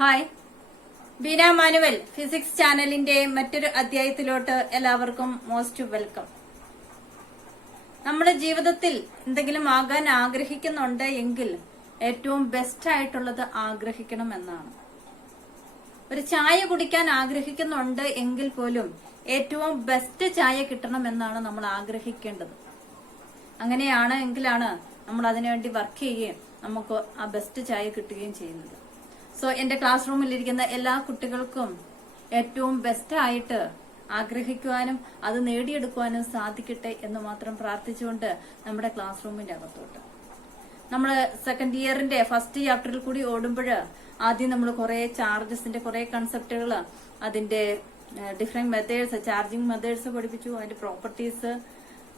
Hi, Beena manual physics ചാനലിന്റെ മറ്റൊരു അധ്യായത്തിലോട്ട് എല്ലാവർക്കും മോസ്റ്റ് വെൽക്കം. നമ്മുടെ ജീവിതത്തിൽ എന്തെങ്കിലും ആകാൻ ആഗ്രഹിക്കുന്നുണ്ട് എങ്കിൽ ഏറ്റവും ബെസ്റ്റ് ആയിട്ടുള്ളത് ആഗ്രഹിക്കണം എന്നാണ്. ഒരു ചായ കുടിക്കാൻ ആഗ്രഹിക്കുന്നുണ്ട് എങ്കിൽ പോലും ഏറ്റവും ബെസ്റ്റ് ചായ കിട്ടണം എന്നാണ് നമ്മൾ ആഗ്രഹിക്കേണ്ടത്. അങ്ങനെയാണ് എങ്കിലാണ് നമ്മൾ അതിനുവേണ്ടി വർക്ക് ചെയ്യുകയും നമുക്ക് ആ ബെസ്റ്റ് ചായ കിട്ടുകയും ചെയ്യുന്നത്. സോ എന്റെ ക്ലാസ് റൂമിലിരിക്കുന്ന എല്ലാ കുട്ടികൾക്കും ഏറ്റവും ബെസ്റ്റ് ആയിട്ട് ആഗ്രഹിക്കുവാനും അത് നേടിയെടുക്കുവാനും സാധിക്കട്ടെ എന്ന് മാത്രം പ്രാർത്ഥിച്ചുകൊണ്ട് നമ്മുടെ ക്ലാസ് റൂമിന്റെ അകത്തോട്ട് നമ്മൾ സെക്കൻഡ് ഇയറിന്റെ ഫസ്റ്റ് ചാപ്റ്ററിൽ കൂടി ഓടുമ്പോൾ ആദ്യം നമ്മൾ കുറെ ചാർജസിന്റെ കുറെ കൺസെപ്റ്റുകൾ, അതിന്റെ ഡിഫറെന്റ് മെത്തേഡ്സ്, ചാർജിങ് മെത്തേഡ്സ് പഠിപ്പിച്ചു, അതിന്റെ പ്രോപ്പർട്ടീസ്,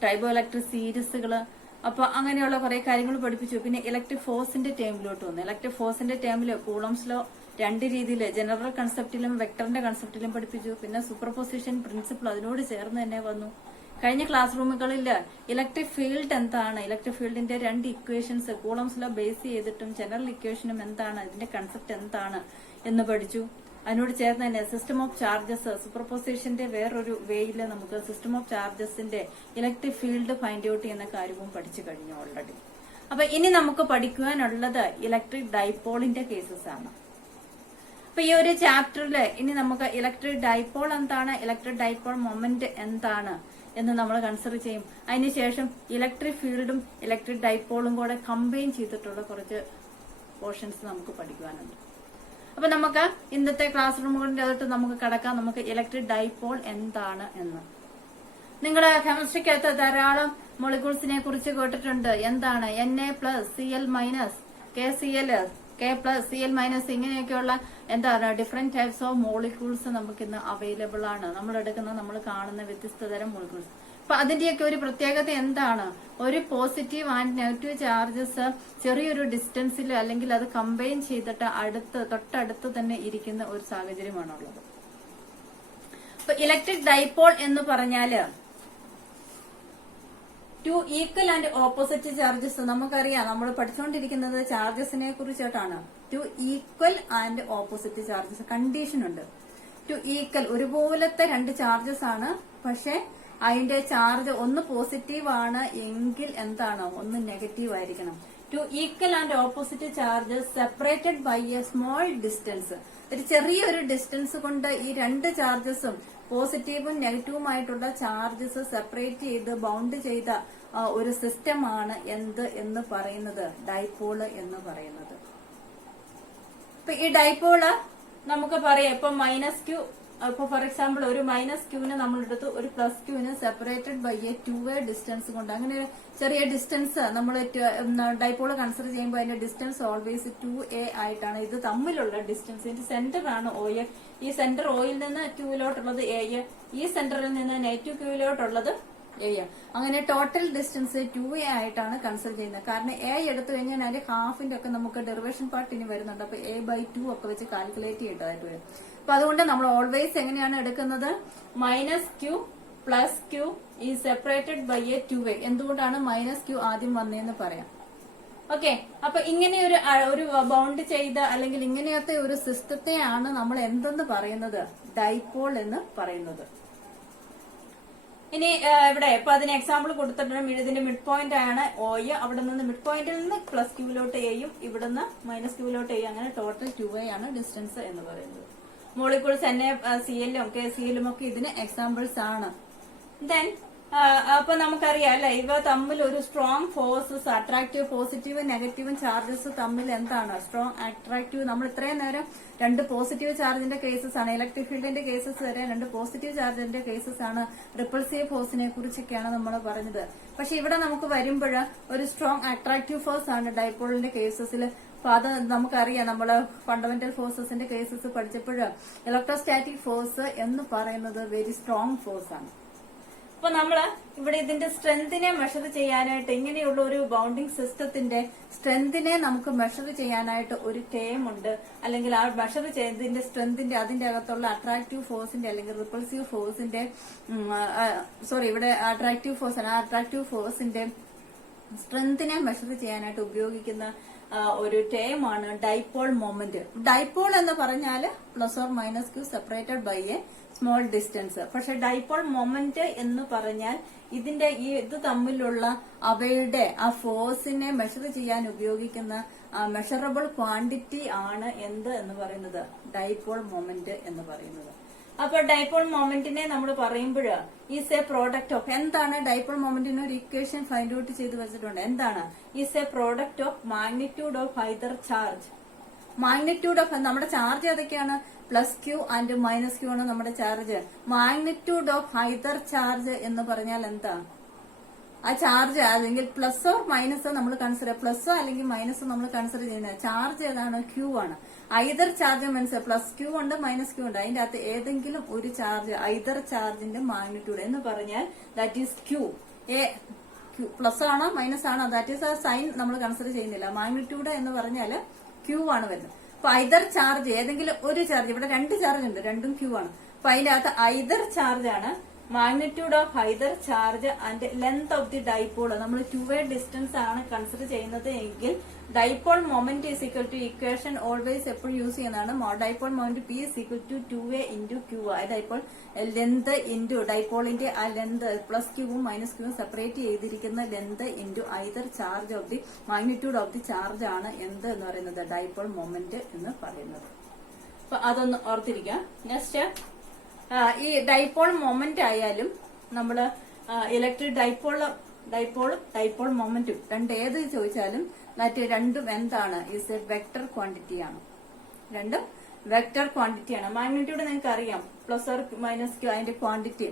ടൈബോ ഇലക്ട്രിക് സീരീസുകള്, അപ്പൊ അങ്ങനെയുള്ള കുറെ കാര്യങ്ങൾ പഠിപ്പിച്ചു. പിന്നെ ഇലക്ട്രിക് ഫോഴ്സിന്റെ ടേമിലോട്ട് വന്നു. ഇലക്ട്രിക് ഫോഴ്സിന്റെ ടേമില് കൂളംസ് ലോ രണ്ട് രീതിയിൽ, ജനറൽ കൺസെപ്റ്റിലും വെക്ടറിന്റെ കൺസെപ്റ്റിലും പഠിപ്പിച്ചു. പിന്നെ സൂപ്പർപൊസിഷൻ പ്രിൻസിപ്പിൾ അതിനോട് ചേർന്ന് തന്നെ വന്നു. കഴിഞ്ഞ ക്ലാസ് റൂമുകളിൽ ഇലക്ട്രിക് ഫീൽഡ് എന്താണ്, ഇലക്ട്രിക് ഫീൽഡിന്റെ രണ്ട് ഇക്വേഷൻസ് കൂളംസ് ലോ ബേസ് ചെയ്തിട്ടും ജനറൽ ഇക്വേഷനും എന്താണ്, ഇതിന്റെ കൺസെപ്റ്റ് എന്താണ് എന്ന് പഠിച്ചു. അതിനോട് ചേർന്ന് തന്നെ സിസ്റ്റം ഓഫ് ചാർജസ്, സൂപ്പർപൊസിഷന്റെ വേറൊരു വേയിൽ നമുക്ക് സിസ്റ്റം ഓഫ് ചാർജസിന്റെ ഇലക്ട്രിക് ഫീൽഡ് ഫൈൻഡ് ഔട്ട് ചെയ്യുന്ന കാര്യവും പഠിച്ചു കഴിഞ്ഞു ഓൾറെഡി. അപ്പൊ ഇനി നമുക്ക് പഠിക്കുവാനുള്ളത് ഇലക്ട്രിക് ഡൈപോളിന്റെ കേസസ് ആണ്. അപ്പൊ ഈ ഒരു ചാപ്റ്ററില് ഇനി നമുക്ക് ഇലക്ട്രിക് ഡൈപോൾ എന്താണ്, ഇലക്ട്രിക് ഡൈപോൾ മൊമെന്റ് എന്താണ് എന്ന് നമ്മൾ കൺസിഡർ ചെയ്യും. അതിനുശേഷം ഇലക്ട്രിക് ഫീൽഡും ഇലക്ട്രിക് ഡൈപോളും കൂടെ കമ്പൈൻ ചെയ്തിട്ടുള്ള കുറച്ച് പോർഷൻസ് നമുക്ക് പഠിക്കുവാനുണ്ട്. അപ്പൊ നമുക്ക് ഇന്നത്തെ ക്ലാസ് റൂമുകളിന്റെ അകത്ത് നമുക്ക് കടക്കാം. നമുക്ക് ഇലക്ട്രിക് ഡൈപോൾ എന്താണ് എന്ന്. നിങ്ങളുടെ കെമിസ്ട്രിക്കകത്ത് ധാരാളം മോളിക്യൂൾസിനെ കുറിച്ച് കേട്ടിട്ടുണ്ട്. എന്താണ് Na+Cl- KCl, K+Cl- ഇങ്ങനെയൊക്കെയുള്ള എന്താണ് ഡിഫറെന്റ് ടൈപ്സ് ഓഫ് മോളിക്യൂൾസ് നമുക്ക് ഇന്ന് അവൈലബിൾ ആണ്. നമ്മൾ എടുക്കുന്ന, നമ്മൾ കാണുന്ന വ്യത്യസ്ത തരം മോളിക്യൂൾസ്. അപ്പൊ അതിന്റെയൊക്കെ ഒരു പ്രത്യേകത എന്താണ്? ഒരു പോസിറ്റീവ് ആൻഡ് നെഗറ്റീവ് ചാർജസ് ചെറിയൊരു ഡിസ്റ്റൻസിൽ അല്ലെങ്കിൽ അത് കമ്പൈൻ ചെയ്തിട്ട് തൊട്ടടുത്ത് തന്നെ ഇരിക്കുന്ന ഒരു സാഹചര്യമാണുള്ളത്. അപ്പൊ ഇലക്ട്രിക് ഡൈപോൾ എന്ന് പറഞ്ഞാല് to equal and opposite charges. നമുക്കറിയാം, നമ്മൾ പഠിച്ചുകൊണ്ടിരിക്കുന്നത് ചാർജസിനെ കുറിച്ചിട്ടാണ്. To equal and opposite charges condition ഉണ്ട്. ടു ഈക്വൽ ഒരുപോലത്തെ രണ്ട് ചാർജസ് ആണ്, പക്ഷെ അതിന്റെ ചാർജ് ഒന്ന് പോസിറ്റീവ് ആണ് എങ്കിൽ എന്താണ്, ഒന്ന് നെഗറ്റീവ് ആയിരിക്കണം. Two equal and opposite charges separated by a small distance. ഒരു ചെറിയൊരു ഡിസ്റ്റൻസ് കൊണ്ട് ഈ രണ്ട് ചാർജസും പോസിറ്റീവും നെഗറ്റീവുമായിട്ടുള്ള ചാർജസ് സെപ്പറേറ്റ് ചെയ്ത് ബൗണ്ട് ചെയ്ത ഒരു സിസ്റ്റമാണ് എന്ത് എന്ന് പറയുന്നത്, ഡൈപോള് എന്ന് പറയുന്നത്. ഇപ്പൊ ഈ ഡൈപോള് നമുക്ക് പറയാം, ഇപ്പൊ -q, ഇപ്പൊ ഫോർ എക്സാമ്പിൾ ഒരു -qന് നമ്മൾ എടുത്തു, ഒരു +qന് separated by a 2a distance കൊണ്ട്. അങ്ങനെ ചെറിയ ഡിസ്റ്റൻസ് നമ്മൾ ഡൈപോള് കൺസിഡർ ചെയ്യുമ്പോൾ അതിന്റെ ഡിസ്റ്റൻസ് ഓൾവേസ് 2a ആയിട്ടാണ്. ഇത് തമ്മിലുള്ള ഡിസ്റ്റൻസ്, ഇതിന്റെ സെന്റർ ആണ് OA. ഈ സെന്റർ Oയിൽ നിന്ന് Qയിലോട്ടുള്ളത് A, ഈ സെന്ററിൽ നിന്ന് -Qയിലോട്ടുള്ളത് A. അങ്ങനെ ടോട്ടൽ ഡിസ്റ്റൻസ് 2a ആയിട്ടാണ് കൺസിഡർ ചെയ്യുന്നത്. കാരണം A എടുത്തു കഴിഞ്ഞാൽ അതിന്റെ ഹാഫിന്റെ ഒക്കെ നമുക്ക് ഡെറിവേഷൻ പാർട്ട് ഇനി വരുന്നുണ്ട്. അപ്പൊ A/2 ഒക്കെ വെച്ച് കാൽക്കുലേറ്റ് ചെയ്യേണ്ടതായിട്ട് വരും. അപ്പൊ അതുകൊണ്ട് നമ്മൾ ഓൾവേസ് എങ്ങനെയാണ് എടുക്കുന്നത്, -q + q ഈ സെപ്പറേറ്റഡ് ബൈ എ 2a. എന്തുകൊണ്ടാണ് -q ആദ്യം വന്നതെന്ന് പറയാം. ഓക്കെ, അപ്പൊ ഇങ്ങനെ ഒരു ബൗണ്ട് ചെയ്ത അല്ലെങ്കിൽ ഇങ്ങനെയൊക്കെ ഒരു സിസ്റ്റത്തെയാണ് നമ്മൾ എന്തെന്ന് പറയുന്നത്, ഡൈപോൾ എന്ന് പറയുന്നത്. ഇനി ഇവിടെ ഇപ്പൊ അതിന് എക്സാമ്പിൾ കൊടുത്തിട്ടുണ്ട്. ഇതിന്റെ മിഡ് പോയിന്റ് ആണ് OA. അവിടെ നിന്ന് മിഡ് പോയിന്റിൽ നിന്ന് +qലോട്ട് Aയും ഇവിടുന്ന് -qലോട്ട് A. അങ്ങനെ ടോട്ടൽ 2a ആണ് ഡിസ്റ്റൻസ് എന്ന് പറയുന്നത്. മോളിക്യൂൾസ് NaCl-ഉം KCl-ഉം ഒക്കെ ഇതിന് എക്സാമ്പിൾസ് ആണ്. ദെൻ അപ്പൊ നമുക്കറിയാം അല്ലെ, ഇവ തമ്മിൽ ഒരു സ്ട്രോങ് ഫോഴ്സസ്, അട്രാക്റ്റീവ് പോസിറ്റീവും നെഗറ്റീവും ചാർജസ് തമ്മിൽ എന്താണ് സ്ട്രോങ് അട്രാക്റ്റീവ്. നമ്മൾ ഇത്രയും നേരം രണ്ട് പോസിറ്റീവ് ചാർജിന്റെ കേസസ് ആണ്, ഇലക്ട്രിക് ഫീൽഡിന്റെ കേസസ് വരെ രണ്ട് പോസിറ്റീവ് ചാർജിന്റെ കേസസ് ആണ്, റിപ്പൾസീവ് ഫോഴ്സിനെ കുറിച്ചൊക്കെയാണ് നമ്മൾ പറഞ്ഞത്. പക്ഷെ ഇവിടെ നമുക്ക് വരുമ്പോൾ ഒരു സ്ട്രോങ് അട്രാക്റ്റീവ് ഫോഴ്സ് ആണ് ഡൈപോളിന്റെ കേസസിൽ. അപ്പൊ അത് നമുക്കറിയാം, നമ്മള് ഫണ്ടമെന്റൽ ഫോഴ്സസിന്റെ കേസസ് പഠിച്ചപ്പോൾ ഇലക്ട്രോസ്റ്റാറ്റിക് ഫോഴ്സ് എന്ന് പറയുന്നത് വെരി സ്ട്രോങ് ഫോഴ്സ് ആണ്. അപ്പൊ നമ്മള് ഇവിടെ ഇതിന്റെ സ്ട്രെങ്തിനെ മെഷർ ചെയ്യാനായിട്ട്, ഇങ്ങനെയുള്ള ഒരു ബൗണ്ടിങ് സിസ്റ്റത്തിന്റെ സ്ട്രെങ്തിനെ നമുക്ക് മെഷർ ചെയ്യാനായിട്ട് ഒരു ടേം ഉണ്ട്. അല്ലെങ്കിൽ ആ മെഷർ ചെയ്തതിന്റെ സ്ട്രെങ്തിന്റെ അതിന്റെ അകത്തുള്ള അട്രാക്റ്റീവ് ഫോഴ്സിന്റെ അല്ലെങ്കിൽ റിപ്പൾസീവ് ഫോഴ്സിന്റെ ഇവിടെ അട്രാക്റ്റീവ് ഫോഴ്സ് ആണ്. ആ അട്രാക്റ്റീവ് ഫോഴ്സിന്റെ സ്ട്രെങ്തിനെ മെഷർ ചെയ്യാനായിട്ട് ഉപയോഗിക്കുന്ന ഒരു ടേം ആണ് ഡൈപോൾ മൊമെന്റ്. ഡൈപോൾ എന്ന് പറഞ്ഞാൽ plus or minus Q separated by a small distance. പക്ഷെ ഡൈപോൾ മൊമെന്റ് എന്ന് പറഞ്ഞാൽ ഇതിന്റെ ഇത് തമ്മിലുള്ള അവയുടെ ആ ഫോഴ്സിനെ മെഷർ ചെയ്യാൻ ഉപയോഗിക്കുന്ന മെഷറബിൾ ക്വാണ്ടിറ്റി ആണ് എന്ത് എന്ന് പറയുന്നത് ഡൈപോൾ മൊമെന്റ് എന്ന് പറയുന്നത്. അപ്പൊ ഡൈപോൾ മൊമെന്റിനെ നമ്മൾ പറയുമ്പോൾ ഈസ് എ പ്രോഡക്റ്റ് ഓഫ്, എന്താണ് ഡൈപോൾ മൊമെന്റിന് ഒരു ഇക്വേഷൻ ഫൈൻഡ് ഔട്ട് ചെയ്ത് വെച്ചിട്ടുണ്ട്. എന്താണ്? Is a product of magnitude of either charge. Magnitude of നമ്മുടെ ചാർജ് ഏതൊക്കെയാണ്? Plus Q and minus Q ആണ് നമ്മുടെ charge. Magnitude of either charge എന്ന് പറഞ്ഞാൽ എന്താ? ആ ചാർജ് അല്ലെങ്കിൽ പ്ലസ് ഓർ മൈനസ് നമ്മൾ കൺസിഡർ, പ്ലസ് അല്ലെങ്കിൽ മൈനസ് നമ്മൾ കൺസിഡർ ചെയ്യുന്നത് ചാർജ് ഏതാണ്? ക്യൂ ആണ്. Either charge means plus Q ഉണ്ട് മൈനസ് ക്യൂ ഉണ്ട്, അതിന്റെ അകത്ത് ഏതെങ്കിലും ഒരു ചാർജ് ഐദർ ചാർജിന്റെ മാഗ്നിറ്റ്യൂഡ് എന്ന് പറഞ്ഞാൽ ദാറ്റ് ഈസ് ക്യൂ. പ്ലസ് ആണോ മൈനസ് ആണോ ദാറ്റ് ഈസ് ആ സൈൻ നമ്മൾ കൺസിഡർ ചെയ്യുന്നില്ല. മാഗ്നിറ്റ്യൂഡ് എന്ന് പറഞ്ഞാൽ ക്യൂ ആണ് വരുന്നത്. അപ്പൊ ഐദർ ചാർജ് ഏതെങ്കിലും ഒരു ചാർജ്, ഇവിടെ രണ്ട് ചാർജ് ഉണ്ട്, രണ്ടും ക്യൂ ആണ്. അപ്പൊ അതിന്റെ അകത്ത് ഐദർ ചാർജ് ആണ് magnitude of either charge and length of the dipole. നമ്മൾ 2a ഡിസ്റ്റൻസ് ആണ് കൺസിഡർ ചെയ്യുന്നത് എങ്കിൽ dipole moment is equal to equation always എപ്പോഴും യൂസ് ചെയ്യുന്നതാണ്. Dipole moment P is equal to 2a into Q. Dipole length into ഡൈപോളിന്റെ ആ length plus ക്യൂവും minus ക്യൂവും സെപ്പറേറ്റ് ചെയ്തിരിക്കുന്ന length into either charge of the magnitude of the charge ആണ് എന്ത് എന്ന് പറയുന്നത് ഡൈപോൾ മൊമെന്റ് എന്ന് പറയുന്നത്. അപ്പൊ അതൊന്ന് ഓർത്തിരിക്കാം. നെക്സ്റ്റ് ഈ ഡൈപോൾ മൊമെന്റ് ആയാലും നമ്മള് ഇലക്ട്രിക് ഡൈപോൾ മൊമെന്റും ഏത് ചോദിച്ചാലും മറ്റേ രണ്ടും എന്താണ്? ഈസ് എ വെക്ടർ ക്വാണ്ടിറ്റി ആണ്. രണ്ടും വെക്ടർ ക്വാണ്ടിറ്റി ആണ്. മാഗ്നിറ്റ്യൂഡ് നിങ്ങൾക്ക് അറിയാം, പ്ലസ് ഓർ മൈനസ് ക്യൂ അതിന്റെ quantity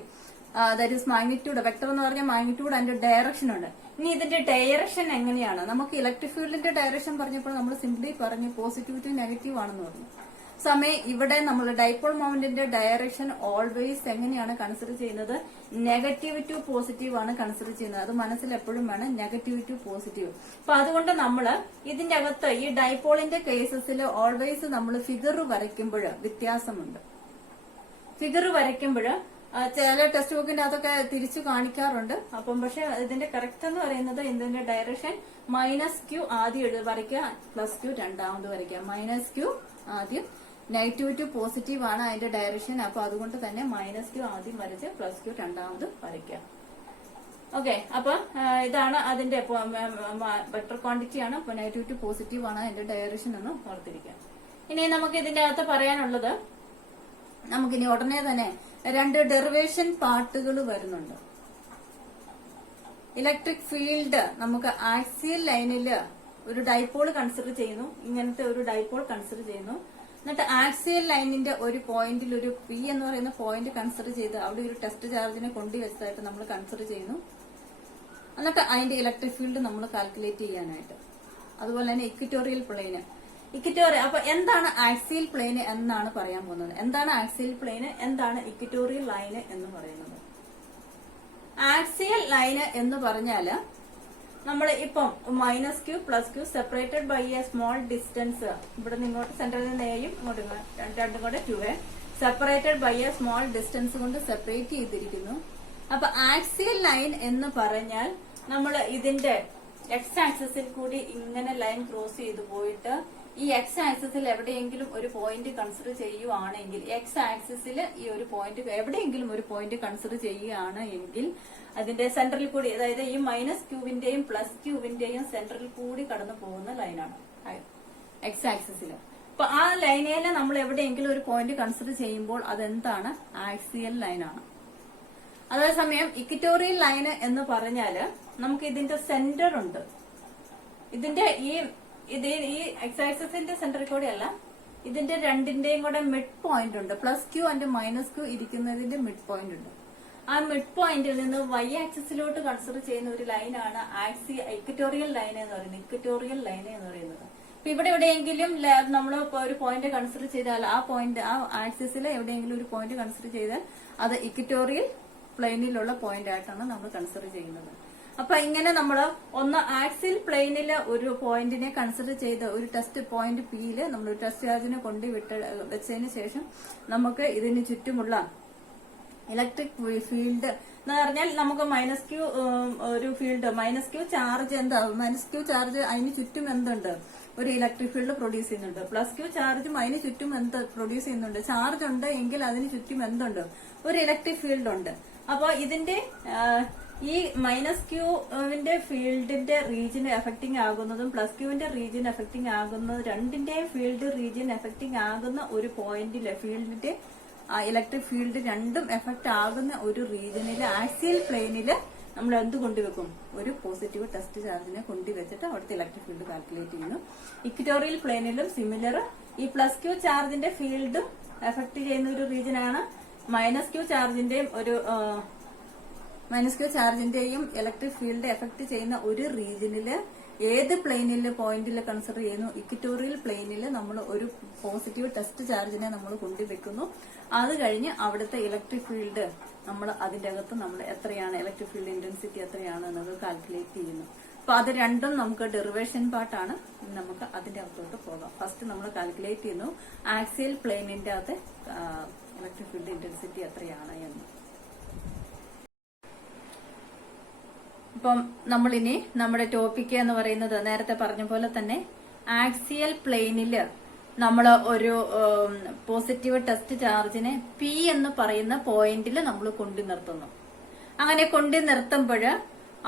that is magnitude. Vector എന്ന് പറഞ്ഞാൽ മാഗ്നിറ്റ്യൂഡ് അതിന്റെ ഡയറക്ഷൻ ഉണ്ട്. ഇനി ഇതിന്റെ ഡയറക്ഷൻ എങ്ങനെയാണ്? നമുക്ക് ഇലക്ട്രിക് ഫീൽഡിന്റെ ഡയറക്ഷൻ പറഞ്ഞപ്പോൾ നമ്മൾ സിംപ്ലി പറഞ്ഞു പോസിറ്റീവ് ടു നെഗറ്റീവ് ആണെന്ന് പറഞ്ഞു. സമയം ഇവിടെ നമ്മൾ ഡൈപോൾ മൊമെന്റിന്റെ ഡയറക്ഷൻ ഓൾവേസ് എങ്ങനെയാണ് കൺസിഡർ ചെയ്യുന്നത്? നെഗറ്റീവ് ടു പോസിറ്റീവ് ആണ് കൺസിഡർ ചെയ്യുന്നത്. അത് മനസ്സിൽ എപ്പോഴും വേണം, നെഗറ്റീവ് ടു പോസിറ്റീവ്. അപ്പൊ അതുകൊണ്ട് നമ്മള് ഇതിന്റെ അകത്ത് ഈ ഡൈപോളിന്റെ കേസസിൽ ഓൾവേസ് നമ്മൾ ഫിഗർ വരയ്ക്കുമ്പോൾ വ്യത്യാസമുണ്ട്. ഫിഗർ വരയ്ക്കുമ്പോൾ ചില ടെക്സ്റ്റ് ബുക്കിന്റെ അതൊക്കെ തിരിച്ചു കാണിക്കാറുണ്ട്. അപ്പം പക്ഷെ ഇതിന്റെ കറക്റ്റ് എന്ന് പറയുന്നത് ഇതിന്റെ ഡയറക്ഷൻ മൈനസ് ക്യൂ ആദ്യം വരയ്ക്കുക, പ്ലസ് ക്യൂ രണ്ടാമത് വരയ്ക്കുക. മൈനസ് ക്യൂ ആദ്യം, നെഗറ്റീവ് ടു പോസിറ്റീവ് ആണ് അതിന്റെ ഡയറക്ഷൻ. അപ്പൊ അതുകൊണ്ട് തന്നെ മൈനസ് ക്യൂ ആദ്യം വരച്ച് പ്ലസ് ക്യൂ രണ്ടാമത് വരയ്ക്കുക. ഓക്കെ, അപ്പൊ ഇതാണ് അതിന്റെ വെക്ടർ ക്വാണ്ടിറ്റി ആണ്. അപ്പൊ നെഗറ്റീവ് ടു പോസിറ്റീവ് ആണ് അതിന്റെ ഡയറക്ഷൻ എന്ന് ഓർത്തിരിക്കുക. ഇനി നമുക്ക് ഇതിന്റെ അകത്ത് പറയാനുള്ളത്, നമുക്കിനി ഉടനെ തന്നെ രണ്ട് ഡെറിവേഷൻ പാർട്ടുകൾ വരുന്നുണ്ട്. ഇലക്ട്രിക് ഫീൽഡ് നമുക്ക് ആക്സിയൽ ലൈനില് ഒരു ഡൈപോൾ കൺസിഡർ ചെയ്യുന്നു, ഇങ്ങനത്തെ ഒരു ഡൈപോൾ കൺസിഡർ ചെയ്യുന്നു. എന്നിട്ട് ആക്സിയൽ ലൈനിന്റെ ഒരു പോയിന്റിൽ ഒരു പി എന്ന് പറയുന്ന പോയിന്റ് കൺസിഡർ ചെയ്ത് അവിടെ ഒരു ടെസ്റ്റ് ചാർജിനെ കൊണ്ടുവച്ചതായിട്ട് നമ്മൾ കൺസിഡർ ചെയ്യുന്നു. എന്നിട്ട് അതിന്റെ ഇലക്ട്രിക് ഫീൽഡ് നമ്മൾ കാൽക്കുലേറ്റ് ചെയ്യാനായിട്ട്. അതുപോലെ തന്നെ ഇക്വിറ്റോറിയൽ പ്ലെയിന്, അപ്പൊ എന്താണ് ആക്സിയൽ പ്ലെയിന് എന്നാണ് പറയാൻ പോകുന്നത്. എന്താണ് ആക്സിയൽ പ്ലെയിന്, എന്താണ് ഇക്വിറ്റോറിയൽ ലൈന് എന്ന് പറയുന്നത്. ആക്സിയൽ ലൈന് എന്ന് പറഞ്ഞാല് നമ്മൾ ഇപ്പം minus Q plus Q separated by a small distance, ഇവിടെ നിങ്ങോട്ട് സെന്ററിൽ നിന്ന് എയും ഇങ്ങോട്ട് രണ്ടും കൂടെ 2a separated by a small distance കൊണ്ട് സെപ്പറേറ്റ് ചെയ്തിരിക്കുന്നു. അപ്പൊ ആക്സിയൽ ലൈൻ എന്ന് പറഞ്ഞാൽ നമ്മൾ ഇതിന്റെ എക്സ് ആക്സിസിൽ കൂടി ഇങ്ങനെ ലൈൻ ക്രോസ് ചെയ്തു പോയിട്ട് ഈ എക്സ് ആക്സിസിൽ എവിടെയെങ്കിലും ഒരു പോയിന്റ് കൺസിഡർ ചെയ്യുവാണെങ്കിൽ, എക്സ് ആക്സിസിൽ ഈ ഒരു പോയിന്റ് എവിടെയെങ്കിലും ഒരു പോയിന്റ് കൺസിഡർ ചെയ്യുകയാണ് എങ്കിൽ അതിന്റെ സെന്ററിൽ കൂടി, അതായത് ഈ മൈനസ് ക്യൂവിന്റെയും പ്ലസ് ക്യൂവിന്റെയും സെന്ററിൽ കൂടി കടന്നു പോകുന്ന ലൈനാണ് എക്സ് ആക്സിസിൽ. അപ്പൊ ആ ലൈനേല് നമ്മൾ എവിടെയെങ്കിലും ഒരു പോയിന്റ് കൺസിഡർ ചെയ്യുമ്പോൾ അതെന്താണ്? ആക്സിയൽ ലൈനാണ്. അതേസമയം ഇക്വിറ്റോറിയൽ ലൈന് എന്ന് പറഞ്ഞാല് നമുക്ക് ഇതിന്റെ സെന്റർ ഉണ്ട്. ഇതിന്റെ ഈ എക്സ് ആക്സിസിന്റെ സെന്ററിൽ കൂടെ അല്ല, ഇതിന്റെ രണ്ടിന്റെയും കൂടെ മിഡ് പോയിന്റ് ഉണ്ട്. Plus Q and minus Q ഇരിക്കുന്നതിന്റെ മിഡ് പോയിന്റ് ഉണ്ട്. ആ മിഡ് പോയിന്റിൽ നിന്ന് വൈ ആക്സിസിലോട്ട് കൺസിഡർ ചെയ്യുന്ന ഒരു ലൈനാണ് ഇക്വിറ്റോറിയൽ ലൈൻ എന്ന് പറയുന്നത്. ഇക്വിറ്റോറിയൽ ലൈൻ എന്ന് പറയുന്നത് ഇപ്പൊ ഇവിടെ എവിടെയെങ്കിലും നമ്മൾ ഒരു പോയിന്റ് കൺസിഡർ ചെയ്താൽ ആ പോയിന്റ്, ആ ആക്സിസിൽ എവിടെയെങ്കിലും ഒരു പോയിന്റ് കൺസിഡർ ചെയ്താൽ അത് ഇക്വിറ്റോറിയൽ പ്ലെയിനിലുള്ള പോയിന്റ് ആയിട്ടാണ് നമ്മൾ കൺസിഡർ ചെയ്യുന്നത്. അപ്പൊ ഇങ്ങനെ നമ്മൾ ഒന്ന് ആക്സിൽ പ്ലെയിനിൽ ഒരു പോയിന്റിനെ കൺസിഡർ ചെയ്ത് ഒരു ടെസ്റ്റ് പോയിന്റ് പിയില് നമ്മൾ ഒരു ടെസ്റ്റ് ചാർജിനെ വെച്ചതിന് ശേഷം നമുക്ക് ഇതിന് ചുറ്റുമുള്ള ഇലക്ട്രിക് ഫീൽഡ് എന്ന് പറഞ്ഞാൽ നമുക്ക് മൈനസ് ക്യൂ ഒരു ഫീൽഡ്, മൈനസ് ക്യൂ ചാർജ് എന്താ, മൈനസ് ക്യൂ ചാർജ് അതിന് ചുറ്റും എന്തുണ്ട്? ഒരു ഇലക്ട്രിക് ഫീൽഡ് പ്രൊഡ്യൂസ് ചെയ്യുന്നുണ്ട്. പ്ലസ് ക്യൂ ചാർജും അതിന് ചുറ്റും എന്ത് പ്രൊഡ്യൂസ് ചെയ്യുന്നുണ്ട്? ചാർജ് ഉണ്ട് എങ്കിൽ അതിന് ചുറ്റും എന്തുണ്ട്? ഒരു ഇലക്ട്രിക് ഫീൽഡ് ഉണ്ട്. അപ്പൊ ഇതിന്റെ ഈ മൈനസ് ക്യൂവിന്റെ ഫീൽഡിന്റെ റീജിയൻ എഫക്റ്റിംഗ് ആകുന്നതും പ്ലസ് ക്യൂവിന്റെ റീജിയൻ എഫക്റ്റിംഗ് ആകുന്നതും രണ്ടിന്റെയും ഫീൽഡ് റീജിയൻ എഫക്റ്റിംഗ് ആകുന്ന ഒരു പോയിന്റില് ഫീൽഡിന്റെ ഇലക്ട്രിക് ഫീൽഡ് രണ്ടും എഫക്ട് ആകുന്ന ഒരു റീജിയനില് ആക്സിയൽ പ്ലെയിനില് നമ്മൾ എന്ത് കൊണ്ടുവെക്കും? ഒരു പോസിറ്റീവ് ടെസ്റ്റ് ചാർജിനെ കൊണ്ടുവച്ചിട്ട് അവിടുത്തെ ഇലക്ട്രിക് ഫീൽഡ് കാൽക്കുലേറ്റ് ചെയ്യുന്നു. ഇക്വറ്റോറിയൽ പ്ലെയിനിലും സിമിലർ ഈ പ്ലസ് ക്യൂ ചാർജിന്റെ ഫീൽഡും എഫക്ട് ചെയ്യുന്ന ഒരു റീജിയനാണ് മൈനസ് ക്യൂ ചാർജിന്റെയും ഇലക്ട്രിക് ഫീൽഡ് എഫക്ട് ചെയ്യുന്ന ഒരു റീജിയനില് ഏത് പ്ലെയിനില് പോയിന്റിൽ കൺസിഡർ ചെയ്യുന്നു? ഇക്വറ്റോറിയൽ പ്ലെയിനിൽ നമ്മൾ ഒരു പോസിറ്റീവ് ടെസ്റ്റ് ചാർജിനെ നമ്മൾ കൊണ്ടുവെക്കുന്നു. അത് കഴിഞ്ഞ് അവിടുത്തെ ഇലക്ട്രിക് ഫീൽഡ് നമ്മൾ അതിന്റെ അകത്ത് നമ്മൾ എത്രയാണ് ഇലക്ട്രിക് ഫീൽഡ് ഇന്റൻസിറ്റി എത്രയാണ് എന്നത് കാൽക്കുലേറ്റ് ചെയ്യുന്നു. അപ്പൊ അത് രണ്ടും നമുക്ക് ഡെറിവേഷൻ പാർട്ടാണ്. നമുക്ക് അതിന്റെ അകത്തോട്ട് പോകാം. ഫസ്റ്റ് നമ്മൾ കാൽക്കുലേറ്റ് ചെയ്യുന്നു ആക്സിയൽ പ്ലെയിനിന്റെ അകത്ത് ഇലക്ട്രിക് ഫീൽഡ് ഇന്റൻസിറ്റി എത്രയാണ് എന്ന്. ഇപ്പം നമ്മളിനി നമ്മുടെ ടോപ്പിക് എന്ന് പറയുന്നത് നേരത്തെ പറഞ്ഞ പോലെ തന്നെ ആക്സിയൽ പ്ലെയിനില് നമ്മൾ ഒരു പോസിറ്റീവ് ടെസ്റ്റ് ചാർജിനെ പി എന്ന് പറയുന്ന പോയിന്റിൽ നമ്മൾ കൊണ്ടു നിർത്തുന്നു. അങ്ങനെ കൊണ്ടു നിർത്തുമ്പോൾ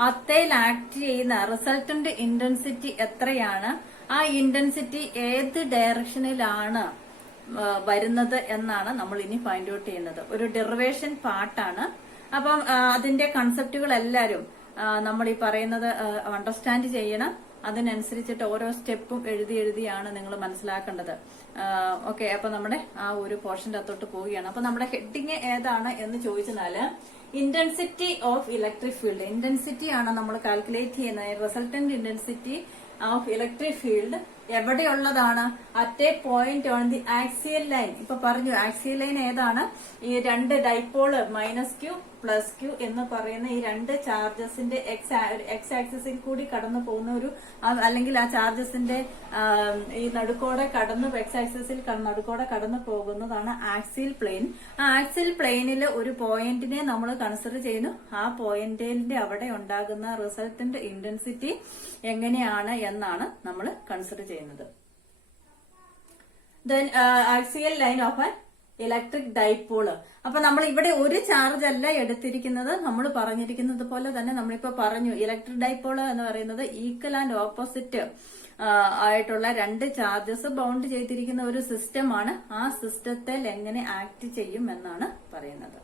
അത്തേൽ ആക്ട് ചെയ്യുന്ന റിസൾട്ടന്റ് ഇന്റൻസിറ്റി എത്രയാണ്, ആ ഇന്റൻസിറ്റി ഏത് ഡയറക്ഷനിലാണ് വരുന്നത് എന്നാണ് നമ്മൾ ഇനി ഫൈൻഡ് ഔട്ട് ചെയ്യുന്നത്. ഒരു ഡെറിവേഷൻ പാർട്ടാണ്. അപ്പം അതിന്റെ കൺസെപ്റ്റുകൾ എല്ലാവരും നമ്മൾ ഈ പറയുന്നത് അണ്ടർസ്റ്റാൻഡ് ചെയ്യണം. അതിനനുസരിച്ചിട്ട് ഓരോ സ്റ്റെപ്പും എഴുതിയാണ് നിങ്ങൾ മനസ്സിലാക്കേണ്ടത്. ഓക്കെ, അപ്പൊ നമ്മുടെ ആ ഒരു പോർഷന്റെ അകത്തോട്ട് പോവുകയാണ്. അപ്പൊ നമ്മുടെ ഹെഡിങ് ഏതാണ് എന്ന് ചോദിച്ചാല് intensity of electric field. Intensity ആണ് നമ്മൾ കാൽക്കുലേറ്റ് ചെയ്യുന്നത്. Resultant intensity of electric field എവിടെയുള്ളതാണ്? At a point on the axial line. ഇപ്പൊ പറഞ്ഞു ആക്സിയൽ ലൈൻ ഏതാണ്? ഈ രണ്ട് dipole minus Q plus Q എന്ന് പറയുന്ന ഈ രണ്ട് ചാർജസിന്റെ എക്സ് ആക്സിസിൽ കൂടി കടന്നു പോകുന്ന ഒരു അല്ലെങ്കിൽ ആ ചാർജസിന്റെ ഈ നടുക്കോടെ കടന്നു എക്സ് ആക്സിസിൽ നടുക്കോടെ കടന്നു പോകുന്നതാണ് ആക്സിയൽ പ്ലെയിൻ. ആ ആക്സിയൽ പ്ലെയിനിൽ ഒരു പോയിന്റിനെ നമ്മൾ കൺസിഡർ ചെയ്യുന്നു. ആ പോയിന്റിന്റെ അവിടെ ഉണ്ടാകുന്ന റിസൾട്ടന്റ് ഇന്റൻസിറ്റി എങ്ങനെയാണ് എന്നാണ് നമ്മൾ കൺസിഡർ ചെയ്യുന്നത്. Then axial line of an electric dipole. അപ്പൊ നമ്മൾ ഇവിടെ ഒരു ചാർജ് അല്ല എടുത്തിരിക്കുന്നത്. നമ്മൾ പറഞ്ഞിരിക്കുന്നത് പോലെ തന്നെ നമ്മളിപ്പോ പറഞ്ഞു ഇലക്ട്രിക് ഡൈപോള് എന്ന് പറയുന്നത് ഈക്വൽ ആൻഡ് ഓപ്പോസിറ്റ് ആയിട്ടുള്ള രണ്ട് ചാർജസ് ബൗണ്ട് ചെയ്തിരിക്കുന്ന ഒരു സിസ്റ്റമാണ്. ആ സിസ്റ്റത്തിൽ എങ്ങനെ ആക്ട് ചെയ്യും എന്നാണ് പറയുന്നത്.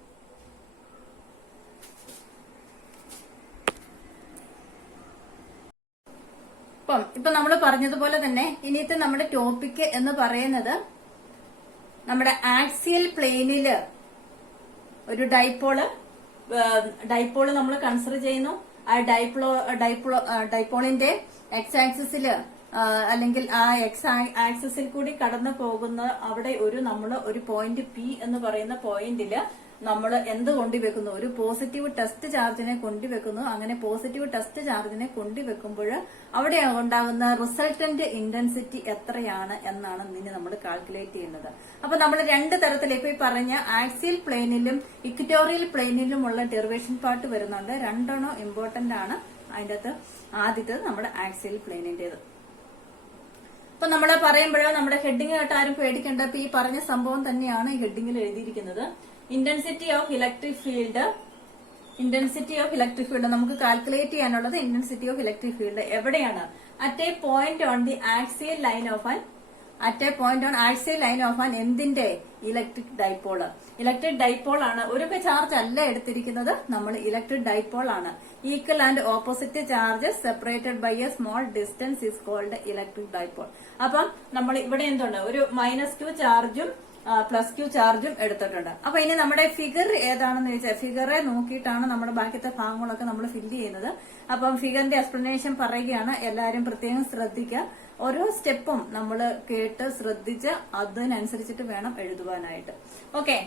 ഇപ്പൊ നമ്മൾ പറഞ്ഞതുപോലെ തന്നെ ഇനിയത്തെ നമ്മുടെ ടോപ്പിക് എന്ന് പറയുന്നത് നമ്മുടെ ആക്സിയൽ പ്ലെയിനില് ഒരു ഡൈപോള് നമ്മൾ കൺസിഡർ ചെയ്യുന്നു. ആ ഡൈപോളിന്റെ എക്സ് ആക്സിസില് അല്ലെങ്കിൽ ആ എക്സ് ആക്സിസിൽ കൂടി കടന്നു പോകുന്ന അവിടെ നമ്മൾ ഒരു പോയിന്റ് പി എന്ന് പറയുന്ന പോയിന്റില് നമ്മൾ എന്ത് കൊണ്ടുവെക്കുന്നു? ഒരു പോസിറ്റീവ് ടെസ്റ്റ് ചാർജിനെ കൊണ്ടുവെക്കുന്നു. അങ്ങനെ പോസിറ്റീവ് ടെസ്റ്റ് ചാർജിനെ കൊണ്ടുവെക്കുമ്പോൾ അവിടെ ഉണ്ടാകുന്ന റിസൾട്ടന്റ് ഇന്റൻസിറ്റി എത്രയാണ് എന്നാണ് ഇനി നമ്മൾ കാൽക്കുലേറ്റ് ചെയ്യുന്നത്. അപ്പൊ നമ്മൾ രണ്ട് തരത്തിൽ ഇപ്പൊ ഈ പറഞ്ഞ ആക്സിയൽ പ്ലെയിനിലും ഇക്വറ്റോറിയൽ പ്ലെയിനിലുമുള്ള ഡെറിവേഷൻ പാർട്ട് വരുന്നുണ്ട്. രണ്ടെണ്ണം ഇമ്പോർട്ടന്റ് ആണ്. അതിന്റെ അകത്ത് ആദ്യത്തേത് നമ്മുടെ ആക്സിയൽ പ്ലെയിനിന്റേത്. അപ്പൊ നമ്മൾ പറയുമ്പോഴോ നമ്മുടെ ഹെഡിങ് കേട്ട് ആരും പേടിക്കേണ്ട. അപ്പൊ ഈ പറഞ്ഞ സംഭവം തന്നെയാണ് ഈ ഹെഡിങ്ങിൽ എഴുതിയിരിക്കുന്നത്. ഇന്റൻസിറ്റി ഓഫ് ഇലക്ട്രിക് ഫീൽഡ് നമുക്ക് കാൽക്കുലേറ്റ് ചെയ്യാനുള്ളത് ഇന്റൻസിറ്റി ഓഫ് ഇലക്ട്രിക് ഫീൽഡ് എവിടെയാണ്? At a point on the axial line of an എന്തിന്റെ? ഇലക്ട്രിക് ഡൈപോൾ ആണ്. ഒരു ചാർജ് അല്ല എടുത്തിരിക്കുന്നത്. നമ്മൾ ഇലക്ട്രിക് ഡൈപോൾ ആണ്. Equal and opposite charges separated by a small distance is called electric dipole. അപ്പം നമ്മൾ ഇവിടെ എന്തുണ്ട്? ഒരു മൈനസ് ക്യൂ ചാർജും പ്ലസ് ക്യൂ ചാർജും എടുത്തിട്ടുണ്ട്. അപ്പൊ ഇനി നമ്മുടെ ഫിഗർ ഏതാണെന്ന് ചോദിച്ചാൽ ഫിഗറെ നോക്കിയിട്ടാണ് നമ്മുടെ ബാക്കിയത്തെ ഭാഗങ്ങളൊക്കെ നമ്മൾ ഫില്ല് ചെയ്യുന്നത്. അപ്പം ഫിഗറിന്റെ എക്സ്പ്ലനേഷൻ പറയുകയാണ്. എല്ലാവരും പ്രത്യേകം ശ്രദ്ധിക്കുക. ഓരോ സ്റ്റെപ്പും നമ്മൾ കേട്ട് ശ്രദ്ധിച്ച് അതിനനുസരിച്ചിട്ട് വേണം എഴുതുവാനായിട്ട്. ഓക്കെ,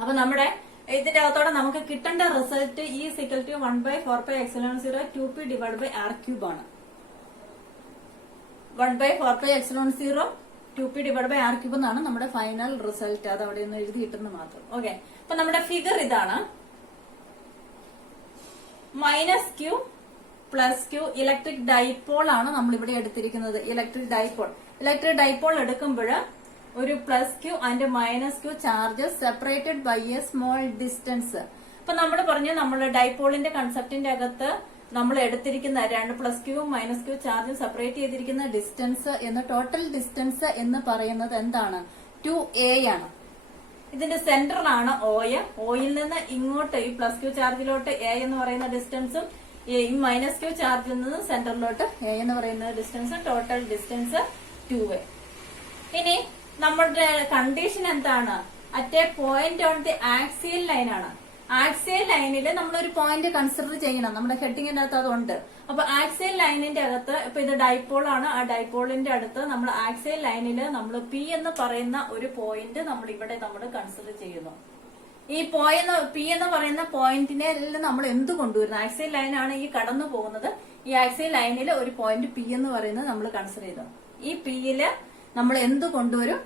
അപ്പൊ നമ്മുടെ ഇതിന്റെ അകത്തോടെ നമുക്ക് കിട്ടേണ്ട റിസൾട്ട് ഈ സിക്കൽ ടു 1/4πε0 2p / r³ ആണ്. 1/4πε0 2p / r³ എന്നാണ് നമ്മുടെ ഫൈനൽ റിസൾട്ട്. അത് അവിടെ നിന്ന് എഴുതിയിട്ടെന്ന് മാത്രം. ഓക്കെ, അപ്പൊ നമ്മുടെ ഫിഗർ ഇതാണ്. Minus Q plus Q electric dipole ആണ് നമ്മൾ ഇവിടെ എടുത്തിരിക്കുന്നത്. ഇലക്ട്രിക് ഡൈപോൾ എടുക്കുമ്പോൾ ഒരു plus Q and minus Q charges separated by a small distance. അപ്പൊ നമ്മൾ പറഞ്ഞു നമ്മുടെ ഡൈപോളിന്റെ കൺസെപ്റ്റിന്റെ അകത്ത് നമ്മൾ എടുത്തിരിക്കുന്ന രണ്ട് പ്ലസ് ക്യൂവും മൈനസ് ക്യൂ ചാർജും സെപ്പറേറ്റ് ചെയ്തിരിക്കുന്ന ഡിസ്റ്റൻസ് എന്ന് ടോട്ടൽ ഡിസ്റ്റൻസ് എന്ന് പറയുന്നത് എന്താണ്? 2a ആണ്. ഇതിന്റെ സെന്ററിലാണ് ഓയിൽ നിന്ന് ഇങ്ങോട്ട് ഈ പ്ലസ് ക്യൂ ചാർജിലോട്ട് എ എന്ന് പറയുന്ന ഡിസ്റ്റൻസും ഈ മൈനസ് ക്യൂ ചാർജിൽ നിന്ന് സെന്ററിലോട്ട് എ എന്ന് പറയുന്ന ഡിസ്റ്റൻസും ടോട്ടൽ ഡിസ്റ്റൻസ് 2a. ഇനി നമ്മുടെ കണ്ടീഷൻ എന്താണ്? At a point on the axial line ആണ്. ആക്സിയൽ ലൈനിൽ നമ്മളൊരു പോയിന്റ് കൺസിഡർ ചെയ്യണം. നമ്മുടെ ഹെഡിങ്ങിന്റെ അകത്ത് അതുണ്ട്. അപ്പൊ ആക്സിയൽ ലൈനിന്റെ അകത്ത് ഇപ്പൊ ഇത് ഡൈപോൾ ആണ്. ആ ഡൈപോളിന്റെ അടുത്ത് നമ്മൾ ആക്സിയൽ ലൈനില് നമ്മൾ പി എന്ന് പറയുന്ന ഒരു പോയിന്റ് നമ്മൾ ഇവിടെ നമ്മൾ കൺസിഡർ ചെയ്യുന്നു. ഈ പി എന്ന് പറയുന്ന പോയിന്റിനെ നമ്മൾ എന്ത് കൊണ്ടുവരുന്നു? ആക്സിയൽ ലൈനാണ് ഈ കടന്നു പോകുന്നത്. ഈ ആക്സിയൽ ലൈനിൽ ഒരു പോയിന്റ് പി എന്ന് പറയുന്നത് നമ്മൾ കൺസിഡർ ചെയ്തു. ഈ പിയില് നമ്മൾ എന്ത് കൊണ്ടുവരും?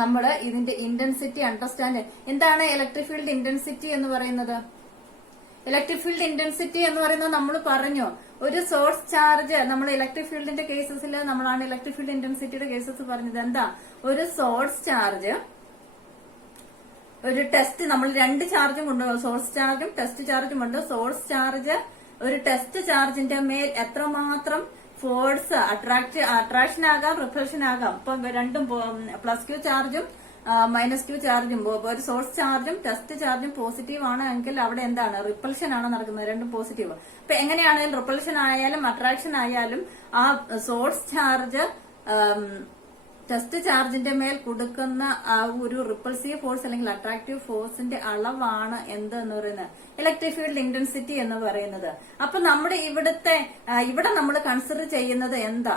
നമ്മൾ ഇതിന്റെ ഇന്റൻസിറ്റി അണ്ടർസ്റ്റാൻഡ്. എന്താണ് ഇലക്ട്രിക് ഫീൽഡ് ഇന്റൻസിറ്റി എന്ന് പറയുന്നത്? ഇലക്ട്രിക് ഫീൽഡ് ഇന്റൻസിറ്റി എന്ന് പറയുന്നത് നമ്മൾ പറഞ്ഞു, ഒരു സോഴ്സ് ചാർജ്. നമ്മൾ ഇലക്ട്രിക് ഫീൽഡിന്റെ കേസസിൽ നമ്മളാണ് ഇലക്ട്രിക് ഫീൽഡ് ഇന്റൻസിറ്റിയുടെ കേസസ് പറഞ്ഞത്. എന്താ? ഒരു സോഴ്സ് ചാർജ്, ഒരു ടെസ്റ്റ്, നമ്മൾ രണ്ട് ചാർജും കൊണ്ടുപോകും, സോഴ്സ് ചാർജും ടെസ്റ്റ് ചാർജും ഉണ്ട്. സോഴ്സ് ചാർജ് ഒരു ടെസ്റ്റ് ചാർജിന്റെ മേൽ എത്രമാത്രം ഫോഴ്സ്, അട്രാക്ഷൻ ആകാം, റിപ്പൽഷൻ ആകാം. ഇപ്പൊ രണ്ടും പ്ലസ് ക്യൂ ചാർജും മൈനസ് ക്യൂ ചാർജും, ഒരു സോഴ്സ് ചാർജും ടെസ്റ്റ് ചാർജും പോസിറ്റീവ് ആണ് എങ്കിൽ അവിടെ എന്താണ്? റിപ്പൽഷൻ ആണ് നടക്കുന്നത്. രണ്ടും പോസിറ്റീവ്. അപ്പൊ എങ്ങനെയാണെങ്കിലും റിപ്പൽഷൻ ആയാലും അട്രാക്ഷൻ ആയാലും ആ സോഴ്സ് ചാർജ് ടെസ്റ്റ് ചാർജിന്റെ മേൽ കൊടുക്കുന്ന ആ ഒരു റിപ്പൾസീവ് ഫോഴ്സ് അല്ലെങ്കിൽ അട്രാക്റ്റീവ് ഫോഴ്സിന്റെ അളവാണ് എന്ത് എന്ന് പറയുന്നത്? ഇലക്ട്രിക് ഫീൽഡ് ഇന്റൻസിറ്റി എന്ന് പറയുന്നത്. അപ്പൊ നമ്മുടെ ഇവിടെ നമ്മൾ കൺസിഡർ ചെയ്യുന്നത് എന്താ?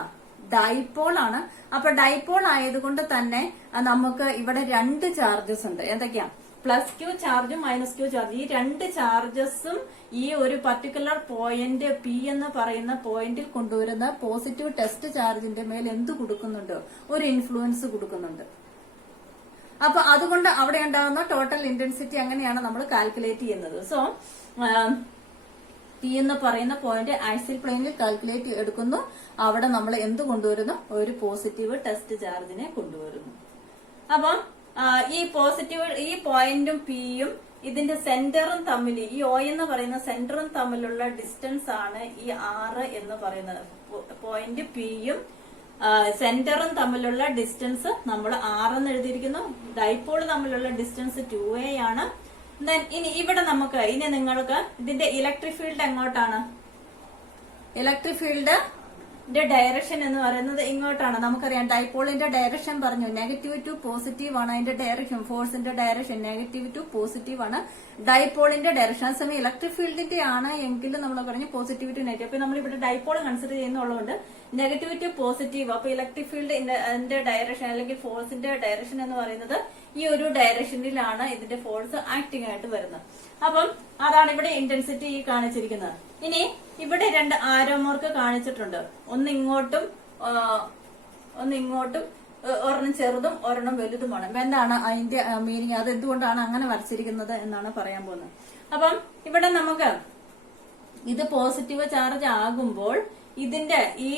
ഡൈപോൾ ആണ്. അപ്പൊ ഡൈപോൾ ആയതുകൊണ്ട് തന്നെ നമുക്ക് ഇവിടെ രണ്ട് ചാർജസ് ഉണ്ട്. എന്തൊക്കെയാ? പ്ലസ് ക്യൂ ചാർജും മൈനസ് ക്യൂ ചാർജ്. ഈ രണ്ട് ചാർജസും ഈ ഒരു പർട്ടിക്കുലർ പോയിന്റ് പി എന്ന് പറയുന്ന പോയിന്റിൽ കൊണ്ടുവരുന്ന പോസിറ്റീവ് ടെസ്റ്റ് ചാർജിന്റെ മേൽ എന്ത് കൊടുക്കുന്നുണ്ട്? ഒരു ഇൻഫ്ലുവൻസ് കൊടുക്കുന്നുണ്ട്. അപ്പൊ അതുകൊണ്ട് അവിടെ ഉണ്ടാകുന്ന ടോട്ടൽ ഇന്റൻസിറ്റി അങ്ങനെയാണ് നമ്മൾ കാൽക്കുലേറ്റ് ചെയ്യുന്നത്. സോ പി എന്ന് പറയുന്ന പോയിന്റ് ആക്സിയൽ പ്ലെയിനിൽ കാൽക്കുലേറ്റ് എടുക്കുന്നു. അവിടെ നമ്മൾ എന്ത് കൊണ്ടുവരുന്നു? ഒരു പോസിറ്റീവ് ടെസ്റ്റ് ചാർജിനെ കൊണ്ടുവരുന്നു. അപ്പം ഈ പോയിന്റും പിയും ഇതിന്റെ സെന്ററും തമ്മിൽ, ഈ ഒ എന്ന് പറയുന്ന സെന്ററും തമ്മിലുള്ള ഡിസ്റ്റൻസ് ആണ് ഈ R എന്ന് പറയുന്നത്. പോയിന്റ് പിയും സെന്ററും തമ്മിലുള്ള ഡിസ്റ്റൻസ് നമ്മൾ R എന്ന് എഴുതിയിരിക്കുന്നു. ഡൈപോൾ തമ്മിലുള്ള ഡിസ്റ്റൻസ് 2a ആണ്. ഇനി ഇവിടെ നമുക്ക് നിങ്ങൾക്ക് ഇതിന്റെ ഇലക്ട്രിക് ഫീൽഡ് എങ്ങോട്ടാണ്? ഇലക്ട്രിക് ഫീൽഡ് ഡയറക്ഷൻ എന്ന് പറയുന്നത് ഇങ്ങോട്ടാണ്. നമുക്കറിയാം ഡൈപോളിന്റെ ഡയറക്ഷൻ പറഞ്ഞു, നെഗറ്റീവ് ടു പോസിറ്റീവ് ആണ് അതിന്റെ ഡയറക്ഷൻ. ഫോഴ്സിന്റെ ഡയറക്ഷൻ നെഗറ്റീവ് ടു പോസിറ്റീവ് ആണ് ഡൈപോളിന്റെ ഡയറക്ഷൻ. അതേസമയം ഇലക്ട്രിക് ഫീൽഡിന്റെ ആണ് എങ്കിലും നമ്മൾ പറഞ്ഞു പോസിറ്റീവ് ടു നെഗറ്റീവ്. അപ്പൊ നമ്മൾ ഇവിടെ ഡൈപോൾ കൺസിഡർ ചെയ്യുന്നുള്ളതുകൊണ്ട് നെഗറ്റീവ് ടു പോസിറ്റീവ്. അപ്പൊ ഇലക്ട്രിക് ഫീൽഡിന്റെ ഡയറക്ഷൻ അല്ലെങ്കിൽ ഫോഴ്സിന്റെ ഡയറക്ഷൻ എന്ന് പറയുന്നത് ഈ ഒരു ഡയറക്ഷനിലാണ് ഇതിന്റെ ഫോഴ്സ് ആക്ടിംഗ് ആയിട്ട് വരുന്നത്. അപ്പം അതാണ് ഇവിടെ ഇന്റൻസിറ്റി കാണിച്ചിരിക്കുന്നത്. ഇനി ഇവിടെ രണ്ട് ആരോ മാർക്ക് കാണിച്ചിട്ടുണ്ട്. ഒന്ന് ഇങ്ങോട്ടും ഒരെണ്ണം ചെറുതും ഒരെണ്ണം വലുതുമാണ്. എന്താണ് അതിന്റെ മീനിങ്? അത് എന്തുകൊണ്ടാണ് അങ്ങനെ വരച്ചിരിക്കുന്നത് എന്നാണ് പറയാൻ പോകുന്നത്. അപ്പം ഇവിടെ നമുക്ക് ഇത് പോസിറ്റീവ് ചാർജ് ആകുമ്പോൾ ഇതിന്റെ ഈ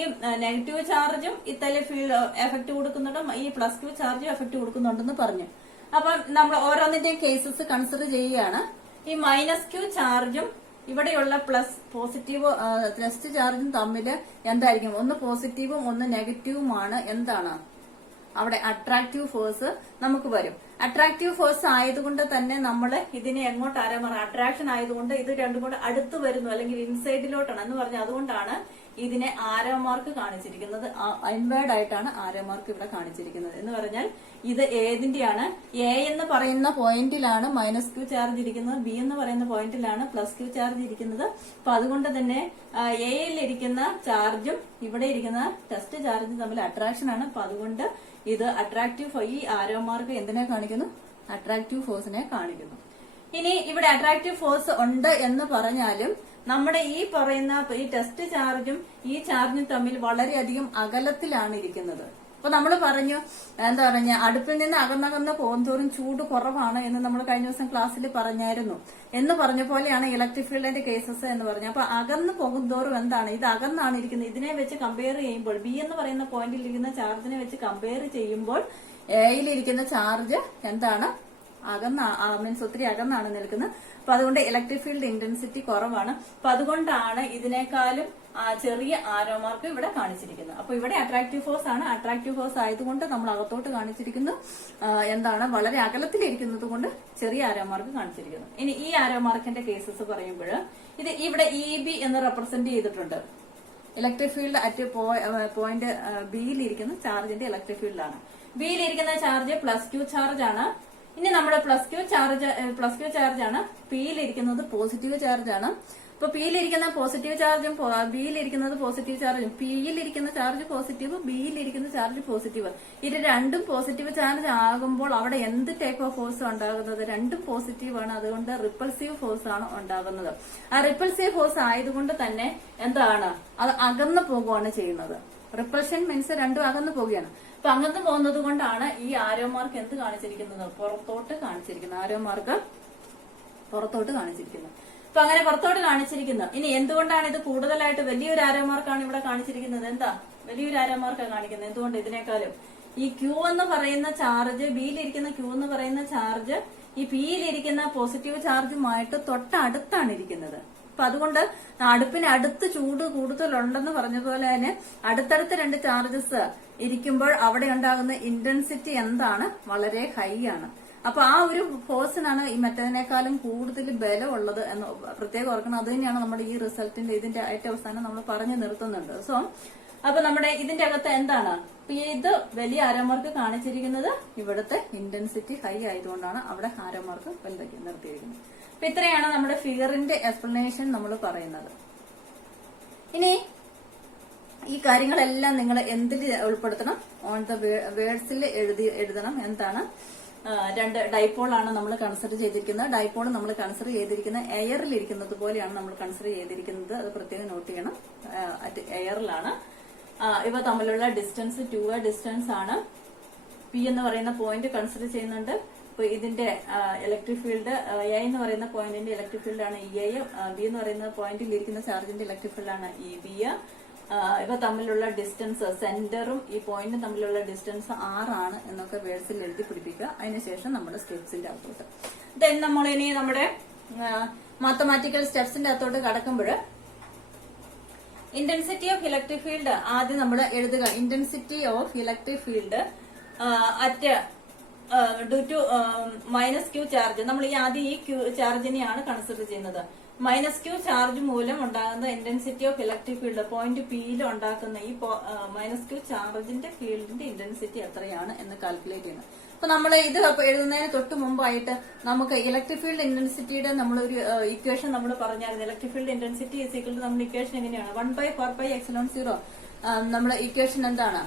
നെഗറ്റീവ് ചാർജും ഇത്തരം ഫീൽഡ് എഫക്ട് കൊടുക്കുന്നുണ്ടും ഈ പ്ലസ് ക്യൂ ചാർജും എഫക്ട് കൊടുക്കുന്നുണ്ടെന്ന് പറഞ്ഞു. അപ്പം നമ്മൾ ഓരോന്നിന്റെയും കേസസ് കൺസിഡർ ചെയ്യുകയാണ്. ഈ മൈനസ് ക്യൂ ചാർജും ഇവിടെയുള്ള പോസിറ്റീവ് ടെസ്റ്റ് ചാർജും തമ്മിൽ എന്തായിരിക്കും? ഒന്ന് പോസിറ്റീവും ഒന്ന് നെഗറ്റീവുമാണ്. എന്താണ് അവിടെ? അട്രാക്റ്റീവ് ഫോഴ്സ് നമുക്ക് വരും. അട്രാക്റ്റീവ് ഫോഴ്സ് ആയതുകൊണ്ട് തന്നെ നമ്മൾ ഇതിനെ എങ്ങോട്ട് അട്രാക്ഷൻ ആയതുകൊണ്ട് ഇത് രണ്ടും കൂടെ അടുത്ത് വരുന്നു അല്ലെങ്കിൽ ഇൻസൈഡിലോട്ടാണ് എന്ന് പറഞ്ഞാൽ അതുകൊണ്ടാണ് ഇതിനെ ആരോ മാർക്ക് കാണിച്ചിരിക്കുന്നത്. ഇൻവേർഡ് ആയിട്ടാണ് ആരോ മാർക്ക് ഇവിടെ കാണിച്ചിരിക്കുന്നത്. എന്ന് പറഞ്ഞാൽ ഇത് ഏതിന്റെയാണ്? എ എന്ന് പറയുന്ന പോയിന്റിലാണ് മൈനസ് ക്യൂ ചാർജ് ഇരിക്കുന്നത്, ബി എന്ന് പറയുന്ന പോയിന്റിലാണ് പ്ലസ് ക്യൂ ചാർജ് ഇരിക്കുന്നത്. അപ്പൊ അതുകൊണ്ട് തന്നെ എയിൽ ഇരിക്കുന്ന ചാർജും ഇവിടെ ഇരിക്കുന്ന ടെസ്റ്റ് ചാർജും തമ്മിൽ അട്രാക്ഷൻ ആണ്. അപ്പൊ അതുകൊണ്ട് ഇത് അട്രാക്റ്റീവ്, ഈ ആരോ മാർക്ക് എന്തിനെ കാണിക്കുന്നു? അട്രാക്റ്റീവ് ഫോഴ്സിനെ കാണിക്കുന്നു. ഇനി ഇവിടെ അട്രാക്റ്റീവ് ഫോഴ്സ് ഉണ്ട് എന്ന് പറഞ്ഞാലും നമ്മുടെ ഈ പറയുന്ന ഈ ടെസ്റ്റ് ചാർജും ഈ ചാർജും തമ്മിൽ വളരെയധികം അകലത്തിലാണ് ഇരിക്കുന്നത്. അപ്പൊ നമ്മൾ പറഞ്ഞു എന്താ പറഞ്ഞ അടുപ്പിൽ നിന്ന് അകന്നകന്ന് പോകുന്തോറും ചൂട് കുറവാണ് എന്ന് നമ്മൾ കഴിഞ്ഞ ദിവസം ക്ലാസ്സിൽ പറഞ്ഞായിരുന്നു. എന്ന് പറഞ്ഞ പോലെയാണ് ഇലക്ട്രിക് ഫീൽഡിന്റെ കേസസ് എന്ന് പറഞ്ഞു. അപ്പൊ അകന്ന് പോകുന്തോറും എന്താണ്, ഇത് അകന്നാണ് ഇരിക്കുന്നത്. ഇതിനെ വെച്ച് കമ്പയർ ചെയ്യുമ്പോൾ ബി എന്ന് പറയുന്ന പോയിന്റിൽ ഇരിക്കുന്ന ചാർജിനെ വെച്ച് കമ്പയർ ചെയ്യുമ്പോൾ എയിലിരിക്കുന്ന ചാർജ് എന്താണ്, മീൻസ് ഒത്തിരി അകന്നാണ് നിൽക്കുന്നത്. അപ്പൊ അതുകൊണ്ട് ഇലക്ട്രിക് ഫീൽഡ് ഇന്റൻസിറ്റി കുറവാണ്. അപ്പൊ അതുകൊണ്ടാണ് ഇതിനേക്കാളും ചെറിയ ആരോ മാർക്ക് ഇവിടെ കാണിച്ചിരിക്കുന്നത്. അപ്പൊ ഇവിടെ അട്രാക്റ്റീവ് ഫോഴ്സ് ആണ്. അട്രാക്റ്റീവ് ഫോഴ്സ് ആയതുകൊണ്ട് നമ്മൾ അകത്തോട്ട് കാണിച്ചിരിക്കുന്നു. എന്താണ്, വളരെ അകലത്തിലിരിക്കുന്നത് കൊണ്ട് ചെറിയ ആരോ മാർക്ക് കാണിച്ചിരിക്കുന്നു. ഇനി ഈ ആരോ മാർക്കിന്റെ കേസസ് പറയുമ്പോൾ ഇത് ഇവിടെ EB എന്ന് റെപ്രസെന്റ് ചെയ്തിട്ടുണ്ട്. ഇലക്ട്രിക് ഫീൽഡ് അറ്റ് പോയിന്റ് ബിയിലിരിക്കുന്ന ചാർജിന്റെ ഇലക്ട്രിക് ഫീൽഡാണ്. ബിയിലിരിക്കുന്ന ചാർജ് +Q ചാർജ് ആണ്. ഇനി നമ്മുടെ +Q ചാർജ് ആണ്. പിയിലിരിക്കുന്നത് പോസിറ്റീവ് ചാർജ് ആണ്. അപ്പൊ പിയിലിരിക്കുന്ന പോസിറ്റീവ് ചാർജും ബിയിലിരിക്കുന്നത് പോസിറ്റീവ് ചാർജും, പിയിലിരിക്കുന്ന ചാർജ് പോസിറ്റീവ്, ബിയിലിരിക്കുന്ന ചാർജ് പോസിറ്റീവ്. ഇത് രണ്ടും പോസിറ്റീവ് ചാർജ് ആകുമ്പോൾ അവിടെ എന്ത് ടൈപ്പ് ഓഫ് ഫോഴ്സ് ഉണ്ടാകുന്നത്, രണ്ടും പോസിറ്റീവ് ആണ്. അതുകൊണ്ട് റിപ്പൾസീവ് ഫോഴ്സ് ആണ് ഉണ്ടാകുന്നത്. ആ റിപ്പൾസീവ് ഫോഴ്സ് ആയതുകൊണ്ട് തന്നെ എന്താണ്, അത് അകന്നു പോകുകയാണ് ചെയ്യുന്നത്. റിപ്പൾഷൻ മീൻസ് രണ്ടും അകന്നു പോവുകയാണ്. അപ്പൊ അകന്നു പോകുന്നത് കൊണ്ടാണ് ഈ ആരോ മാർക്ക് എന്ത് കാണിച്ചിരിക്കുന്നത്, പുറത്തോട്ട് കാണിച്ചിരിക്കുന്നത്. ആരോ മാർക്ക് പുറത്തോട്ട് കാണിച്ചിരിക്കുന്നു. അപ്പൊ അങ്ങനെ പുറത്തോട്ട് കാണിച്ചിരിക്കുന്നു. ഇനി എന്തുകൊണ്ടാണ് ഇത് കൂടുതലായിട്ട് വലിയൊരു ആരോ മാർക്കാണ് ഇവിടെ കാണിച്ചിരിക്കുന്നത്? എന്താ വലിയൊരു ആരോ മാർക്കാണ് കാണിക്കുന്നത്? എന്തുകൊണ്ട്? ഇതിനേക്കാളും ഈ Q എന്ന് പറയുന്ന ചാർജ്, ബിയിലിരിക്കുന്ന Q എന്ന് പറയുന്ന ചാർജ് ഈ പിയിലിരിക്കുന്ന പോസിറ്റീവ് ചാർജുമായിട്ട് തൊട്ടടുത്താണ് ഇരിക്കുന്നത്. അപ്പൊ അതുകൊണ്ട് അടുപ്പിന് അടുത്ത് ചൂട് കൂടുതലുണ്ടെന്ന് പറഞ്ഞതുപോലെ തന്നെ അടുത്തടുത്ത് രണ്ട് ചാർജസ് ഇരിക്കുമ്പോൾ അവിടെ ഉണ്ടാകുന്ന ഇന്റൻസിറ്റി എന്താണ്, വളരെ ഹൈ ആണ്. അപ്പൊ ആ ഒരു ഫോഴ്സിനാണ് ഈ മറ്റതിനേക്കാളും കൂടുതൽ ബലമുള്ളത് എന്ന് പ്രത്യേകം ഓർക്കണം. അത് തന്നെയാണ് നമ്മുടെ ഈ റിസൾട്ടിന്റെ ഇതിന്റെ ഏറ്റവും അവസാനം നമ്മൾ പറഞ്ഞു നിർത്തുന്നുണ്ട്. സോ അപ്പൊ നമ്മുടെ ഇതിന്റെ അകത്ത് എന്താണ്, ഇത് വലിയ ആരോ മാർക്ക് കാണിച്ചിരിക്കുന്നത് ഇവിടുത്തെ ഇന്റൻസിറ്റി ഹൈ ആയതുകൊണ്ടാണ് അവിടെ ആരോ മാർക്ക് വലുതാക്കി നിർത്തിയിരിക്കുന്നത്. അപ്പൊ ഇത്രയാണ് നമ്മുടെ ഫിഗറിന്റെ എക്സ്പ്ലനേഷൻ നമ്മൾ പറയുന്നത്. ഇനി ഈ കാര്യങ്ങളെല്ലാം നിങ്ങൾ എന്തിൽ ഉൾപ്പെടുത്തണം, ഓൺ ദ വേർഡ്സിൽ എഴുതണം. എന്താണ്, രണ്ട് ഡൈപോൾ ആണ് നമ്മൾ കൺസിഡർ ചെയ്തിരിക്കുന്നത്. ഡൈപോൾ നമ്മൾ കൺസിഡർ ചെയ്തിരിക്കുന്നത് എയറിൽ ഇരിക്കുന്നത് പോലെയാണ് നമ്മൾ കൺസിഡർ ചെയ്തിരിക്കുന്നത്. അത് പ്രത്യേകം നോട്ട് ചെയ്യണം. എയറിലാണ്. ഇവ തമ്മിലുള്ള ഡിസ്റ്റൻസ് 2a ഡിസ്റ്റൻസ് ആണ്. പി എന്ന് പറയുന്ന പോയിന്റ് കൺസിഡർ ചെയ്യുന്നുണ്ട്. അപ്പൊ ഇതിന്റെ ഇലക്ട്രിക് ഫീൽഡ് എ എന്ന് പറയുന്ന പോയിന്റിന്റെ ഇലക്ട്രിക് ഫീൽഡ് ആണ് EA. ബി എന്ന് പറയുന്ന പോയിന്റിൽ ഇരിക്കുന്ന ചാർജിന്റെ ഇലക്ട്രിക് ഫീൽഡ് ആണ് EB. ഇവ തമ്മിലുള്ള ഡിസ്റ്റൻസ്, സെന്ററും ഈ പോയിന്റും തമ്മിലുള്ള ഡിസ്റ്റൻസ് 6 ആണ് എന്നൊക്കെ വേർഡ്സിൽ എഴുതി പിടിപ്പിക്കുക. അതിനുശേഷം നമ്മുടെ സ്റ്റെപ്സിന്റെ അകത്തോട്ട് ദെൻ നമ്മളിനി നമ്മുടെ മാത്തമാറ്റിക്കൽ സ്റ്റെപ്സിന്റെ അകത്തോട്ട് കടക്കുമ്പോൾ ഇന്റൻസിറ്റി ഓഫ് ഇലക്ട്രിക് ഫീൽഡ് ആദ്യം നമ്മൾ എഴുതുക. Intensity of electric field at due to -Q charge. നമ്മൾ ഈ ആദ്യം ഈ Q ചാർജിനെയാണ് കൺസിഡർ ചെയ്യുന്നത്. -Q ചാർജ് മൂലം ഉണ്ടാകുന്ന intensity of electric field point പിയിൽ ഉണ്ടാക്കുന്ന ഈ -Q ചാർജിന്റെ ഫീൽഡിന്റെ ഇന്റൻസിറ്റി എത്രയാണ് എന്ന് കാൽക്കുലേറ്റ് ചെയ്യണം. അപ്പൊ നമ്മൾ ഇത് എഴുതുന്നതിന് തൊട്ട് മുമ്പായിട്ട് നമുക്ക് ഇലക്ട്രിക് ഫീൽഡ് ഇന്റൻസിറ്റിയുടെ നമ്മളൊരു ഇക്വേഷൻ നമ്മൾ പറഞ്ഞായിരുന്നു. ഇലക്ട്രിക് ഫീൽഡ് ഇന്റൻസിറ്റി ഈക്വൽ നമ്മുടെ ഇക്വേഷൻ എങ്ങനെയാണ്, 1/4πε0. നമ്മുടെ ഇക്വേഷൻ എന്താണ്,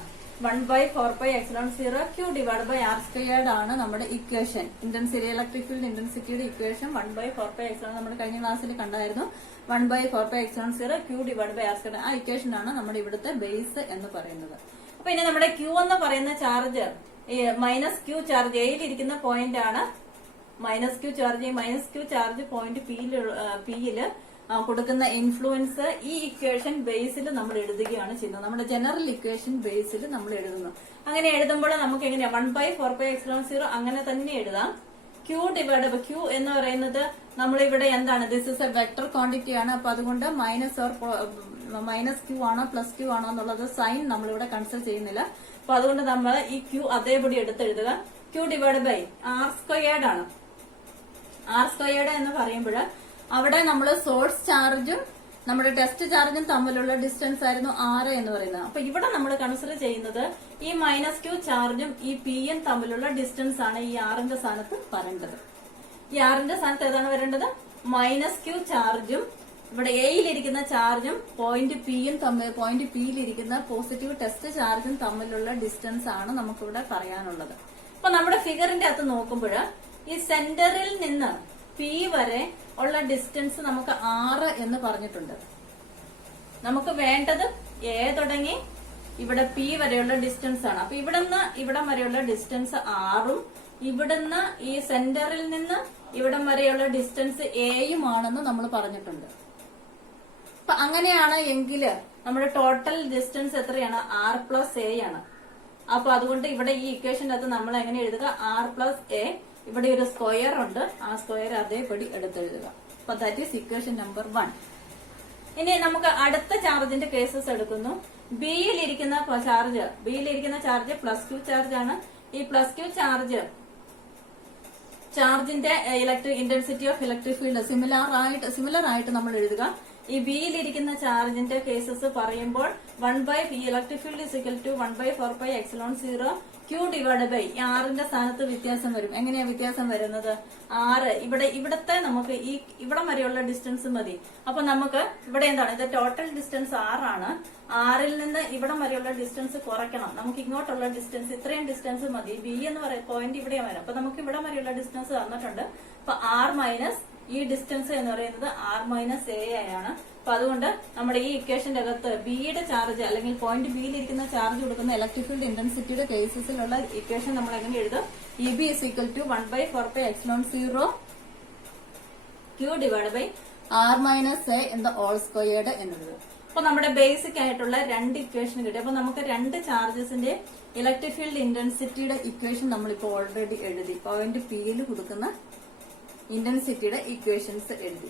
1/4πε0 Q/r² ആണ് നമ്മുടെ ഇക്വേഷൻ. ഇന്റൻസിറ്റി ഇലക്ട്രിക് ഫീൽഡ് ഇന്റൻസിറ്റിയുടെ ഇക്വേഷൻ 1/4πε നമ്മൾ കഴിഞ്ഞ ക്ലാസ്സിൽ കണ്ടായിരുന്നു. 1/4πε0 Q/r². ആ ഇക്വേഷൻ ആണ് നമ്മുടെ ഇവിടുത്തെ ബേസ് എന്ന് പറയുന്നത്. അപ്പൊ ഇനി നമ്മുടെ Q എന്ന് പറയുന്ന ചാർജ് -Q ചാർജ് എയിലിരിക്കുന്ന പോയിന്റ് ആണ്. -Q ചാർജ് പോയിന്റ് പിയില് കൊടുക്കുന്ന ഇൻഫ്ലുവൻസ് ഈ ഇക്വേഷൻ ബേസിൽ നമ്മൾ എഴുതുകയാണ് ചെയ്യുന്നത്. നമ്മുടെ ജനറൽ ഇക്വേഷൻ ബേസിൽ നമ്മൾ എഴുതുന്നു. അങ്ങനെ എഴുതുമ്പോൾ നമുക്ക് എങ്ങനെയാ 1/4πε0 അങ്ങനെ തന്നെ എഴുതാം. Q എന്ന് പറയുന്നത് നമ്മളിവിടെ എന്താണ്, this is A vector quantity ആണ്. അപ്പൊ അതുകൊണ്ട് -Q ആണോ +Q ആണോ എന്നുള്ളത് സൈൻ നമ്മളിവിടെ കൺസിഡർ ചെയ്യുന്നില്ല. അപ്പൊ അതുകൊണ്ട് നമ്മൾ ഈ Q അതേപടി എടുത്തെഴുതുക. Q/r² ആണ്. r² എന്ന് പറയുമ്പോൾ അവിടെ നമ്മൾ സോഴ്സ് ചാർജും നമ്മുടെ ടെസ്റ്റ് ചാർജും തമ്മിലുള്ള ഡിസ്റ്റൻസ് ആയിരുന്നു 6 എന്ന് പറയുന്നത്. അപ്പൊ ഇവിടെ നമ്മൾ കൺസിഡർ ചെയ്യുന്നത് ഈ -Q ചാർജും ഈ Pn തമ്മിലുള്ള ഡിസ്റ്റൻസ് ആണ് ഈ ആറിന്റെ സ്ഥാനത്ത് വരേണ്ടത്. ഈ ആറിന്റെ സ്ഥാനത്ത് ഏതാണ് വരേണ്ടത്, -Q ചാർജും ഇവിടെ എയിലിരിക്കുന്ന ചാർജും പോയിന്റ് പിയിലിരിക്കുന്ന പോസിറ്റീവ് ടെസ്റ്റ് ചാർജും തമ്മിലുള്ള ഡിസ്റ്റൻസ് ആണ് നമുക്കിവിടെ പറയാനുള്ളത്. അപ്പൊ നമ്മുടെ ഫിഗറിന്റെ അകത്ത് നോക്കുമ്പോൾ ഈ സെന്ററിൽ നിന്ന് P വരെ ഉള്ള ഡിസ്റ്റൻസ് നമുക്ക് 6 എന്ന് പറഞ്ഞിട്ടുണ്ട്. നമുക്ക് വേണ്ടത് A തുടങ്ങി ഇവിടെ പി വരെയുള്ള ഡിസ്റ്റൻസ് ആണ്. അപ്പൊ ഇവിടുന്ന് ഇവിടം വരെയുള്ള ഡിസ്റ്റൻസ് ആറും ഇവിടുന്ന് ഈ സെന്ററിൽ നിന്ന് ഇവിടം വരെയുള്ള ഡിസ്റ്റൻസ് എയുമാണെന്ന് നമ്മൾ പറഞ്ഞിട്ടുണ്ട്. അപ്പൊ അങ്ങനെയാണ് എങ്കിൽ നമ്മുടെ ടോട്ടൽ ഡിസ്റ്റൻസ് എത്രയാണ്? ആർ പ്ലസ് എ ആണ്. അപ്പൊ അതുകൊണ്ട് ഇവിടെ ഈ ഇക്വേഷന്റെ അകത്ത് നമ്മൾ എങ്ങനെ എഴുതുക? ആർ പ്ലസ് എ, ഇവിടെ ഒരു സ്ക്വയർ ഉണ്ട്, ആ സ്ക്വയർ അതേപടി എടുത്തെഴുതുക. അപ്പൊ ദാറ്റ് ഈസ് ഇക്വേഷൻ നമ്പർ 1. ഇനി നമുക്ക് അടുത്ത ചാർജിന്റെ കേസസ് എടുക്കുന്നു. ബിയിലിരിക്കുന്ന ചാർജ് പ്ലസ് ക്യൂ ചാർജ് ആണ്. ഈ പ്ലസ് ക്യൂ ചാർജിന്റെ electric intensity of electric field similar ആയിട്ട് നമ്മൾ എഴുതുക. ഈ ബിയിലിരിക്കുന്ന ചാർജിന്റെ കേസസ് പറയുമ്പോൾ 1/p electric field is equal to 1/4πε0 Q divide by ആറിന്റെ സ്ഥാനത്ത് വ്യത്യാസം വരും. എങ്ങനെയാ വ്യത്യാസം വരുന്നത്? 6 ഇവിടത്തെ നമുക്ക് ഈ ഇവിടം വരെയുള്ള ഡിസ്റ്റൻസ് മതി. അപ്പൊ നമുക്ക് ഇവിടെ എന്താണ്? ഇത് ടോട്ടൽ ഡിസ്റ്റൻസ് 6 ആണ്. 6ൽ നിന്ന് ഇവിടം വരെയുള്ള ഡിസ്റ്റൻസ് കുറയ്ക്കണം. നമുക്ക് ഇങ്ങോട്ടുള്ള ഡിസ്റ്റൻസ് ഇത്രയും ഡിസ്റ്റൻസ് മതി. ബി എന്ന് പറയുന്ന പോയിന്റ് ഇവിടെയാണ് വരും. അപ്പൊ നമുക്ക് ഇവിടം വരെയുള്ള ഡിസ്റ്റൻസ് തന്നിട്ടുണ്ട്. അപ്പൊ ആർ മൈനസ് ഈ ഡിസ്റ്റൻസ് എന്ന് പറയുന്നത് ആർ മൈനസ് എ ആണ്. അപ്പൊ അതുകൊണ്ട് നമ്മുടെ ഈ ഇക്വേഷന്റെ അകത്ത് ബിയുടെ ചാർജ് അല്ലെങ്കിൽ പോയിന്റ് ബിയിലിരിക്കുന്ന ചാർജ് കൊടുക്കുന്ന ഇലക്ട്രിക് ഫീൽഡ് ഇന്റൻസിറ്റിയുടെ കേസസിലുള്ള ഇക്വേഷൻ നമ്മൾ എങ്ങനെ എഴുതും? E B is equal to 1/4πε0 Q divide by R minus A in the whole squared എന്നുള്ളത്. അപ്പൊ നമ്മുടെ ബേസിക് ആയിട്ടുള്ള രണ്ട് ഇക്വേഷൻ കിട്ടി. അപ്പൊ നമുക്ക് രണ്ട് ചാർജസിന്റെ ഇലക്ട്രിക് ഫീൽഡ് ഇന്റൻസിറ്റിയുടെ ഇക്വേഷൻ നമ്മളിപ്പോ ഓൾറെഡി എഴുതി. പോയിന്റ് പിയിൽ കൊടുക്കുന്ന ഇന്റൻസിറ്റിയുടെ ഇക്വേഷൻസ് എഴുതി.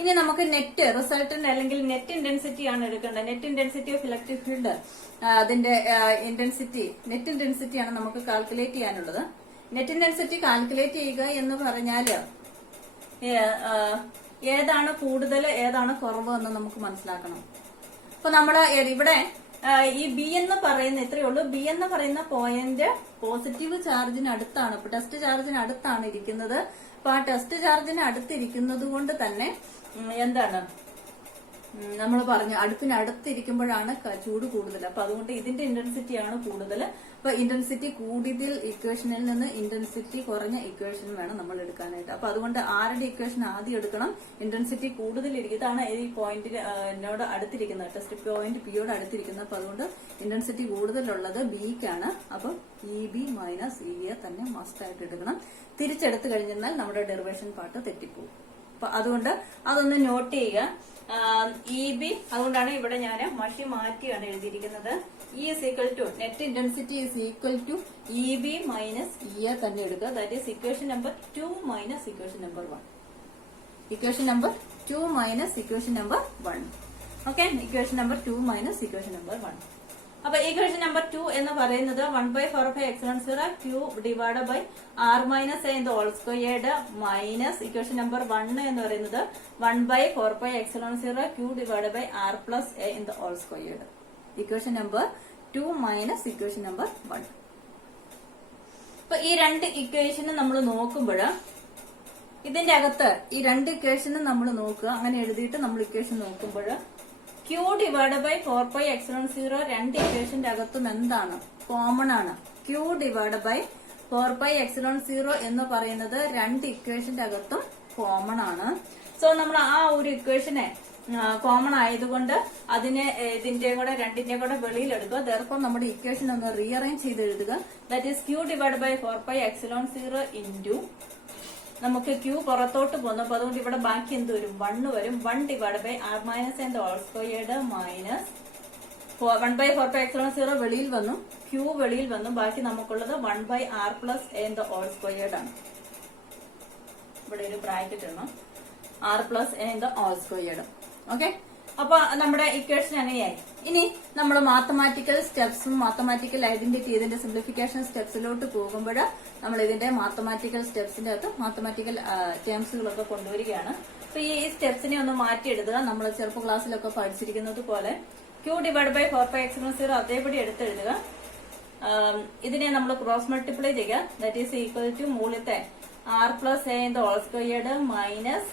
ഇനി നമുക്ക് നെറ്റ് റിസൾട്ടന്റ് അല്ലെങ്കിൽ നെറ്റ് ഇന്റൻസിറ്റി ആണ് എടുക്കേണ്ടത്. Net intensity of electric field അതിന്റെ നെറ്റ് ഇന്റൻസിറ്റി ആണ് നമുക്ക് കാൽക്കുലേറ്റ് ചെയ്യാനുള്ളത്. നെറ്റ് ഇന്റൻസിറ്റി കാൽക്കുലേറ്റ് ചെയ്യുക എന്ന് പറഞ്ഞാല് ഏതാണ് കൂടുതൽ ഏതാണ് കുറവ് എന്ന് നമുക്ക് മനസ്സിലാക്കണം. അപ്പൊ നമ്മള് ഇവിടെ ഈ ബി എന്ന് പറയുന്ന ഇത്രയേ ഉള്ളൂ. ബി എന്ന് പറയുന്ന പോയിന്റ് പോസിറ്റീവ് ചാർജിന് അടുത്താണ്. ഇപ്പൊ ടെസ്റ്റ് ചാർജിന് അടുത്താണ് ഇരിക്കുന്നത്. അപ്പൊ ആ ടെസ്റ്റ് ചാർജിന് അടുത്തിരിക്കുന്നത് കൊണ്ട് തന്നെ എന്താണ് നമ്മൾ പറഞ്ഞു, അടുപ്പിനടുത്തിരിക്കുമ്പോഴാണ് ചൂട് കൂടുതൽ. അപ്പൊ അതുകൊണ്ട് ഇതിന്റെ ഇന്റൻസിറ്റിയാണ് കൂടുതൽ. അപ്പൊ ഇന്റൻസിറ്റി കൂടിയതിൽ ഇക്വേഷനിൽ നിന്ന് ഇന്റൻസിറ്റി കുറഞ്ഞ ഇക്വേഷൻ വേണം നമ്മൾ എടുക്കാനായിട്ട്. അപ്പൊ അതുകൊണ്ട് ആരുടെ ഇക്വേഷൻ ആദ്യം എടുക്കണം? ഇന്റൻസിറ്റി കൂടുതലിരിക്കും. ഇതാണ് ഈ പോയിന്റിനോട് അടുത്തിരിക്കുന്നത്, ടെസ്റ്റ് പോയിന്റ് പിയോട് അടുത്തിരിക്കുന്നത്. അപ്പൊ അതുകൊണ്ട് ഇന്റൻസിറ്റി കൂടുതലുള്ളത് ബിക്കാണ്. അപ്പൊ E B minus E A തന്നെ മസ്റ്റ് ആയിട്ട് എടുക്കണം. തിരിച്ചെടുത്തു കഴിഞ്ഞാൽ നമ്മുടെ ഡെറിവേഷൻ പാർട്ട് തെറ്റിപ്പോകും. അപ്പൊ അതുകൊണ്ട് അതൊന്ന് നോട്ട് ചെയ്യുക. ഇ ബി, അതുകൊണ്ടാണ് ഇവിടെ ഞാൻ മഷി മാറ്റിയാണ് എഴുതിയിരിക്കുന്നത്. E is equal to net intensity is equal to E B minus E A തന്നെ എടുക്കുക. That is equation number 2 minus equation number 1. Equation number 2 minus equation number 1. Okay, equation number 2 minus equation number 1. അപ്പൊ equation number 2 എന്ന് പറയുന്നത് 1/4πε0 Q divide by R minus A in the whole squared minus equation number 1 എന്ന് പറയുന്നത് 1/4πε0 Q divide by R plus A in the whole squared. Equation number 2 minus equation number 1. അപ്പൊ ഈ രണ്ട് ഇക്വേഷന് നമ്മൾ നോക്കുമ്പോൾ ഇതിന്റെ അകത്ത് ഈ രണ്ട് ഇക്വേഷനും നമ്മൾ നോക്കുക. അങ്ങനെ എഴുതിയിട്ട് നമ്മൾ ഇക്വേഷൻ നോക്കുമ്പോൾ Q ഡിവൈഡ് ബൈ 4πε0 രണ്ട് ഇക്വേഷന്റെ അകത്തും എന്താണ്? കോമൺ ആണ്. Q ഡിവൈഡ് ബൈ 4πε0 എന്ന് പറയുന്നത് രണ്ട് ഇക്വേഷന്റെ അകത്തും കോമൺ ആണ്. സോ നമ്മൾ ആ ഒരു ഇക്വേഷനെ കോമൺ ആയതുകൊണ്ട് അതിനെ രണ്ടിന്റെ കൂടെ വെളിയിലെടുക്കുക. ദർപ്പം നമ്മുടെ ഇക്വേഷൻ ഒന്ന് റീഅറേഞ്ച് ചെയ്ത് എഴുതുക. That is Q divide by 4πε0 into നമുക്ക് Q പുറത്തോട്ട് പോകുന്നു. അപ്പൊ അതുകൊണ്ട് ഇവിടെ ബാക്കി എന്ത് വരും? 1 വരും. 1 divide by R minus in whole squared minus 1/4πε0 വെളിയിൽ വന്നു, Q വെളിയിൽ വന്നു. ബാക്കി നമുക്കുള്ളത് 1/r plus in whole squared ആണ്. ഇവിടെ ഒരു ബ്രാക്കറ്റ് ഇടണം. r plus in whole squared. Okay, അപ്പൊ നമ്മുടെ ഇക്വേഷൻ അങ്ങനെയായി. ഇനി നമ്മൾ മാത്തമാറ്റിക്കൽ സ്റ്റെപ്സും മാത്തമാറ്റിക്കൽ ഐഡന്റിറ്റി ഇതിന്റെ സിംപ്ലിഫിക്കേഷൻ സ്റ്റെപ്സിലോട്ട് പോകുമ്പോൾ നമ്മൾ ഇതിന്റെ മാത്തമാറ്റിക്കൽ സ്റ്റെപ്സിന്റെ അകത്ത് മാത്തമാറ്റിക്കൽ ടേംസുകളൊക്കെ കൊണ്ടുവരികയാണ്. അപ്പൊ ഈ സ്റ്റെപ്സിനെ ഒന്ന് മാറ്റിയെടുക്കുക. നമ്മൾ ചെറുപ്പ ക്ലാസ്സിലൊക്കെ പഠിച്ചിരിക്കുന്നത് പോലെ Q ഡിവൈഡ് ബൈ 4πε0 അതേപടി എടുത്തെഴുതുക. ഇതിനെ നമ്മൾ ക്രോസ് മൾട്ടിപ്ലൈ ചെയ്യുക. ദാറ്റ് ഈസ് ഈക്വൽ ടു മൂല്യത്തെ R plus A in the whole squared minus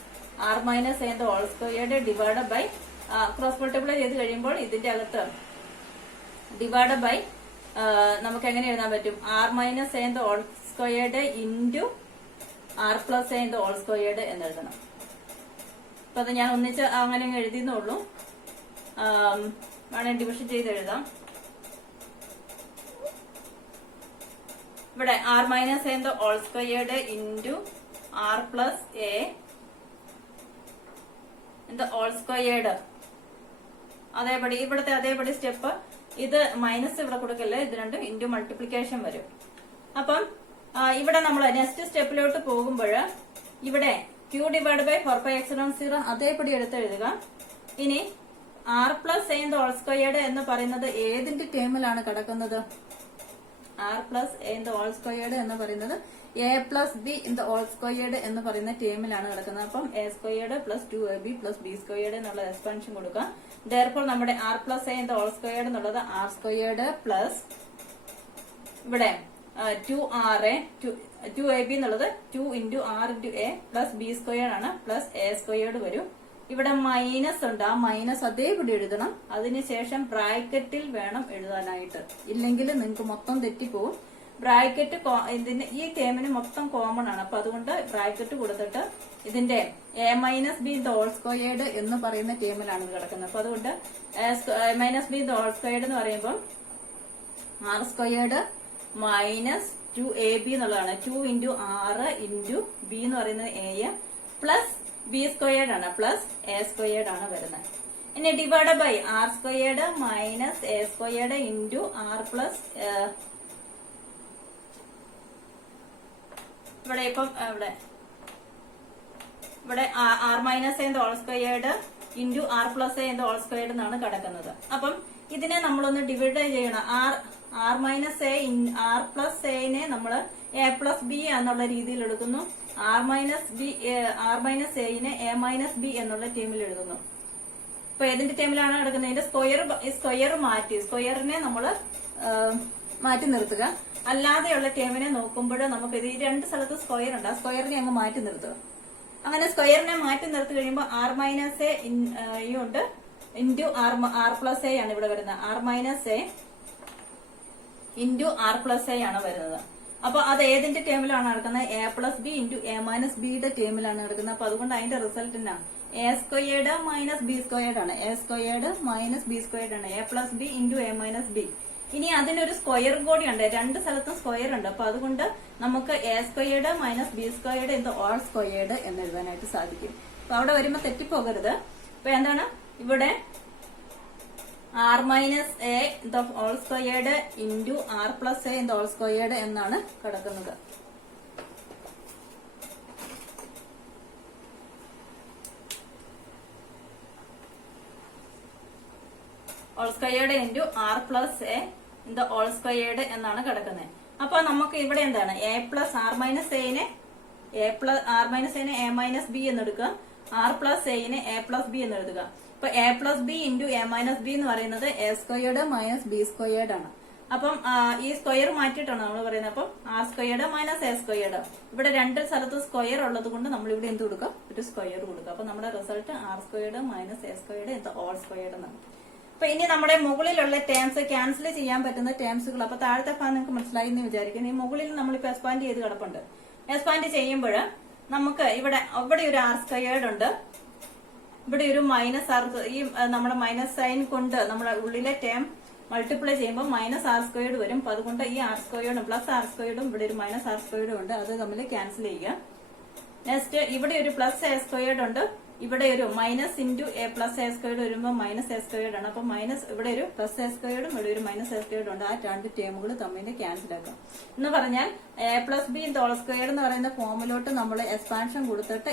R minus A in the whole squared divide by cross multiply ചെയ്ത് കഴിയുമ്പോൾ ഇതിന്റെ അകത്ത് ഡിവൈഡ് ബൈ നമുക്ക് എങ്ങനെ എഴുതാൻ പറ്റും? R minus A in the whole squared into R plus A in the whole squared എന്ന് എഴുതണം. അപ്പൊ അത് ഞാൻ ഒന്നിച്ച് അങ്ങനെ എഴുതിയെന്നുള്ളൂ. വേണമെങ്കിൽ ഡിവിഷൻ ചെയ്ത് എഴുതാം. ഇവിടെ R minus A whole squared into R plus A whole squared. അതേപടി ഇവിടുത്തെ അതേപടി സ്റ്റെപ്പ്. ഇത് മൈനസ് ഇവിടെ കൊടുക്കല്ലേ, ഇത് രണ്ടും ഇൻറ്റു മൾട്ടിപ്ലിക്കേഷൻ വരും. അപ്പം ഇവിടെ നമ്മൾ നെക്സ്റ്റ് സ്റ്റെപ്പിലോട്ട് പോകുമ്പോൾ ഇവിടെ q ഡിവൈഡ് ബൈ 4πε0 അതേപടി എടുത്തെഴുതുക. ഇനി R plus A whole squared എന്ന് പറയുന്നത് ഏതിന്റെ ടേമിലാണ് കിടക്കുന്നത്? R plus A whole squared എന്ന് പറയുന്നത് A plus B whole squared എന്ന് പറയുന്ന ടേമിലാണ് കിടക്കുന്നത്. അപ്പം A squared plus 2ab plus B squared എന്നുള്ള എക്സ്പാൻഷൻ കൊടുക്കുക. therefore നമ്മുടെ R plus A whole squared എന്നുള്ളത് ആർ സ്ക്വയേർഡ് പ്ലസ് ഇവിടെ 2ab എന്നുള്ളത് 2 into R into A plus B squared ആണ് പ്ലസ് എ സ്ക്വയേർഡ് വരും. ഇവിടെ മൈനസ് ഉണ്ട്, ആ മൈനസ് അതേപടി എഴുതണം. അതിനുശേഷം ബ്രാക്കറ്റിൽ വേണം എഴുതാനായിട്ട്, ഇല്ലെങ്കിൽ നിങ്ങൾക്ക് മൊത്തം തെറ്റിപ്പോവും. ബ്രാക്കറ്റ് ഇതിന് ഈ ടേമിന് മൊത്തം കോമൺ ആണ്. അപ്പൊ അതുകൊണ്ട് ബ്രാക്കറ്റ് കൊടുത്തിട്ട് ഇതിന്റെ A minus B whole squared എന്ന് പറയുന്ന ടേമിലാണ് ഇത് കിടക്കുന്നത്. അപ്പൊ അതുകൊണ്ട് മൈനസ് ബി ഹോൾ സ്ക്വയേർഡ് എന്ന് പറയുമ്പോൾ ആർ സ്ക്വയേർഡ് മൈനസ് 2ab എന്നുള്ളതാണ്. 2 ഇൻറ്റു ആറ് ഇൻറ്റു ബി എന്ന് പറയുന്നത് എ പ്ലസ് ബി സ്ക്വയേർഡ് ആണ് പ്ലസ് എ സ്ക്വയേർഡ് ആണ് വരുന്നത്. ഇനി divide by R squared minus A squared into R plus ഇവിടെ ഇപ്പം ഇവിടെ R minus A whole squared into R plus A whole squared എന്നാണ് കിടക്കുന്നത്. അപ്പം ഇതിനെ നമ്മളൊന്ന് ഡിവൈഡ് ചെയ്യണം. R minus A R plus എനെ നമ്മൾ എ പ്ലസ് ബി എന്നുള്ള രീതിയിൽ എടുക്കുന്നു. ആർ മൈനസ് എനെ എ മൈനസ് ബി എന്നുള്ള ടീമിൽ എഴുതുന്നു. ഇപ്പൊ ഏതിന്റെ ടീമിലാണ് കിടക്കുന്നത്? ഇതിന്റെ സ്ക്വയറിനെ നമ്മൾ മാറ്റി നിർത്തുക. അല്ലാതെയുള്ള ടേമിനെ നോക്കുമ്പോൾ നമുക്ക് ഇത് ഈ രണ്ട് സ്ഥലത്ത് സ്ക്വയർ ഉണ്ട്, ആ സ്ക്വയറിനെ അങ്ങ് മാറ്റി നിർത്തുക. അങ്ങനെ സ്ക്വയറിനെ മാറ്റി നിർത്തി കഴിയുമ്പോൾ ആർ മൈനസ് എ ഉണ്ട് ഇൻറ്റു ആർ പ്ലസ് എ ആണ് ഇവിടെ വരുന്നത്. R minus A into R plus A ആണ് വരുന്നത്. അപ്പൊ അത് ഏതിന്റെ ടേമിലാണ് നടക്കുന്നത്? A plus B into A minus ബിയുടെ ടേമിലാണ് നടക്കുന്നത്. അപ്പൊ അതുകൊണ്ട് അതിന്റെ റിസൾട്ട് എന്നാ? A squared minus B squared ആണ്. A squared minus B squared ആണ്. A plus B into A minus B. ഇനി അതിനൊരു സ്ക്വയർ കൂടി ഉണ്ട്, രണ്ട് സ്ഥലത്തും സ്ക്വയർ ഉണ്ട്. അപ്പൊ അതുകൊണ്ട് നമുക്ക് A squared minus B squared whole squared എന്ന് എഴുതാനായിട്ട് സാധിക്കും. അപ്പൊ അവിടെ വരുമ്പോ തെറ്റിപ്പോകരുത്. അപ്പൊ എന്താണ് ഇവിടെ R minus A whole squared into R plus A whole squared എന്നാണ് കിടക്കുന്നത്. Whole squared into R plus A whole squared എന്നാണ് കിടക്കുന്നത്. അപ്പൊ നമുക്ക് ഇവിടെ എന്താണ്? എ പ്ലസ് ആർ മൈനസ് എനെ എ മൈനസ് ബി എന്നെടുക്കുക. ആർ പ്ലസ് എനെ എ പ്ലസ് ബി എന്ന് എഴുതുക. അപ്പൊ A plus B into A minus B എന്ന് പറയുന്നത് A squared minus B squared ആണ്. അപ്പം ഈ സ്ക്വയർ മാറ്റിയിട്ടാണ് നമ്മൾ പറയുന്നത്. അപ്പം R squared minus A squared. ഇവിടെ രണ്ട് സ്ഥലത്ത് സ്ക്വയർ ഉള്ളത് കൊണ്ട് നമ്മൾ ഇവിടെ എന്ത് കൊടുക്കുക? ഒരു സ്ക്വയർ കൊടുക്കുക. അപ്പൊ നമ്മുടെ result R squared minus A squared whole squared എന്നാണ്. അപ്പൊ ഇനി നമ്മുടെ മുകളിലുള്ള ടേംസ് ക്യാൻസൽ ചെയ്യാൻ പറ്റുന്ന ടേംസുകൾ. അപ്പൊ താഴത്തെ ഭാഗം നിങ്ങൾക്ക് മനസ്സിലായി എന്ന് വിചാരിക്കുന്നു. ഈ മുകളിൽ നമ്മളിപ്പോ എക്സ്പാൻഡ് ചെയ്ത് കിടപ്പുണ്ട്. എക്സ്പാൻഡ് ചെയ്യുമ്പോൾ നമുക്ക് ഇവിടെ ഒരു ആർ സ്ക്വയേർഡ് ഉണ്ട്, ഇവിടെ ഒരു മൈനസ് ആർ. ഈ നമ്മുടെ മൈനസ് സൈൻ കൊണ്ട് നമ്മുടെ ഉള്ളിലെ ടേം മൾട്ടിപ്ലൈ ചെയ്യുമ്പോൾ മൈനസ് ആർ സ്ക്വയേർഡ് വരും. അപ്പൊ അതുകൊണ്ട് ഈ ആർ സ്ക്വയേർഡും പ്ലസ് ആർ സ്ക്വയേർഡും ഇവിടെ ഒരു മൈനസ് ആർ സ്ക്വയേർഡും ഉണ്ട്, അത് തമ്മിൽ ക്യാൻസൽ ചെയ്യുക. നെക്സ്റ്റ് ഇവിടെ ഒരു പ്ലസ് എ സ്ക്വയേർഡ് ഉണ്ട്, ഇവിടെ ഒരു minus into A plus A squared വരുമ്പോൾ മൈനസ് എ സ്ക്വയേർഡ് ആണ്. അപ്പൊ മൈനസ് ഇവിടെ ഒരു പ്ലസ് എ സ്ക്വയേർഡും ഇവിടെ ഒരു മൈനസ് എ സ്ക്വയേർഡ് ഉണ്ട്. ആ രണ്ട് ടേമുകൾ തമ്മിൽ ക്യാൻസൽ ആക്കാം. എന്ന് പറഞ്ഞാൽ A plus B whole squared എന്ന് പറയുന്ന ഫോമിലോട്ട് നമ്മൾ എക്സ്പാൻഷൻ കൊടുത്തിട്ട്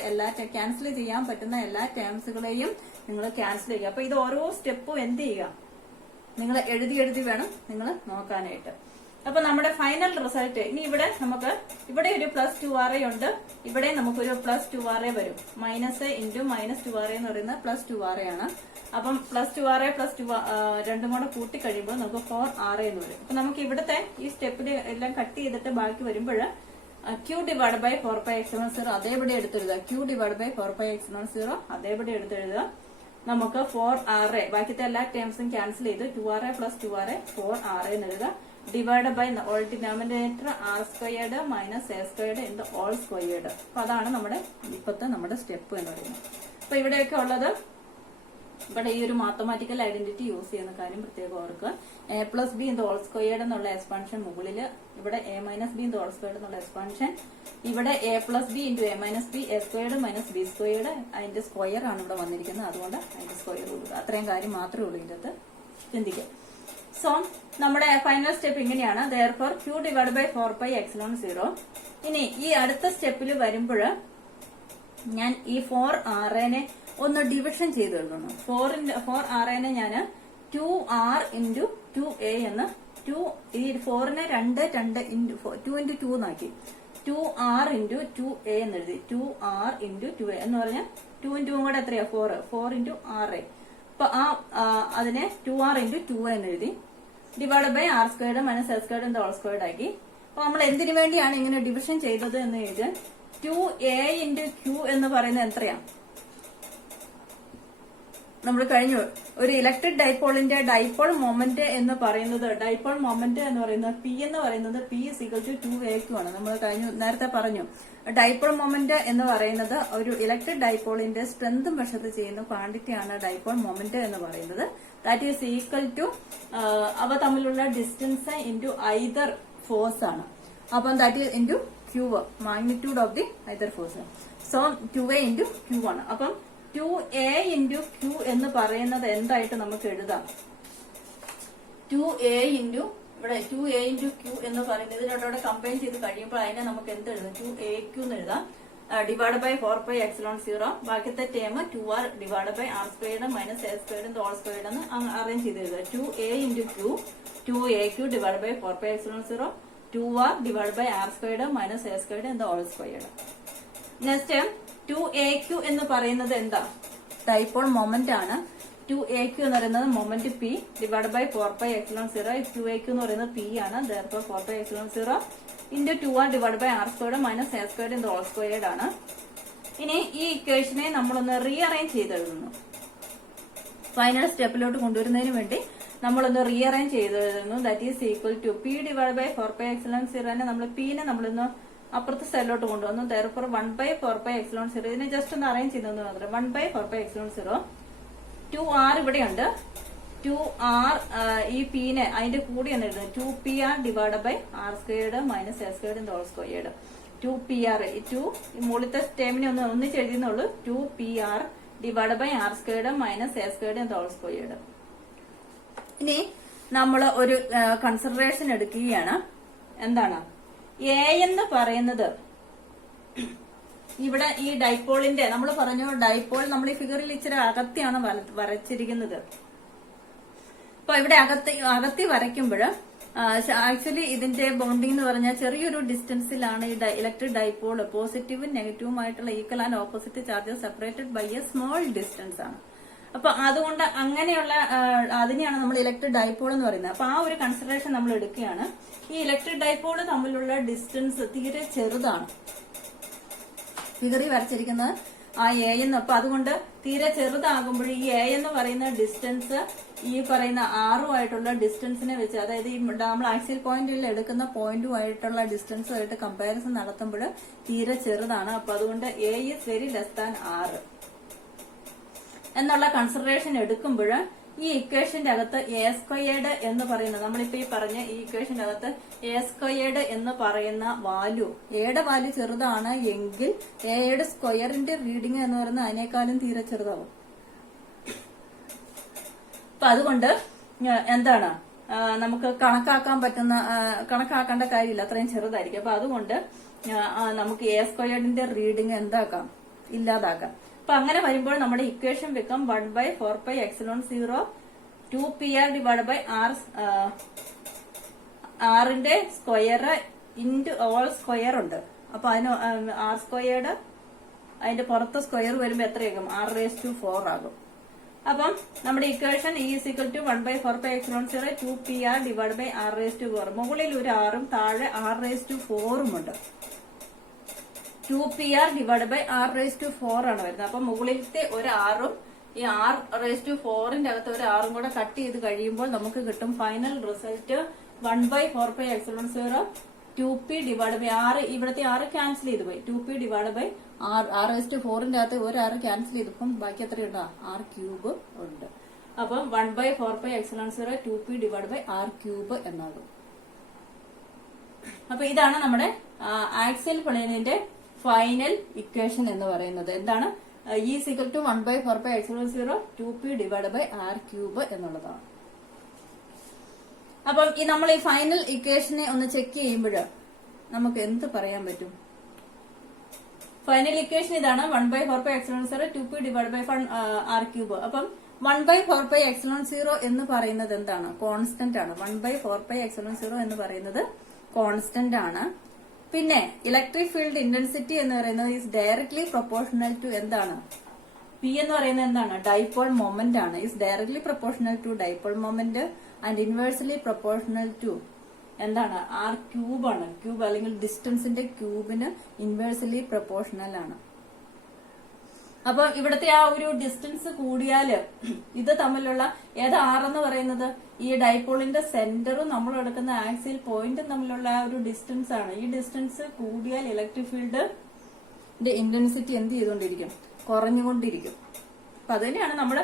ക്യാൻസൽ ചെയ്യാൻ പറ്റുന്ന എല്ലാ ടേംസുകളെയും നിങ്ങൾ ക്യാൻസൽ ചെയ്യുക. അപ്പൊ ഇത് ഓരോ സ്റ്റെപ്പും എന്ത് ചെയ്യുക? നിങ്ങൾ എഴുതി വേണം നിങ്ങൾ നോക്കാനായിട്ട്. അപ്പൊ നമ്മുടെ ഫൈനൽ റിസൾട്ട് ഇനി ഇവിടെ നമുക്ക് ഇവിടെ ഒരു പ്ലസ് 2r ഉണ്ട്, ഇവിടെ നമുക്കൊരു പ്ലസ് 2r വരും. മൈനസ് ഇൻറ്റു മൈനസ് 2r എന്ന് പറയുന്നത് പ്ലസ് 2r ആണ്. അപ്പം പ്ലസ് 2r പ്ലസ് 2 രണ്ടും കൂടെ കൂട്ടി കഴിയുമ്പോൾ നമുക്ക് 4r എന്ന് വരും. അപ്പൊ നമുക്ക് ഇവിടുത്തെ ഈ സ്റ്റെപ്പിൽ എല്ലാം കട്ട് ചെയ്തിട്ട് ബാക്കി വരുമ്പോൾ q ഡിവൈഡ് ബൈ 4πε0 അതേപടി എടുത്തെഴുതുക. q ഡിവൈഡ് ബൈ 4πε0 അതേപടി എടുത്തെഴുതുക. നമുക്ക് 4r ബാക്കിത്തെ എല്ലാ ടേംസും ക്യാൻസൽ ചെയ്ത് 2r പ്ലസ് 2r 4r എന്ന് എഴുതുക. Divide by all denominator R squared minus A squared whole squared. അപ്പൊ അതാണ് നമ്മുടെ ഇപ്പത്തെ നമ്മുടെ സ്റ്റെപ്പ് എന്ന് പറയുന്നത്. അപ്പൊ ഇവിടെയൊക്കെ ഉള്ളത് ഇവിടെ ഈ ഒരു മാത്തമാറ്റിക്കൽ ഐഡന്റിറ്റി യൂസ് ചെയ്യുന്ന കാര്യം പ്രത്യേകം ഓർക്കുക. A plus B whole squared എന്നുള്ള എക്സ്പാൻഷൻ മുകളില്, ഇവിടെ A minus B whole squared എന്നുള്ള എക്സ്പാൻഷൻ, ഇവിടെ A plus B into A minus B, A squared minus B squared, അതിന്റെ സ്ക്വയർ ആണ് ഇവിടെ വന്നിരിക്കുന്നത്, അതുകൊണ്ട് അതിന്റെ സ്ക്വയർ കൊടുക്കുക. അത്രയും കാര്യം മാത്രമേ ഉള്ളൂ ഇതിനകത്ത് ചിന്തിക്കുക. സോ നമ്മുടെ ഫൈനൽ സ്റ്റെപ്പ് ഇങ്ങനെയാണ്. therefore q divide by 4πε0. ഇനി ഈ അടുത്ത സ്റ്റെപ്പിൽ വരുമ്പോൾ ഞാൻ ഈ 4r-നെ ഒന്ന് ഡിവിഷൻ ചെയ്ത് എഴുതുന്നു. 4r-നെ ഞാൻ 2r ഇൻറ്റു 2a എന്ന്, ഈ 4-നെ 2 ഇൻറ്റു 2 എന്നാക്കി 2r ഇൻറ്റു 2a എന്ന് എഴുതി. 2r ഇൻറ്റു 2a എന്ന് പറഞ്ഞാൽ 2 ഇൻറ്റു കൂടെ എത്രയാ 4 ഇൻറ്റു r. അപ്പൊ അതിനെ 2r ഇൻറ്റു 2a എന്ന് എഴുതി. Divide by r squared minus s squared whole squared ആക്കി. അപ്പൊ നമ്മൾ എന്തിനു വേണ്ടിയാണ് ഇങ്ങനെ ഡിവിഷൻ ചെയ്തത് എന്ന് എഴുതാൻ, 2a ഇൻറ്റു q എന്ന് പറയുന്നത് എത്രയാണ്? നമ്മൾ കഴിഞ്ഞു ഒരു ഇലക്ട്രിക് ഡൈപോളിന്റെ ഡൈപോൾ മൊമെന്റ് എന്ന് പറയുന്നത്, ഡൈപോൾ മൊമെന്റ് എന്ന് പറയുന്നത് പി എന്ന് പറയുന്നത് p = 2aq ആണ്. നമ്മൾ നേരത്തെ പറഞ്ഞു ഡൈപോൾ മൊമെന്റ് എന്ന് പറയുന്നത് ഒരു ഇലക്ട്രിക് ഡൈപോളിന്റെ സ്ട്രെങ്തും വശത്ത് ചെയ്യുന്ന ക്വാണ്ടിറ്റിയാണ് ഡൈപോൾ മൊമെന്റ് എന്ന് പറയുന്നത്. ദാറ്റ് ഈസ് ഈക്വൽ ടു അവ തമ്മിലുള്ള ഡിസ്റ്റൻസ് ഇൻറ്റു ഐദർ ഫോഴ്സ് ആണ്. അപ്പം that is into Q, magnitude of the either force. So 2a into Q ആണ്. അപ്പം 2a ഇൻറ്റു ക്യൂ എന്ന് പറയുന്നത് എന്തായിട്ട് നമുക്ക് എഴുതാം? 2a ഇൻറ്റു ഇവിടെ 2a ഇൻറ്റു ക്യൂ എന്ന് പറയുന്നത് ഇതിനോട് കമ്പൈൻ ചെയ്ത് കഴിയുമ്പോൾ അതിനെ നമുക്ക് എന്ത് എഴുതാം? 2aq എന്ന് എഴുതാം. Divide by 4πε0. ബാക്കിത്തെ term 2r divide by r squared minus a squared whole squared എന്ന് അറേഞ്ച് ചെയ്ത് എഴുതുക. 2a into Q 2aq divide by 4πε0, 2r divide by r squared minus a squared whole squared. Next 2aq എന്ന് പറയുന്നത് എന്താ? Dipole moment ആണ്. 2aq എന്ന് പറയുന്നത് moment p divide by 4πε0. 2aq എന്ന് പറയുന്നത് p ആണ്. therefore 4πε0 into 2r divide by r squared minus a squared whole squared ആണ്. ഇനി ഈ ഇക്വേഷനെ നമ്മളൊന്ന് റീഅറേഞ്ച് ചെയ്ത് എഴുതുന്നു. ഫൈനൽ സ്റ്റെപ്പിലോട്ട് കൊണ്ടുവരുന്നതിന് വേണ്ടി നമ്മളൊന്ന് റീഅറേഞ്ച് ചെയ്ത് എഴുതുന്നു. That is equal to p divide by 4πε0. നമ്മൾ p-നെ നമ്മളൊന്ന് അപ്പുറത്തെ സൈഡിലോട്ട് കൊണ്ടുവന്നു. therefore 1/4πε0. ഇതിനെ ജസ്റ്റ് ഒന്ന് അറേഞ്ച് ചെയ്തെന്ന് മാത്രം. 1/4πε0. 2r ഇവിടെയുണ്ട്. 2r ഈ p-നെ അതിന്റെ കൂടി എന്ന് എഴുതുന്നത് 2pr divide by r squared minus a squared whole squared. 2pr മുകളിലത്തെ ടേമിനെ ഒന്ന് ഒന്നിച്ച് എഴുതുന്നുള്ളൂ. 2pr divide by r squared minus a squared whole squared. ഇനി നമ്മൾ ഒരു കൺസിഡറേഷൻ എടുക്കുകയാണ്. എന്താണ് എ എന്ന് പറയുന്നത്? ഇവിടെ ഈ ഡൈപോളിന്റെ നമ്മൾ പറഞ്ഞു, ഡൈപോൾ നമ്മൾ ഈ ഫിഗറിൽ ഇച്ചിരി അകത്തിയാണ് വരച്ചിരിക്കുന്നത്. അപ്പൊ ഇവിടെ അകത്തി വരയ്ക്കുമ്പോൾ ആക്ച്വലി ഇതിന്റെ ബോണ്ടിങ് എന്ന് പറഞ്ഞാൽ ചെറിയൊരു ഡിസ്റ്റൻസിലാണ് ഈ ഇലക്ട്രിക് ഡൈപോൾ പോസിറ്റീവും നെഗറ്റീവുമായിട്ടുള്ള equal and opposite charges separated by a small distance ആണ്. അപ്പൊ അതുകൊണ്ട് അങ്ങനെയുള്ള അതിനെയാണ് നമ്മൾ ഇലക്ട്രിക് ഡൈപോൾ എന്ന് പറയുന്നത്. അപ്പൊ ആ ഒരു കൺസിഡറേഷൻ നമ്മൾ എടുക്കുകയാണ്. ഈ ഇലക്ട്രിക് ഡൈപോൾ തമ്മിലുള്ള ഡിസ്റ്റൻസ് തീരെ ചെറുതാണ്. ഫിഗറിൽ വരച്ചിരിക്കുന്നത് ആ എ എന്ന്. അപ്പൊ അതുകൊണ്ട് തീരെ ചെറുതാകുമ്പോൾ ഈ എ എന്ന് പറയുന്ന ഡിസ്റ്റൻസ് ഈ പറയുന്ന ആറുമായിട്ടുള്ള ഡിസ്റ്റൻസിനെ വെച്ച്, അതായത് ഈ നമ്മൾ ആക്സിയൽ പോയിന്റിൽ എടുക്കുന്ന പോയിന്റുമായിട്ടുള്ള ഡിസ്റ്റൻസുമായിട്ട് കമ്പാരിസൺ നടത്തുമ്പോൾ തീരെ ചെറുതാണ്. അപ്പൊ അതുകൊണ്ട് A is very less than 6 എന്നുള്ള കൺസിഡറേഷൻ എടുക്കുമ്പോൾ ഈ ഇക്വേഷന്റെ അകത്ത് എ സ്ക്വയേർഡ് എന്ന് പറയുന്നത്, നമ്മളിപ്പോ ഈ പറഞ്ഞ ഈ ഇക്വേഷന്റെ അകത്ത് എ സ്ക്വയേർഡ് എന്ന് പറയുന്ന വാല്യൂ, എയുടെ വാല്യൂ ചെറുതാണ് എങ്കിൽ എയുടെ സ്ക്വയറിന്റെ റീഡിംഗ് എന്ന് പറയുന്നത് അതിനേക്കാളും തീരെ ചെറുതാവും. അപ്പൊ അതുകൊണ്ട് എന്താണ് നമുക്ക് കണക്കാക്കേണ്ട കാര്യമില്ല, അത്രയും ചെറുതായിരിക്കും. അപ്പൊ അതുകൊണ്ട് നമുക്ക് എ സ്ക്വയർഡിന്റെ റീഡിംഗ് എന്താക്കാം? ഇല്ലാതാക്കാം. അപ്പൊ അങ്ങനെ വരുമ്പോൾ നമ്മുടെ ഇക്വേഷൻ വെക്കാം 1/4πε0 2pr ഡിവൈഡ് ബൈ ആറിന്റെ സ്ക്വയർ ഇൻറ്റു ഓൾ സ്ക്വയർ ഉണ്ട്. അപ്പൊ അതിന് r സ്ക്വയർഡ് അതിന്റെ പുറത്ത് സ്ക്വയർ വരുമ്പോ എത്രയാകും? r⁴ ആകും. അപ്പം നമ്മുടെ equation is equal to 1/4πε0 2pr divide by r⁴. മുകളിൽ ഒരു r-ഉം താഴെ r⁴ ഉണ്ട്. 2pr ഡിവൈഡ് ബൈ r⁴ ആണ് വരുന്നത്. അപ്പൊ മുകളിലത്തെ ഒരു r-ഉം ഈ r⁴ അകത്ത് ഒരു r-ഉം കൂടെ കട്ട് ചെയ്ത് കഴിയുമ്പോൾ നമുക്ക് കിട്ടും final result 1/4πε0 2p divide by r, ഇവിടുത്തെ r ക്യാൻസൽ ചെയ്ത് പോയി. 2p ഡിവൈഡ് ബൈ r⁴ന്റെ അകത്ത് ഒരു r ക്യാൻസൽ ചെയ്തപ്പം ബാക്കി എത്രയുണ്ടോ? r³ ഉണ്ട്. അപ്പം 1/4πε0 2p ഡിവൈഡ് ബൈ r³ എന്നാകും. അപ്പൊ ഇതാണ് നമ്മുടെ ആക്സിയൽ പ്ലെയിനിന്റെ ഫൈനൽ ഇക്വേഷൻ എന്ന് പറയുന്നത്. എന്താണ്? E = 1/4πε0 2p divide by r³ എന്നുള്ളതാണ്. അപ്പം നമ്മൾ ഈ ഫൈനൽ ഇക്വേഷനെ ഒന്ന് ചെക്ക് ചെയ്യുമ്പോൾ നമുക്ക് എന്ത് പറയാൻ പറ്റും? ഫൈനൽ ഇക്വേഷൻ ഇതാണ് 1/4πε0 2p ഡിവൈഡ് ബൈ r³. അപ്പം 1/4πε0 എന്ന് പറയുന്നത് എന്താണ്? കോൺസ്റ്റന്റ് ആണ്. 1/4πε0 എന്ന് പറയുന്നത് കോൺസ്റ്റന്റ് ആണ്. പിന്നെ ഇലക്ട്രിക് ഫീൽഡ് ഇന്റൻസിറ്റി എന്ന് പറയുന്നത് ഈസ് ഡയറക്ട്ലി പ്രൊപ്പോർഷണൽ ടു എന്താണ്? പി എന്ന് പറയുന്നത് എന്താണ്? ഡൈപോൾ മൊമെന്റ് ആണ്. Is directly proportional to dipole moment and inversely proportional to എന്താണ്? r³ ആണ്. ക്യൂബ് അല്ലെങ്കിൽ ഡിസ്റ്റൻസിന്റെ ക്യൂബിന് ഇൻവേഴ്സ്ലി പ്രൊപ്പോർഷണൽ ആണ്. അപ്പൊ ഇവിടുത്തെ ആ ഒരു ഡിസ്റ്റൻസ് കൂടിയാല് ഇത് തമ്മിലുള്ള ഏത് r എന്ന് പറയുന്നത് ഈ ഡൈപോളിന്റെ സെന്ററും നമ്മൾ എടുക്കുന്ന ആക്സിയൽ പോയിന്റും തമ്മിലുള്ള ആ ഒരു ഡിസ്റ്റൻസ് ആണ്. ഈ ഡിസ്റ്റൻസ് കൂടിയാൽ ഇലക്ട്രിക് ഫീൽഡിന്റെ ഇന്റൻസിറ്റി എന്ത് ചെയ്തുകൊണ്ടിരിക്കും? കുറഞ്ഞുകൊണ്ടിരിക്കും. അപ്പൊ അത് തന്നെയാണ് നമ്മള്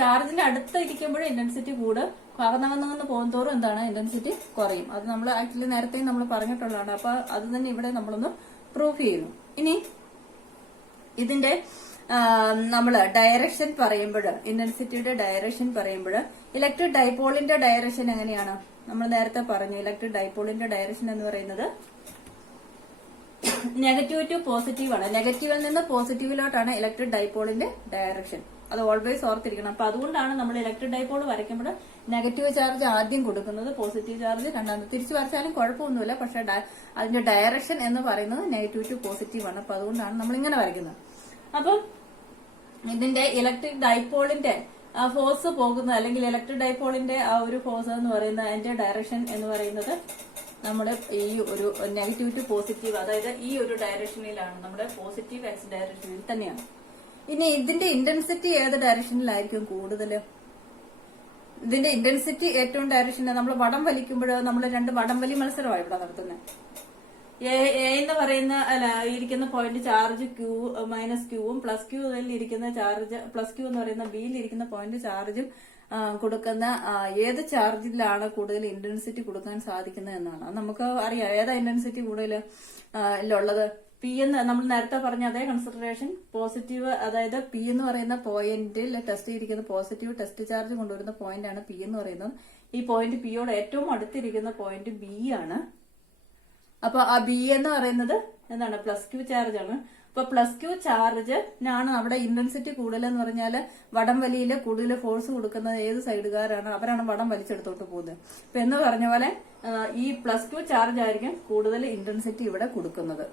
ചാർജിന്റെ അടുത്ത് ഇരിക്കുമ്പോഴും ഇന്റൻസിറ്റി കൂടും, കറന്നകന്ന് പോകുന്തോറും എന്താണ്? ഇന്റൻസിറ്റി കുറയും. അത് നമ്മൾ ആക്ച്വലി നേരത്തെ നമ്മൾ പറഞ്ഞിട്ടുള്ളതാണ്. അപ്പൊ അത് തന്നെ ഇവിടെ നമ്മളൊന്ന് പ്രൂഫ് ചെയ്യുന്നു. ഇനി ഇതിന്റെ നമ്മള് ഡയറക്ഷൻ പറയുമ്പോൾ, ഇന്റൻസിറ്റിയുടെ ഡയറക്ഷൻ പറയുമ്പോൾ ഇലക്ട്രിക് ഡൈപോളിന്റെ ഡയറക്ഷൻ എങ്ങനെയാണ്? നമ്മൾ നേരത്തെ പറഞ്ഞു ഇലക്ട്രിക് ഡൈപോളിന്റെ ഡയറക്ഷൻ എന്ന് പറയുന്നത് നെഗറ്റീവ് ടു പോസിറ്റീവ് ആണ്. നെഗറ്റീവിൽ നിന്ന് പോസിറ്റീവിലോട്ടാണ് ഇലക്ട്രിക് ഡൈപോളിന്റെ ഡയറക്ഷൻ. അത് ഓൾവേസ് ഓർത്തിരിക്കണം. അപ്പൊ അതുകൊണ്ടാണ് നമ്മൾ ഇലക്ട്രിക് ഡൈപോൾ വരയ്ക്കുമ്പോൾ നെഗറ്റീവ് ചാർജ് ആദ്യം കൊടുക്കുന്നത്, പോസിറ്റീവ് ചാർജ് രണ്ടാമത്. തിരിച്ചു വരച്ചാലും കുഴപ്പമൊന്നുമില്ല. പക്ഷെ അതിന്റെ ഡയറക്ഷൻ എന്ന് പറയുന്നത് നെഗറ്റീവ് ടു പോസിറ്റീവ് ആണ്. അപ്പൊ അതുകൊണ്ടാണ് നമ്മൾ ഇങ്ങനെ വരയ്ക്കുന്നത്. അപ്പം ഇതിന്റെ ഇലക്ട്രിക് ഡൈപോളിന്റെ ഫോഴ്സ് പോകുന്നത്, അല്ലെങ്കിൽ ഇലക്ട്രിക് ഡൈപോളിന്റെ ആ ഒരു ഫോഴ്സ് എന്ന് പറയുന്നത്, അതിന്റെ ഡയറക്ഷൻ എന്ന് പറയുന്നത് നമ്മുടെ ഈ ഒരു നെഗറ്റീവ് ടു പോസിറ്റീവ്, അതായത് ഈ ഒരു ഡയറക്ഷനിലാണ്, നമ്മുടെ പോസിറ്റീവ് എക്സ് ഡയറക്ഷനിൽ തന്നെയാണ്. ഇനി ഇതിന്റെ ഇന്റൻസിറ്റി ഏത് ഡയറക്ഷനിലായിരിക്കും കൂടുതൽ? ഇതിന്റെ ഇന്റൻസിറ്റി ഏറ്റവും ഡയറക്ഷൻ നമ്മൾ വടം വലിക്കുമ്പോൾ നമ്മൾ രണ്ട് വടംവലി മത്സരമാണ് ഇവിടെ നടത്തുന്നത്. എ എന്ന് പറയുന്ന ഇരിക്കുന്ന പോയിന്റ് ചാർജ് Q -Qവും പ്ലസ് Q ഇരിക്കുന്ന ചാർജ് പ്ലസ് Q എന്ന് പറയുന്ന ബിയിൽ ഇരിക്കുന്ന പോയിന്റ് ചാർജും കൊടുക്കുന്ന ഏത് ചാർജിലാണ് കൂടുതൽ ഇന്റൻസിറ്റി കൊടുക്കാൻ സാധിക്കുന്നത് എന്നാണ്. നമുക്ക് അറിയാം ഏതാ ഇന്റൻസിറ്റി കൂടുതൽ ഉള്ളത്. പി എന്ന് നമ്മൾ നേരത്തെ പറഞ്ഞ അതേ കൺസിഡറേഷൻ പോസിറ്റീവ്, അതായത് പി എന്ന് പറയുന്ന പോയിന്റിൽ ടെസ്റ്റ് ചെയ്തിരിക്കുന്ന പോസിറ്റീവ് ടെസ്റ്റ് ചാർജ് കൊണ്ടുവരുന്ന പോയിന്റ് ആണ് പി എന്ന് പറയുന്നത്. ഈ പോയിന്റ് പിയോട് ഏറ്റവും അടുത്തിരിക്കുന്ന പോയിന്റ് ബി ആണ്. അപ്പൊ ആ ബി എന്ന് പറയുന്നത് എന്താണ്? പ്ലസ് Q ചാർജ് ആണ്. അപ്പൊ പ്ലസ് Q ചാർജിനാണ് അവിടെ ഇന്റൻസിറ്റി കൂടുതലെന്ന് പറഞ്ഞാല് വടംവലിയില് കൂടുതൽ ഫോഴ്സ് കൊടുക്കുന്നത് ഏത് സൈഡുകാരാണ്? അവരാണ് വടം വലിച്ചെടുത്തോട്ട് പോകുന്നത്. അപ്പൊ എന്ന് പറഞ്ഞ പോലെ ഈ പ്ലസ് Q ചാർജ് ആയിരിക്കും കൂടുതൽ ഇന്റൻസിറ്റി ഇവിടെ കൊടുക്കുന്നത്.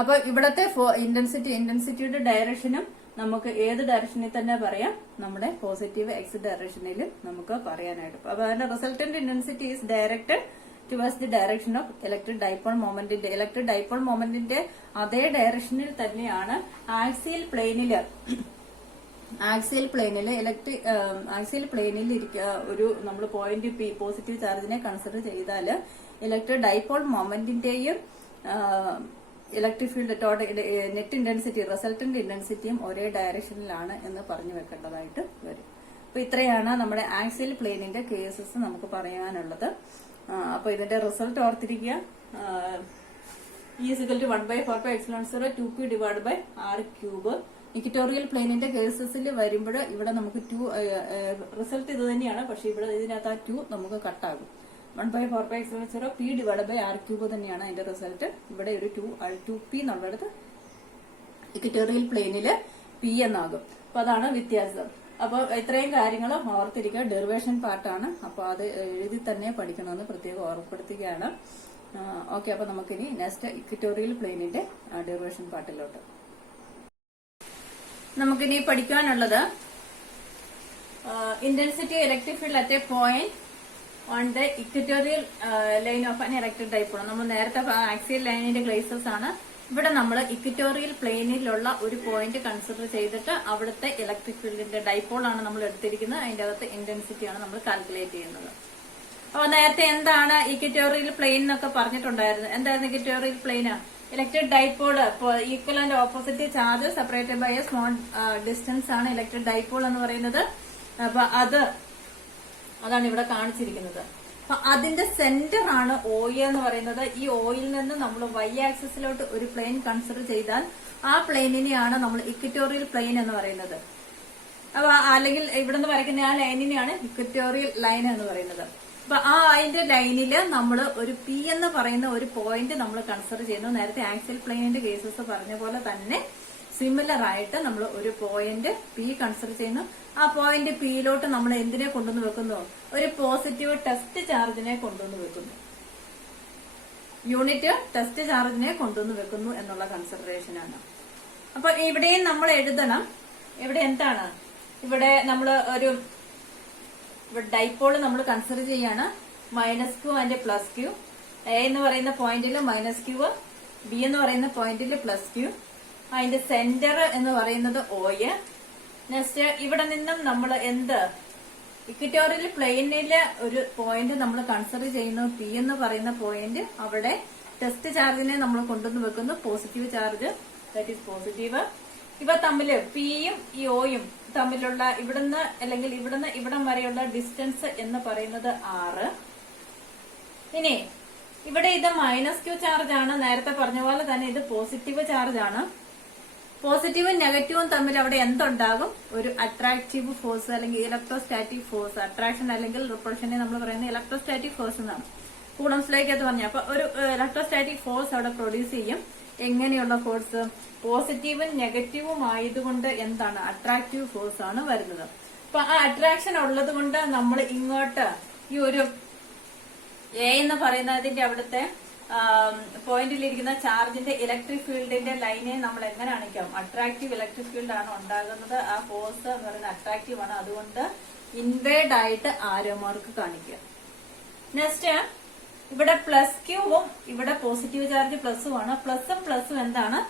അപ്പൊ ഇവിടത്തെ ഇന്റൻസിറ്റിയുടെ ഡയറക്ഷനും നമുക്ക് ഏത് ഡയറക്ഷനിൽ തന്നെ പറയാം? നമ്മുടെ പോസിറ്റീവ് എക്സ് ഡയറക്ഷനിൽ നമുക്ക് പറയാനായിട്ട്. അപ്പൊ അതിന്റെ resultant intensity is directed towards the direction of electric dipole മൊമെന്റിന്റെ. ഇലക്ട്രിക് ഡൈപോൾ മൊമെന്റിന്റെ അതേ ഡയറക്ഷനിൽ തന്നെയാണ് ആക്സിയൽ പ്ലെയിനിൽ ഒരു നമ്മൾ പോയിന്റ് പി പോസിറ്റീവ് ചാർജിനെ കൺസിഡർ ചെയ്താൽ ഇലക്ട്രിക് ഡൈപോൾ മൊമെന്റിന്റെയും electric field net intensity resultant ഇന്റൻസിറ്റിയും ഒരേ ഡയറക്ഷനിലാണ് എന്ന് പറഞ്ഞു വെക്കേണ്ടതായിട്ട് വരും. അപ്പൊ ഇത്രയാണ് നമ്മുടെ ആക്സിയൽ പ്ലെയിനിന്റെ കേസസ് നമുക്ക് പറയാനുള്ളത്. അപ്പൊ ഇതിന്റെ റിസൾട്ട് ഓർത്തിരിക്കുക. E = 1/4πε0 2p divide by r³. Equatorial പ്ലെയിനിന്റെ കേസസിൽ വരുമ്പോൾ ഇവിടെ നമുക്ക് റിസൾട്ട് ഇത് തന്നെയാണ്. പക്ഷെ ഇവിടെ ഇതിനകത്ത് ആ 2 നമുക്ക് കട്ടാകും. 1/4πε0 p ഡിവൈഡ് ബൈ r³ തന്നെയാണ് അതിന്റെ റിസൾട്ട്. ഇവിടെ ഒരു 2p എന്നുള്ളിടത്ത് ഇക്വറ്റോറിയൽ പ്ലെയിനില് p എന്നാകും. അപ്പൊ അതാണ് വ്യത്യാസം. അപ്പൊ ഇത്രയും കാര്യങ്ങൾ ഓർത്തിരിക്കുക. ഡെറിവേഷൻ പാർട്ടാണ്. അപ്പൊ അത് എഴുതി തന്നെ പഠിക്കണമെന്ന് പ്രത്യേകം ഓർമ്മപ്പെടുത്തുകയാണ്. ഓക്കെ, അപ്പൊ നമുക്കിനി നെക്സ്റ്റ് ഇക്വറ്റോറിയൽ പ്ലെയിനിന്റെ ഡെറിവേഷൻ പാർട്ടിലോട്ട് നമുക്കിനി പഠിക്കാനുള്ളത് intensity electric field at a point on the equatorial line of an electric dipole. നമ്മൾ നേരത്തെ ആക്സിയൽ ലൈനിന്റെ ക്ലേസസ് ആണ്. ഇവിടെ നമ്മൾ ഇക്വറ്റോറിയൽ പ്ലെയിനിലുള്ള ഒരു പോയിന്റ് കൺസിഡർ ചെയ്തിട്ട് അവിടുത്തെ ഇലക്ട്രിക് ഫീൽഡിന്റെ ഡൈപോൾ ആണ് നമ്മൾ എടുത്തിരിക്കുന്നത്. അതിന്റെ അകത്ത് ഇന്റൻസിറ്റി ആണ് നമ്മൾ കാൽക്കുലേറ്റ് ചെയ്യുന്നത്. അപ്പൊ നേരത്തെ എന്താണ് ഇക്വറ്റോറിയൽ പ്ലെയിൻ എന്നൊക്കെ പറഞ്ഞിട്ടുണ്ടായിരുന്നു. എന്തായിരുന്നു equatorial plane? Electric dipole equal and opposite charge separated by a small distance ആണ് ഇലക്ട്രിക് ഡൈപോൾ എന്ന് പറയുന്നത്. അപ്പൊ അതാണ് ഇവിടെ കാണിച്ചിരിക്കുന്നത്. അപ്പൊ അതിന്റെ സെന്റർ ആണ് OA എന്ന് പറയുന്നത്. ഈ Oയിൽ നിന്ന് നമ്മൾ y ആക്സിസിലോട്ട് ഒരു പ്ലെയിൻ കൺസിഡർ ചെയ്താൽ ആ പ്ലെയിനിനെയാണ് നമ്മൾ ഇക്വറ്റോറിയൽ പ്ലെയിൻ എന്ന് പറയുന്നത്. അപ്പൊ അല്ലെങ്കിൽ ഇവിടെ നിന്ന് വരയ്ക്കുന്ന ആ ലൈനിനെയാണ് ഇക്വറ്റോറിയൽ ലൈൻ എന്ന് പറയുന്നത്. അപ്പൊ അതിന്റെ ലൈനില് നമ്മൾ ഒരു P എന്ന് പറയുന്ന ഒരു പോയിന്റ് നമ്മൾ കൺസിഡർ ചെയ്യുന്നു. നേരത്തെ ആക്സിയൽ പ്ലെയിനിന്റെ കേസസ് പറഞ്ഞ പോലെ തന്നെ സിമിലർ ആയിട്ട് നമ്മൾ ഒരു പോയിന്റ് P കൺസിഡർ ചെയ്യുന്നു. ആ പോയിന്റ് Pയിലോട്ട് നമ്മൾ എന്തിനെ കൊണ്ടുവന്ന് വെക്കുന്നു? ഒരു പോസിറ്റീവ് ടെസ്റ്റ് ചാർജിനെ കൊണ്ടുവന്ന് വെക്കുന്നു. യൂണിറ്റ് ടെസ്റ്റ് ചാർജിനെ കൊണ്ടുവന്ന് വെക്കുന്നു എന്നുള്ള കൺസിഡറേഷൻ ആണ്. അപ്പൊ ഇവിടെയും നമ്മൾ എഴുതണം. ഇവിടെ എന്താണ്? ഇവിടെ നമ്മൾ ഒരു ഡൈപോള് നമ്മൾ കൺസിഡർ ചെയ്യാണ്. -q and +q. A എന്ന് പറയുന്ന പോയിന്റിൽ -q, B എന്ന് പറയുന്ന പോയിന്റിൽ +q. അതിന്റെ സെന്റർ എന്ന് പറയുന്നത് OA. നെക്സ്റ്റ് ഇവിടെ നിന്നും നമ്മൾ ഇക്വറ്റോറിയൽ പ്ലെയിനിലെ ഒരു പോയിന്റ് നമ്മൾ കൺസിഡർ ചെയ്യുന്നു. P എന്ന് പറയുന്ന പോയിന്റ്, അവിടെ ടെസ്റ്റ് ചാർജിനെ നമ്മൾ കൊണ്ടുവന്ന് വെക്കുന്നു. Positive charge, that is positive. ഇവ തമ്മില് Pയും ഈ Oയും തമ്മിലുള്ള ഇവിടുന്ന് അല്ലെങ്കിൽ ഇവിടുന്ന് ഇവിടം വരെയുള്ള ഡിസ്റ്റൻസ് എന്ന് പറയുന്നത് 6. ഇനി ഇവിടെ ഇത് -q ചാർജ് ആണ്. നേരത്തെ പറഞ്ഞ പോലെ തന്നെ ഇത് പോസിറ്റീവ് ചാർജ് ആണ്. പോസിറ്റീവും നെഗറ്റീവും തമ്മിൽ അവിടെ എന്തുണ്ടാകും? ഒരു അട്രാക്റ്റീവ് ഫോഴ്സ് അല്ലെങ്കിൽ ഇലക്ട്രോസ്റ്റാറ്റിക് ഫോഴ്സ്. അട്രാക്ഷൻ അല്ലെങ്കിൽ റിപ്പൾഷനെ നമ്മൾ പറയുന്നത് ഇലക്ട്രോസ്റ്റാറ്റിക് ഫോഴ്സ് എന്നാണ്. കൂളംസിലേക്കകത്ത് പറഞ്ഞ അപ്പൊ ഒരു ഇലക്ട്രോസ്റ്റാറ്റിക് ഫോഴ്സ് അവിടെ പ്രൊഡ്യൂസ് ചെയ്യും. എങ്ങനെയുള്ള ഫോഴ്സ്? പോസിറ്റീവും നെഗറ്റീവും ആയതുകൊണ്ട് എന്താണ്? അട്രാക്റ്റീവ് ഫോഴ്സ് ആണ് വരുന്നത്. അപ്പൊ ആ അട്രാക്ഷൻ ഉള്ളത് കൊണ്ട് നമ്മൾ ഇങ്ങോട്ട് ഈ ഒരു A എന്ന് പറയുന്നതിന്റെ അവിടുത്തെ പോയിന്റിലിരിക്കുന്ന ചാർജിന്റെ ഇലക്ട്രിക് ഫീൽഡിന്റെ ലൈനെ നമ്മൾ എങ്ങനെ കാണിക്കാം? അട്രാക്റ്റീവ് ഇലക്ട്രിക് ഫീൽഡ് ആണ് ഉണ്ടാകുന്നത്. ആ ഫോഴ്സ് എന്ന് പറയുന്നത് അട്രാക്റ്റീവ് ആണ്. അതുകൊണ്ട് ഇൻവേർഡ് ആയിട്ട് ആരോ മാർക്ക് കാണിക്കുക. നെക്സ്റ്റ് ഇവിടെ +q-വും ഇവിടെ പോസിറ്റീവ് ചാർജ് +ഉം. പ്ലസും എന്താണ്?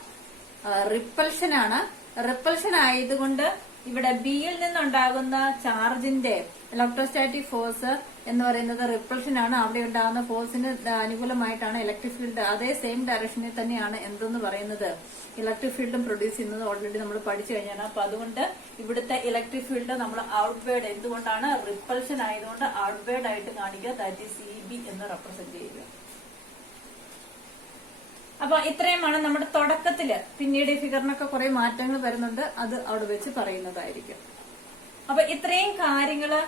റിപ്പൾഷൻ ആണ്. റിപ്പൾഷൻ ആയതുകൊണ്ട് ഇവിടെ ബിയിൽ നിന്നുണ്ടാകുന്ന ചാർജിന്റെ ഇലക്ട്രോസ്റ്റാറ്റിക് ഫോഴ്സ് എന്ന് പറയുന്നത് റിപ്പൾഷൻ ആണ്. അവിടെ ഉണ്ടാകുന്ന ഫോഴ്സിന് അനുകൂലമായിട്ടാണ് ഇലക്ട്രിക് ഫീൽഡ് അതേ സെയിം ഡയറക്ഷനിൽ തന്നെയാണ് എന്തെന്ന് പറയുന്നത് ഇലക്ട്രിക് ഫീൽഡും പ്രൊഡ്യൂസ് ചെയ്യുന്നത്. ഓൾറെഡി നമ്മൾ പഠിച്ചു കഴിഞ്ഞാണ്. അപ്പൊ അതുകൊണ്ട് ഇവിടുത്തെ ഇലക്ട്രിക് ഫീൽഡ് നമ്മൾ ഔട്ട്വേർഡ്, എന്തുകൊണ്ടാണ്? റിപ്പൾഷൻ ആയതുകൊണ്ട് ഔട്ട്വേർഡ് ആയിട്ട് കാണിക്കുക. ദാറ്റ് ഈസ് CB എന്ന് റെപ്രസെന്റ് ചെയ്യുക. അപ്പൊ ഇത്രയുമാണ് നമ്മുടെ തുടക്കത്തില്. പിന്നീട് ഈ ഫിഗറിനൊക്കെ കുറെ മാറ്റങ്ങൾ വരുന്നുണ്ട്. അത് അവിടെ വെച്ച് പറയുന്നതായിരിക്കും. അപ്പൊ ഇത്രയും കാര്യങ്ങള്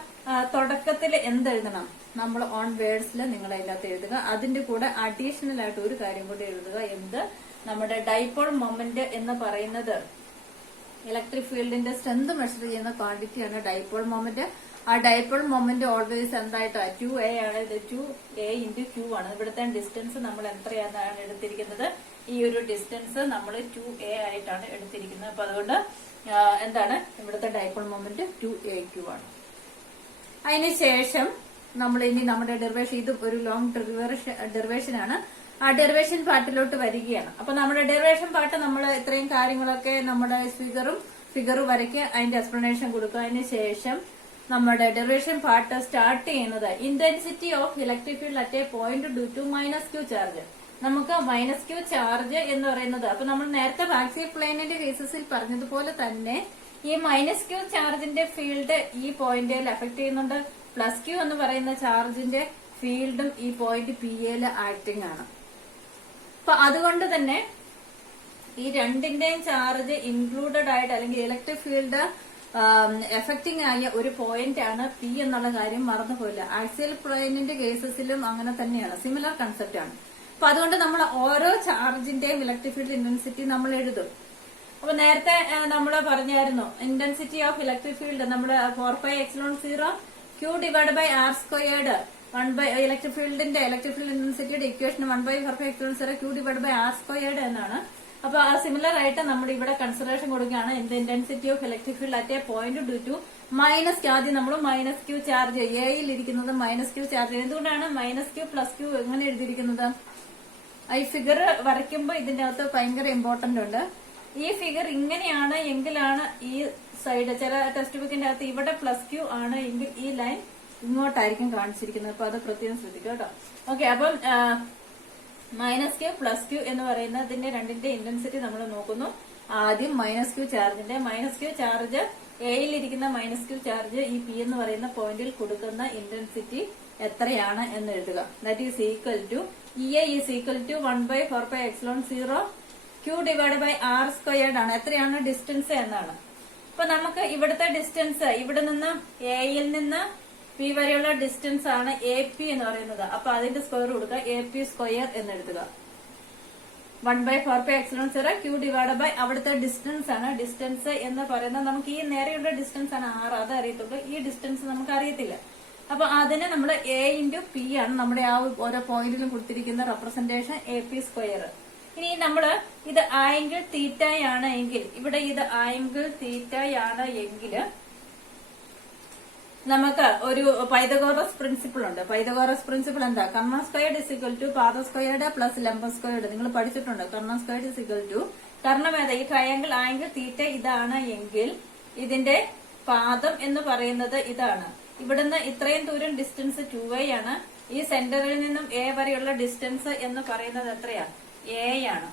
തുടക്കത്തിൽ എന്തെഴുതണം? നമ്മൾ ഓൺ വേർഡ്സിൽ നിങ്ങൾ അതിനകത്ത് എഴുതുക. അതിന്റെ കൂടെ അഡീഷണൽ ആയിട്ട് ഒരു കാര്യം കൂടി എഴുതുക. നമ്മുടെ ഡൈപോൾ മൊമെന്റ് എന്ന് പറയുന്നത് ഇലക്ട്രിക് ഫീൽഡിന്റെ സ്ട്രെങ്ത് മെഷർ ചെയ്യുന്ന ക്വാണ്ടിറ്റിയാണ് ഡൈപോൾ മൊമെന്റ്. ആ ഡൈപോൾ മൊമെന്റ് ഓൾവേസ് എന്തായിട്ടാ? 2a ആണ്. ഇത് 2a × q ആണ്. ഇവിടുത്തെ ഡിസ്റ്റൻസ് നമ്മൾ എത്രയാണ് എടുത്തിരിക്കുന്നത്? ഈ ഒരു ഡിസ്റ്റൻസ് നമ്മൾ 2a ആയിട്ടാണ് എടുത്തിരിക്കുന്നത്. അപ്പൊ അതുകൊണ്ട് എന്താണ് ഇവിടുത്തെ ഡൈപോൾ മൊമെന്റ്? 2aq ആണ്. അതിനുശേഷം നമ്മൾ ഇനി നമ്മുടെ ഡെറിവേഷൻ, ഇത് ഒരു ലോങ് ഡെറിവേഷൻ ആണ്. ആ ഡെറിവേഷൻ പാർട്ടിലോട്ട് വരികയാണ്. അപ്പൊ നമ്മുടെ ഡെറിവേഷൻ പാർട്ട് നമ്മൾ ഇത്രയും കാര്യങ്ങളൊക്കെ നമ്മുടെ ഫിഗറും വരയ്ക്കുക, അതിന്റെ എക്സ്പ്ലനേഷൻ കൊടുക്കുക. അതിനുശേഷം നമ്മുടെ ഡെറിവേഷൻ പാർട്ട് സ്റ്റാർട്ട് ചെയ്യുന്നത് intensity of electric field at a point due to -q charge. നമുക്ക് -q ചാർജ് എന്ന് പറയുന്നത്, അപ്പൊ നമ്മൾ നേരത്തെ ആക്സിയൽ പ്ലെയിനിന്റെ കേസസിൽ പറഞ്ഞതുപോലെ തന്നെ ഈ -q ചാർജിന്റെ ഫീൽഡ് ഈ പോയിന്റിൽ എഫക്ട് ചെയ്യുന്നുണ്ട്. +q എന്ന് പറയുന്ന ചാർജിന്റെ ഫീൽഡും ഈ പോയിന്റ് P-യിൽ ആക്ടിംഗ് ആണ്. അപ്പൊ അതുകൊണ്ട് തന്നെ ഈ രണ്ടിന്റെയും ചാർജ് ഇൻക്ലൂഡഡ് ആയിട്ട് അല്ലെങ്കിൽ ഇലക്ട്രിക് ഫീൽഡ് എഫക്റ്റിംഗ് ആയ ഒരു പോയിന്റ് ആണ് P എന്നുള്ള കാര്യം മറന്നുപോയില്ല. ആക്സിയൽ പ്ലെയിനിന്റെ കേസസിലും അങ്ങനെ തന്നെയാണ്. സിമിലർ കൺസെപ്റ്റ് ആണ്. അപ്പൊ അതുകൊണ്ട് നമ്മൾ ഓരോ ചാർജിന്റെയും ഇലക്ട്രിക് ഫീൽഡ് ഇന്റൻസിറ്റി നമ്മൾ എഴുതും. അപ്പൊ നേരത്തെ നമ്മൾ പറഞ്ഞായിരുന്നു ഇന്റൻസിറ്റി ഓഫ് ഇലക്ട്രിക് ഫീൽഡ് നമ്മുടെ 4πε0 q/r². ഇലക്ട്രിക് ഫീൽഡ് ഇന്റൻസിറ്റിയുടെ ഇക്വേഷൻ 1/4πε0 q/r² എന്നാണ്. അപ്പൊ ആ സിമിലർ ആയിട്ട് നമ്മൾ ഇവിടെ കൺസിഡറേഷൻ കൊടുക്കുകയാണ്. Intensity of electric field at a point due to ആദ്യം നമ്മൾ -q ചാർജ് എയിൽ ഇരിക്കുന്നത് -q ചാർജ്. എന്തുകൊണ്ടാണ് -q +q എങ്ങനെ എഴുതിയിരിക്കുന്നത്? ഈ ഫിഗർ വരയ്ക്കുമ്പോൾ ഇതിന്റെ അകത്ത് ഭയങ്കര ഇമ്പോർട്ടന്റ് ഉണ്ട്. ഈ ഫിഗർ ഇങ്ങനെയാണ് എങ്കിലാണ് ഈ സൈഡ് ചില ടെക്സ്റ്റ് ബുക്കിന്റെ അകത്ത് ഇവിടെ +q ആണ് എങ്കിൽ ഈ ലൈൻ ഇങ്ങോട്ടായിരിക്കും കാണിച്ചിരിക്കുന്നത്. അപ്പൊ അത് പ്രത്യേകം ശ്രദ്ധിക്കുക കേട്ടോ. ഓക്കെ, അപ്പം -q + q എന്ന് പറയുന്നതിന്റെ രണ്ടിന്റെ ഇന്റൻസിറ്റി നമ്മൾ നോക്കുന്നു. ആദ്യം -q ചാർജിന്റെ -q ചാർജ് എയിലിരിക്കുന്ന -q ചാർജ് ഈ പി എന്ന് പറയുന്ന പോയിന്റിൽ കൊടുക്കുന്ന ഇന്റൻസിറ്റി എത്രയാണ് എന്ന് എഴുതുക. That is equal to EI is equal to 1/4πε0 q divide by r squared ആണ്. എത്രയാണ് ഡിസ്റ്റൻസ് എന്നാണ്. അപ്പൊ നമുക്ക് ഇവിടുത്തെ ഡിസ്റ്റൻസ് ഇവിടെ നിന്ന് എയിൽ നിന്ന് പി വരെയുള്ള ഡിസ്റ്റൻസ് ആണ് AP എന്ന് പറയുന്നത്. അപ്പൊ അതിന്റെ സ്ക്വയർ കൊടുക്കുക, AP സ്ക്വയർ എന്ന് എഴുതുക. 1/4πε0 q ഡിവൈഡ് ബൈ അവിടുത്തെ ഡിസ്റ്റൻസ് ആണ്. ഡിസ്റ്റൻസ് എന്ന് പറയുന്നത് നമുക്ക് ഈ നേരെയുള്ള ഡിസ്റ്റൻസ് ആണ് r, അത് അറിയത്തുള്ളൂ. ഈ ഡിസ്റ്റൻസ് നമുക്ക് അറിയത്തില്ല. അപ്പൊ അതിന് നമ്മൾ A × P ആണ് നമ്മുടെ ആ ഓരോ പോയിന്റിലും കൊടുത്തിരിക്കുന്ന റെപ്രസെന്റേഷൻ AP സ്ക്വയർ. ഇനി നമ്മള് ഇത് ആംഗിൾ തീറ്റയാണ് എങ്കിൽ, ഇവിടെ ഇത് ആംഗിൾ തീറ്റയാണ് എങ്കിൽ നമുക്ക് ഒരു പൈതഗോറസ് പ്രിൻസിപ്പിൾ ഉണ്ട്. പൈതഗോറസ് പ്രിൻസിപ്പിൾ എന്താ? കർണ സ്ക്വയർഡ് ഇസ് ഈക്വൽ ടു പാദ സ്ക്വയർഡ് പ്ലസ് ലംബ സ്ക്വയർഡ്. നിങ്ങൾ പഠിച്ചിട്ടുണ്ട്. കർണ സ്ക്വയർഡ് ഇസ് ഈക്വൽ ടു കർണമേത ഈ ട്രയാങ്കിൾ ആംഗിൾ തീറ്റ ഇതാണ് എങ്കിൽ ഇതിന്റെ പാദം എന്ന് പറയുന്നത് ഇതാണ്. ഇവിടുന്ന് ഇത്രയും ദൂരം ഡിസ്റ്റൻസ് 2a ആണ്. ഈ സെന്ററിൽ നിന്നും A വരെയുള്ള ഡിസ്റ്റൻസ് എന്ന് പറയുന്നത് എത്രയാ? A ആണ്.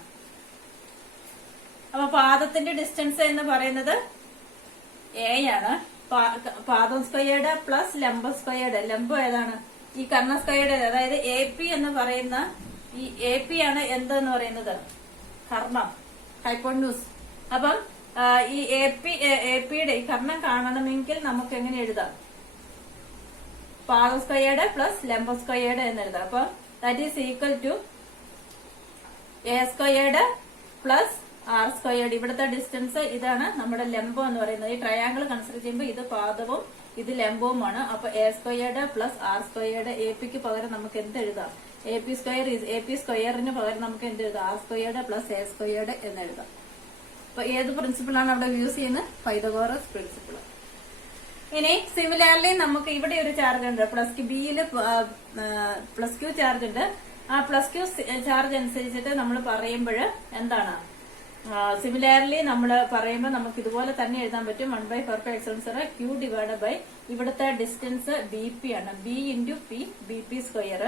അപ്പൊ പാദത്തിന്റെ ഡിസ്റ്റൻസ് എന്ന് പറയുന്നത് A ആണ്. പാദം സ്ക്വയർഡ് പ്ലസ് ലംബ സ്ക്വയർഡ്. ലംബം ഏതാണ്? ഈ കർണ സ്ക്വയർഡ്. അതായത് AP എന്ന് പറയുന്ന ഈ AP ആണ് എന്തെന്ന് പറയുന്നത്? കർണം, ഹൈപ്പോന്യൂസ്. അപ്പം ഈ APയുടെ ഈ കർണം കാണണമെങ്കിൽ നമുക്ക് എങ്ങനെ എഴുതാം? പാദം സ്ക്വയർഡ് പ്ലസ് ലംബ സ്ക്വയർഡ് എന്ന് എഴുതാം. അപ്പൊ that is equal to A squared plus R squared. ഇവിടുത്തെ ഡിസ്റ്റൻസ് ഇതാണ് നമ്മുടെ ലംബം എന്ന് പറയുന്നത്. ഈ ട്രയാങ്കിൾ കൺസിഡർ ചെയ്യുമ്പോൾ ഇത് പാദവും ഇത് ലംബവുമാണ്. അപ്പൊ A squared plus R squared. APക്ക് പകരം നമുക്ക് എന്ത് എഴുതാം? AP സ്ക്വയറിന് പകരം നമുക്ക് എന്ത് എഴുതാം? R squared plus A squared എന്ന് എഴുതാം. അപ്പൊ ഏത് പ്രിൻസിപ്പിളാണ് അവിടെ യൂസ് ചെയ്യുന്നത്? Pythagoras principle. ഇനി സിമിലാർലി നമുക്ക് ഇവിടെ ഒരു ചാർജ് ഉണ്ട്. ബിയില് +q ചാർജ് ഉണ്ട്. ആ +q ചാർജ് അനുസരിച്ചിട്ട് നമ്മൾ പറയുമ്പോൾ എന്താണ്? സിമിലാർലി നമ്മൾ പറയുമ്പോൾ നമുക്ക് ഇതുപോലെ തന്നെ എഴുതാൻ പറ്റും. 1/4πε0 q ഡിവൈഡ് ബൈ ഇവിടുത്തെ ഡിസ്റ്റൻസ് BP ആണ്. B × P, BP square.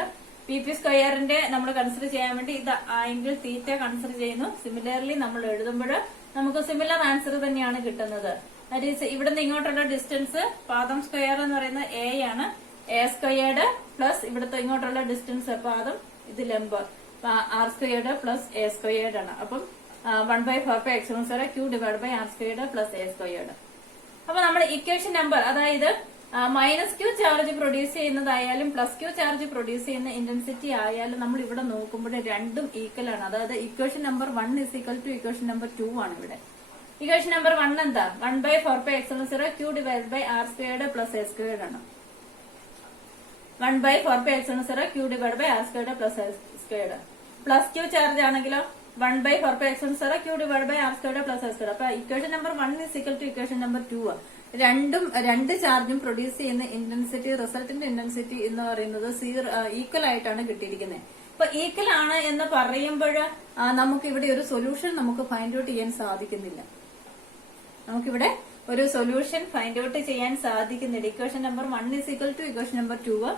PP സ്ക്വയറിന്റെ നമ്മൾ കൺസിഡർ ചെയ്യാൻ വേണ്ടി ഇത് ആംഗിൾ തീറ്റ കൺസിഡർ ചെയ്യുന്നു. സിമിലർലി നമ്മൾ എഴുതുമ്പോൾ നമുക്ക് സിമിലർ ആൻസർ തന്നെയാണ് കിട്ടുന്നത്. ദാറ്റ് ഈസ് ഇവിടുന്ന് ഇങ്ങോട്ടുള്ള ഡിസ്റ്റൻസ് പാദം സ്ക്വയർ എന്ന് പറയുന്നത് A ആണ്. A സ്ക്വയർഡ് പ്ലസ് ഇവിടുത്തെ ഇങ്ങോട്ടുള്ള ഡിസ്റ്റൻസ് പാദം, ഇത് ലംബം, R squared plus A squared ആണ്. അപ്പം 1/4πε0 q divide by R squared plus A squared. അപ്പൊ നമ്മുടെ ഇക്വേഷൻ നമ്പർ, അതായത് -q ചാർജ് പ്രൊഡ്യൂസ് ചെയ്യുന്നതായാലും +q ചാർജ് പ്രൊഡ്യൂസ് ചെയ്യുന്ന ഇന്റൻസിറ്റി ആയാലും നമ്മൾ ഇവിടെ നോക്കുമ്പോൾ രണ്ടും ഈക്വൽ ആണ്. അതായത് equation number 1 is equal to equation number 2 ആണ് ഇവിടെ. ഇക്വേഷൻ നമ്പർ 1 എന്താ? 1/4πε0 q divide by R squared plus A squared ആണ്. 1/4πε0 q divide by R squared plus A squared. +q charge ആണെങ്കിലോ 1/4πε0 q divide by R squared plus A squared. അപ്പൊ equation number 1 is equal to equation number 2. രണ്ട് ചാർജും produce ചെയ്യുന്ന intensity, റിസൾട്ടിന്റെ intensity എന്ന് പറയുന്നത് equal ആയിട്ടാണ് കിട്ടിയിരിക്കുന്നത്. അപ്പൊ ഈക്വൽ ആണ് എന്ന് പറയുമ്പോൾ നമുക്ക് ഇവിടെ ഒരു സൊല്യൂഷൻ നമുക്ക് ഫൈൻഡ് ഔട്ട് ചെയ്യാൻ സാധിക്കുന്നില്ല. നമുക്കിവിടെ ഒരു സൊല്യൂഷൻ ഫൈൻഡ് ഔട്ട് ചെയ്യാൻ സാധിക്കുന്നില്ല. Equation number 1 is equal to equation number 2.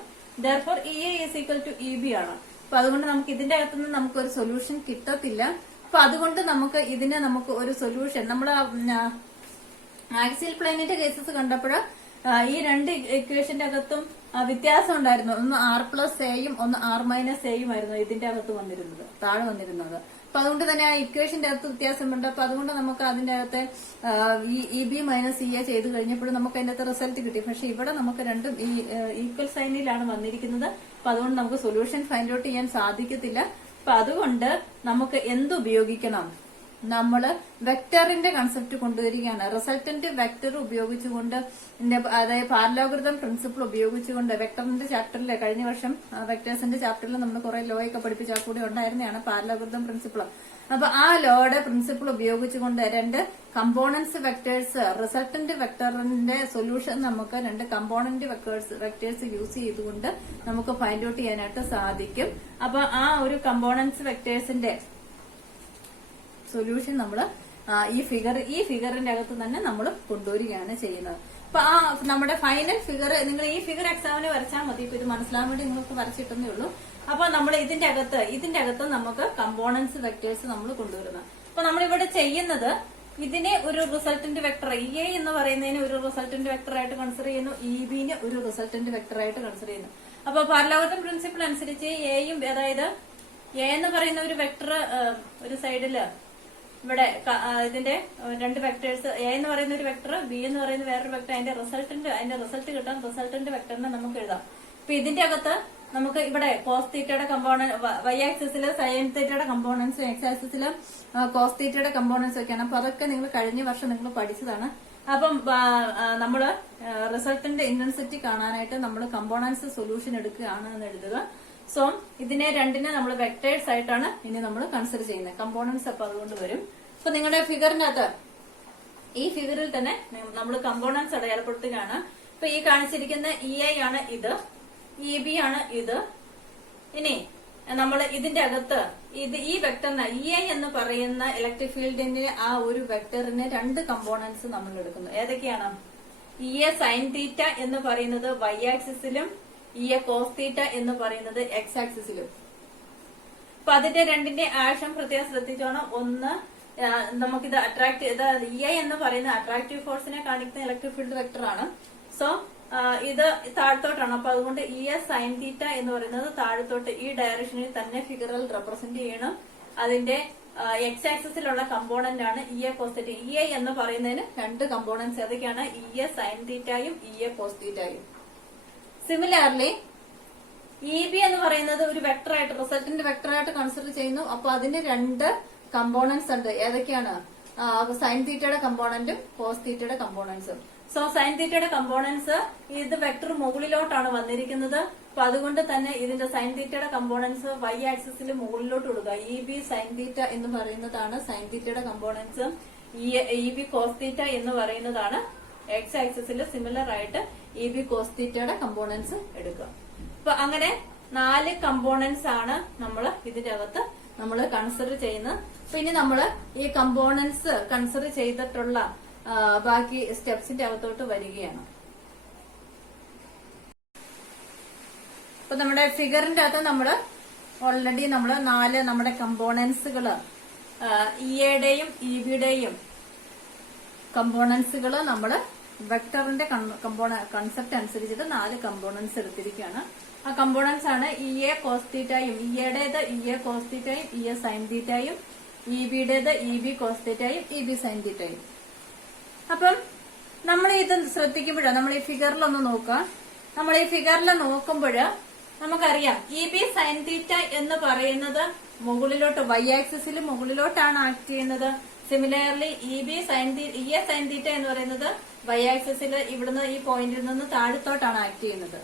Therefore EA is equal to EB ആണ്. അപ്പൊ അതുകൊണ്ട് നമുക്ക് ഇതിന്റെ അകത്തുനിന്ന് നമുക്ക് ഒരു സൊല്യൂഷൻ കിട്ടത്തില്ല. അപ്പൊ അതുകൊണ്ട് നമുക്ക് ഒരു സൊല്യൂഷൻ നമ്മുടെ ആക്സിയൽ പ്ലെയിനിന്റെ കേസസ് കണ്ടപ്പോൾ ഈ രണ്ട് ഇക്വേഷന്റെ അകത്തും വ്യത്യാസം ഉണ്ടായിരുന്നു. ഒന്ന് R+Aയും ഒന്ന് R-Aയും ആയിരുന്നു ഇതിന്റെ അകത്ത് വന്നിരുന്നത്, താഴെ വന്നിരുന്നത്. അപ്പൊ അതുകൊണ്ട് തന്നെ ആ ഇക്വേഷന്റെ അകത്ത് വ്യത്യാസമുണ്ട്. അപ്പൊ അതുകൊണ്ട് നമുക്ക് അതിന്റെ അകത്ത് ഈ EB - EA ചെയ്ത് കഴിഞ്ഞപ്പോഴും നമുക്ക് അതിന്റെ അകത്ത് റിസൾട്ട് കിട്ടി. പക്ഷെ ഇവിടെ നമുക്ക് രണ്ടും ഈ ഈക്വൽ സൈനിലാണ് വന്നിരിക്കുന്നത്. അപ്പൊ അതുകൊണ്ട് നമുക്ക് സൊല്യൂഷൻ ഫൈൻഡ് ഔട്ട് ചെയ്യാൻ സാധിക്കത്തില്ല. അപ്പൊ അതുകൊണ്ട് നമുക്ക് എന്തുപയോഗിക്കണം? നമ്മള് വെക്ടറിന്റെ കൺസെപ്റ്റ് കൊണ്ടുവരികയാണ്. റിസൾട്ടന്റ് വെക്ടർ ഉപയോഗിച്ചുകൊണ്ട്, അതായത് പാരലോഗ്രിതം പ്രിൻസിപ്പിൾ ഉപയോഗിച്ചുകൊണ്ട്, വെക്ടറിന്റെ ചാപ്റ്ററിൽ കഴിഞ്ഞ വർഷം വെക്ടേഴ്സിന്റെ ചാപ്റ്ററിൽ നമ്മൾ കുറെ ലോ ഒക്കെ പഠിപ്പിച്ചാൽ കൂടി ഉണ്ടായിരുന്നതാണ് പാരലോഗ്രിതം പ്രിൻസിപ്പിൾ. അപ്പൊ ആ ലോയുടെ പ്രിൻസിപ്പിൾ ഉപയോഗിച്ചുകൊണ്ട് രണ്ട് കമ്പോണൻസ് വെക്ടേഴ്സ്, റിസൾട്ടന്റ് വെക്ടറിന്റെ സൊല്യൂഷൻ നമുക്ക് രണ്ട് കമ്പോണന്റ് വെക്ടേഴ്സ് യൂസ് ചെയ്തുകൊണ്ട് നമുക്ക് ഫൈൻഡ് ഔട്ട് ചെയ്യാനായിട്ട് സാധിക്കും. അപ്പൊ ആ ഒരു കമ്പോണൻസ് വെക്ടേഴ്സിന്റെ സൊല്യൂഷൻ നമ്മൾ ഈ ഫിഗറിന്റെ അകത്ത് തന്നെ നമ്മൾ കൊണ്ടുവരികയാണ് ചെയ്യുന്നത്. അപ്പൊ ആ നമ്മുടെ ഫൈനൽ ഫിഗർ നിങ്ങൾ ഈ ഫിഗർ എക്സാമിന് വരച്ചാൽ മതി. ഇപ്പൊ ഇത് മനസ്സിലാൻ വേണ്ടി നിങ്ങൾക്ക് വരച്ചിട്ടേ ഉള്ളൂ. അപ്പൊ നമ്മൾ ഇതിന്റെ അകത്ത് നമുക്ക് കമ്പോണൻസ് വെക്ടേഴ്സ് നമ്മൾ കൊണ്ടുവരുന്നത്. അപ്പൊ നമ്മളിവിടെ ചെയ്യുന്നത് ഇതിനെ ഒരു റിസൾട്ടന്റ് വെക്ടർ EA എന്ന് പറയുന്നതിന് ഒരു റിസൾട്ടന്റ് വെക്ടർ ആയിട്ട് കൺസിഡർ ചെയ്യുന്നു, EBനെ ഒരു റിസൾട്ടന്റ് വെക്ടർ ആയിട്ട് കൺസിഡർ ചെയ്യുന്നു. അപ്പൊ പാരലോഗത്തം പ്രിൻസിപ്പിൾ അനുസരിച്ച് എയും, അതായത് എ എന്ന് പറയുന്ന ഒരു വെക്ടർ ഒരു സൈഡില് ഇവിടെ ഇതിന്റെ രണ്ട് വെക്ടേഴ്സ്, എ എന്ന് പറയുന്ന ഒരു വെക്ടർ, ബി എന്ന് പറയുന്ന വേറൊരു വെക്ടർ, അതിന്റെ റിസൾട്ട് കിട്ടാൻ റിസൾട്ടന്റ് വെക്ടറിനെ നമുക്ക് എഴുതാം. അപ്പൊ ഇതിന്റെ അകത്ത് നമുക്ക് ഇവിടെ കോസ് തീറ്റയുടെ കമ്പോണന്റ്, വൈ ആക്സിസില് സൈൻ തീറ്റയുടെ കമ്പോണൻസ്, എക്സ് ആക്സിസില് കോസ് തീറ്റയുടെ കമ്പോണൻസ് ഒക്കെയാണ്. അപ്പൊ അതൊക്കെ നിങ്ങൾ കഴിഞ്ഞ വർഷം നിങ്ങൾ പഠിച്ചതാണ്. അപ്പം നമ്മള് റിസൾട്ടിന്റെ ഇന്റൻസിറ്റി കാണാനായിട്ട് നമ്മൾ കമ്പോണൻസ് സൊല്യൂഷൻ എടുക്കുകയാണ് എന്ന് എഴുതുക. സോ ഇതിനെ രണ്ടിനെ നമ്മൾ വെക്ടേഴ്സ് ആയിട്ടാണ് ഇനി നമ്മൾ കൺസിഡർ ചെയ്യുന്നത്. കമ്പോണൻസ് അപ്പൊ അതുകൊണ്ട് വരും. അപ്പൊ നിങ്ങളുടെ ഫിഗറിനകത്ത് ഈ ഫിഗറിൽ തന്നെ നമ്മൾ കമ്പോണൻസ് അടയാളപ്പെടുത്തുകയാണ്. ഇപ്പൊ ഈ കാണിച്ചിരിക്കുന്ന EI ആണ് ഇത്, EB ആണ് ഇത്. ഇനി നമ്മൾ ഇതിന്റെ അകത്ത് ഈ വെക്ടറിന് EI എന്ന് പറയുന്ന ഇലക്ട്രിക് ഫീൽഡിന്റെ ആ ഒരു വെക്ടറിന് രണ്ട് കമ്പോണൻസ് നമ്മൾ എടുക്കുന്നു. ഏതൊക്കെയാണ്? EA സൈൻ തീറ്റ എന്ന് പറയുന്നത് വൈ ആക്സിസിലും EA കോസ് തീറ്റ എന്ന് പറയുന്നത് എക്സ് ആക്സിസിലും. അപ്പൊ അതിന്റെ രണ്ടിന്റെ ആക്ഷൻ പ്രത്യേകം ശ്രദ്ധിച്ചോണം. ഒന്ന്, നമുക്കിത് EI എന്ന് പറയുന്ന അട്രാക്റ്റീവ് ഫോഴ്സിനെ കാണിക്കുന്ന ഇലക്ട്രിക് ഫീൽഡ് വെക്ടർ ആണ്. സോ ഇത് താഴത്തോട്ടാണ്. അപ്പൊ അതുകൊണ്ട് ES സൈൻ തീറ്റ എന്ന് പറയുന്നത് താഴത്തോട്ട് ഈ ഡയറക്ഷനിൽ തന്നെ ഫിഗറിൽ റെപ്രസെന്റ് ചെയ്യണം. അതിന്റെ എക്സ് ആക്സിസിലുള്ള കമ്പോണന്റ് ആണ് EA കോസ് തീറ്റ. EI എന്ന് പറയുന്നതിന് രണ്ട് കമ്പോണൻസ് ഏതൊക്കെയാണ്? ES സൈൻ തീറ്റയും EA കോസ് തീറ്റയും. സിമിലർലി EB എന്ന് പറയുന്നത് ഒരു വെക്ടറായിട്ട്, റിസൾട്ടിന്റെ വെക്ടറായിട്ട് കൺസിഡർ ചെയ്യുന്നു. അപ്പൊ അതിന് രണ്ട് കമ്പോണൻസ് ഉണ്ട്. ഏതൊക്കെയാണ്? സൈൻ തീറ്റയുടെ കമ്പോണന്റും കോസ് തീറ്റയുടെ കമ്പോണൻസും. സോ സൈൻ തീറ്റയുടെ കമ്പോണൻസ് ഇത് വെക്ടർ മുകളിലോട്ടാണ് വന്നിരിക്കുന്നത്. അപ്പൊ അതുകൊണ്ട് തന്നെ ഇതിന്റെ സൈൻ തീറ്റയുടെ കമ്പോണൻസ് വൈ ആക്സിസിൽ മുകളിലോട്ട് കൊടുക്കുക. EB സൈൻ തീറ്റ എന്ന് പറയുന്നതാണ് സൈൻ തീറ്റയുടെ കമ്പോണൻസ്. EB കോസ് തീറ്റ എന്ന് പറയുന്നതാണ് എക്സ് ആക്സിസിൽ സിമിലർ ആയിട്ട് EB കോസ് തീറ്റയുടെ കമ്പോണൻസ് എടുക്കുക. അപ്പൊ അങ്ങനെ 4 കമ്പോണൻസ് ആണ് നമ്മൾ ഇതിന്റെ അകത്ത് നമ്മൾ കൺസിഡർ ചെയ്യുന്നത്. അപ്പൊ ഇനി നമ്മൾ ഈ കമ്പോണൻസ് കൺസിഡർ ചെയ്തിട്ടുള്ള ബാക്കി സ്റ്റെപ്സിന്റെ അകത്തോട്ട് വരികയാണ്. അപ്പൊ നമ്മുടെ ഫിഗറിന്റെ അകത്ത് നമ്മള് ഓൾറെഡി 4 നമ്മുടെ കമ്പോണൻസുകള് EAയുടെയും EBയുടെയും കമ്പോണൻസുകള് നമ്മള് വെക്ടറിന്റെ കൺസെപ്റ്റ് അനുസരിച്ചിട്ട് 4 കമ്പോണൻസ് എടുത്തിരിക്കുകയാണ്. ആ കമ്പോണൻസ് ആണ് EA കോസ് തീറ്റയും, EAയുടേത് EA കോസ് തീറ്റയും EA സൈൻ തീറ്റയും, EBയുടേത് EB കോസ് തീറ്റയും EB സൈൻ തീറ്റയും. അപ്പം നമ്മൾ ഇത് ശ്രദ്ധിക്കുമ്പോഴാണ് നമ്മൾ ഈ ഫിഗറിലൊന്ന് നോക്കുക. നമ്മൾ ഈ ഫിഗറിൽ നോക്കുമ്പോൾ നമുക്കറിയാം EB സൈൻ തീറ്റ എന്ന് പറയുന്നത് മുകളിലോട്ട് വൈ ആക്സിസിൽ മുകളിലോട്ടാണ് ആക്ട് ചെയ്യുന്നത്. സിമിലർലി EA സൈൻ തീറ്റ എന്ന് പറയുന്നത് വൈ ആക്സിസിൽ ഇവിടുന്ന് ഈ പോയിന്റിൽ നിന്ന് താഴത്തോട്ടാണ് ആക്ട് ചെയ്യുന്നത്.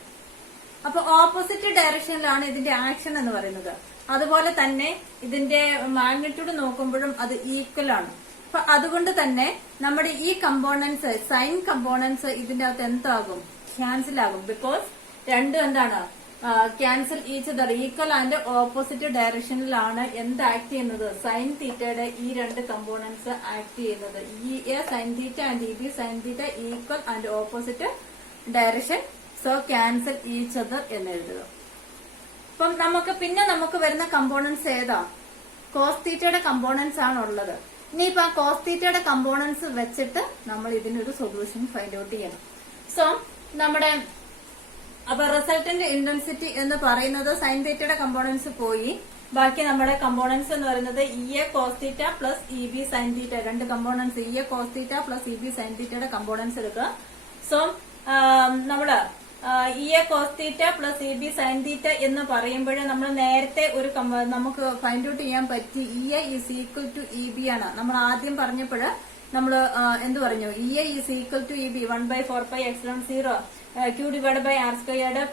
അപ്പൊ ഓപ്പോസിറ്റ് ഡയറക്ഷനിലാണ് ഇതിന്റെ ആക്ഷൻ എന്ന് പറയുന്നത്. അതുപോലെ തന്നെ ഇതിന്റെ മാഗ്നിറ്റ്യൂഡ് നോക്കുമ്പോഴും അത് ഈക്വൽ ആണ്. അപ്പൊ അതുകൊണ്ട് തന്നെ നമ്മുടെ ഈ കമ്പോണൻസ്, സൈൻ കമ്പോണൻസ് ഇതിന്റെ അകത്ത് എന്താകും? ക്യാൻസൽ ആകും. ബിക്കോസ് രണ്ടും എന്താണ്? Cancel each other, equal and opposite ഡയറക്ഷനിലാണ് എന്ത് ആക്ട് ചെയ്യുന്നത്? സൈൻ തീറ്റയുടെ ഈ രണ്ട് കമ്പോണൻസ് ആക്ട് ചെയ്യുന്നത്. EA sine theta and EB sine theta equal and opposite direction. So cancel each other എന്ന് എഴുതുക. അപ്പം നമുക്ക് വരുന്ന കമ്പോണൻസ് ഏതാ? കോസ് തീറ്റയുടെ കമ്പോണൻസ് ആണ് ഉള്ളത്. ഇനിയിപ്പോ ആ കോസ് തീറ്റയുടെ കമ്പോണൻസ് വെച്ചിട്ട് നമ്മൾ ഇതിനൊരു സൊല്യൂഷൻ ഫൈൻഡ് ഔട്ട് ചെയ്യണം. സോ നമ്മുടെ അപ്പൊ റിസൾട്ടന്റ് ഇന്റൻസിറ്റി എന്ന് പറയുന്നത് സൈൻ തീറ്റയുടെ കമ്പോണൻസ് പോയി. ബാക്കി നമ്മുടെ കമ്പോണൻസ് എന്ന് പറയുന്നത് EA cos theta plus EB sine theta, രണ്ട് components EA cos theta plus EB sine തീറ്റയുടെ കമ്പോണൻസ് എടുക്കുക. സോ നമ്മള് EA cos theta plus EB sine theta എന്ന് പറയുമ്പോൾ നമ്മൾ നേരത്തെ ഒരു നമുക്ക് ഫൈൻഡ് ഔട്ട് ചെയ്യാൻ പറ്റി. EA is equal to EB ആണ്. നമ്മൾ ആദ്യം പറഞ്ഞപ്പോൾ നമ്മൾ എന്ത് പറഞ്ഞു? EA is equal to EB 1/4πε0 Q divide by R squared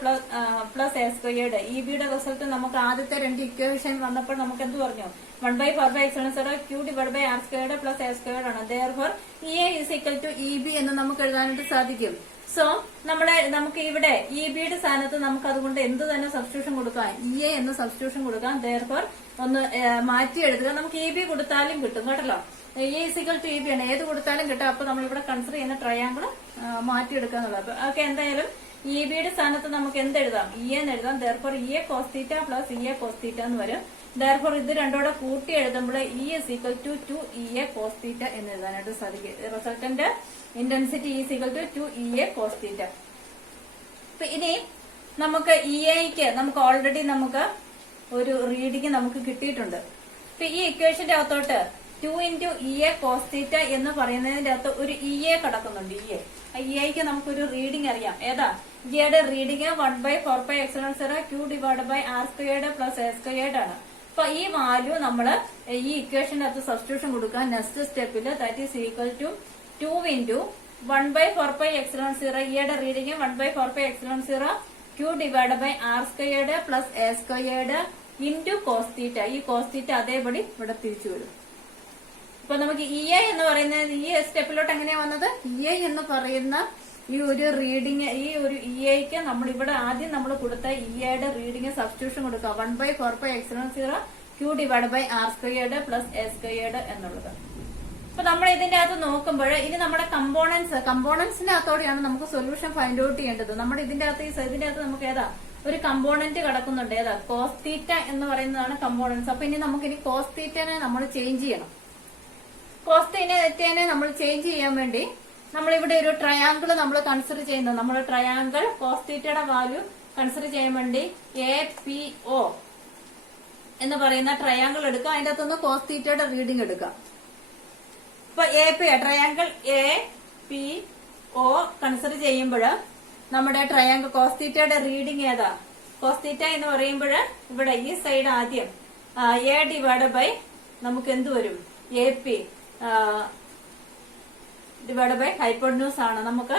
plus A squared. EBയുടെ റിസൾട്ട് നമുക്ക് ആദ്യത്തെ രണ്ട് ഇക്വേഷൻ വന്നപ്പോൾ നമുക്ക് എന്ത് പറഞ്ഞു? 1/4πε0 Q divide by R squared plus A squared ആണ്. Therefore EA is equal to EB എന്ന് നമുക്ക് എഴുതാനായിട്ട് സാധിക്കും. സോ നമുക്ക് ഇവിടെ EBയുടെ സ്ഥാനത്ത് നമുക്ക് അതുകൊണ്ട് എന്ത് തന്നെ സബ്സ്റ്റിറ്റ്യൂഷൻ കൊടുക്കാം? EA എന്ന് സബ്സ്റ്റിറ്റ്യൂഷൻ കൊടുക്കാം. Therefore ഒന്ന് മാറ്റി എഴുതുക. നമുക്ക് EB കൊടുത്താലും കിട്ടും കേട്ടല്ലോ. A is equal to E B ആണ്. ഏത് കൊടുത്താലും കിട്ടും. അപ്പൊ നമ്മൾ ഇവിടെ കൺസിഡർ ചെയ്യുന്ന ട്രയാങ്കിൾ മാറ്റിയെടുക്കുക എന്നുള്ളത്. ഓക്കെ, എന്തായാലും ഇ ബിയുടെ സ്ഥാനത്ത് നമുക്ക് എന്തെഴുതാം? ഇ എന്ന് എഴുതാം. Therefore E A cos theta plus E A cos theta എന്ന് വരും. ദർഫോർ ഇത് രണ്ടോടെ കൂട്ടി എഴുതുമ്പോൾ E is equal to 2 E A cos theta എന്ന് എഴുതാനായിട്ട് സാധിക്കും. Resultant intensity E equal to 2 E A cos theta. ഇനി നമുക്ക് ഇ ഐക്ക് നമുക്ക് ഓൾറെഡി നമുക്ക് ഒരു റീഡിങ് നമുക്ക് കിട്ടിയിട്ടുണ്ട്. ഈ ഇക്വേഷന്റെ അകത്തോട്ട് 2 ഇൻറ്റു ഇ എ കോസ്തീറ്റ എന്ന് പറയുന്നതിന്റെ അകത്ത് ഒരു ഇ എ കിടക്കുന്നുണ്ട്. ഇ ഐക്ക് നമുക്കൊരു റീഡിംഗ് അറിയാം. ഏതാ? ഇയുടെ reading 1/4πε0 Q divide by R squared plus A squared ആണ്. അപ്പൊ ഈ വാല്യൂ നമ്മള് ഈ ഇക്വേഷന്റെ അകത്ത് സബ്സ്റ്റിറ്റ്യൂഷൻ കൊടുക്കുക. നെക്സ്റ്റ് സ്റ്റെപ്പില് that is equal to 2 into 1/4πε0 ഇയുടെ reading 1/4πε0 Q divide by R squared plus A squared into cos theta. ഈ കോസ്തീറ്റ അതേപടി ഇവിടെ തിരിച്ചു വരും. അപ്പൊ നമുക്ക് ഇ ഐ എന്ന് പറയുന്നത് ഈ സ്റ്റെപ്പിലോട്ട് എങ്ങനെയാ വന്നത്? ഇ ഐ എന്ന് പറയുന്ന ഈ ഒരു റീഡിംഗ്, ഈ ഒരു ഇ ഐക്ക് നമ്മൾ ഇവിടെ ആദ്യം നമ്മൾ കൊടുത്ത ഇ ഐയുടെ റീഡിംഗ് സബ്സ്റ്റിറ്റ്യൂഷൻ കൊടുക്കുക. 1/4πε0 Q divide by R squared plus A squared എന്നുള്ളത്. അപ്പൊ നമ്മൾ ഇതിന്റെ അകത്ത് നോക്കുമ്പോൾ ഇനി നമ്മുടെ കമ്പോണൻസിനകത്തോടെയാണ് നമുക്ക് സൊല്യൂഷൻ ഫൈൻഡ് ഔട്ട് ചെയ്യേണ്ടത്. നമ്മുടെ ഇതിന്റെ അകത്ത് നമുക്ക് ഏതാ ഒരു കമ്പോണന്റ് കിടക്കുന്നുണ്ട്. ഏതാ? കോസ്തീറ്റ എന്ന് പറയുന്നതാണ് കമ്പോണൻസ്. അപ്പൊ ഇനി നമുക്ക് ഇനി കോസ്തീറ്റനെ നമ്മൾ ചേഞ്ച് ചെയ്യണം. കോസ്തീറ്റനെ നമ്മൾ ചേഞ്ച് ചെയ്യാൻ വേണ്ടി നമ്മളിവിടെ ഒരു ട്രയാങ്കിൾ നമ്മൾ കൺസിഡർ ചെയ്യുന്നത്. നമ്മൾ ട്രയാങ്കിൾ കോസ്തീറ്റയുടെ വാല്യൂ കൺസിഡർ ചെയ്യാൻ വേണ്ടി APO എന്ന് പറയുന്ന ട്രയാങ്കിൾ എടുക്കുക. അതിന്റെ അകത്തുനിന്ന് കോസ്തീറ്റയുടെ റീഡിംഗ് എടുക്കുക. അപ്പൊ ട്രയാങ്കിൾ APO കൺസിഡർ ചെയ്യുമ്പോൾ നമ്മുടെ ട്രയാങ്കിൾ കോസ്തീറ്റയുടെ റീഡിംഗ് ഏതാ? കോസ്തീറ്റ എന്ന് പറയുമ്പോൾ ഇവിടെ ഈ സൈഡ് ആദ്യം എ ഡിവൈഡ് ബൈ നമുക്ക് എന്ത് വരും? AP ഡിവൈഡ് ബൈ ഹൈപ്പോട്ടന്യൂസ് ആണ്. നമുക്ക്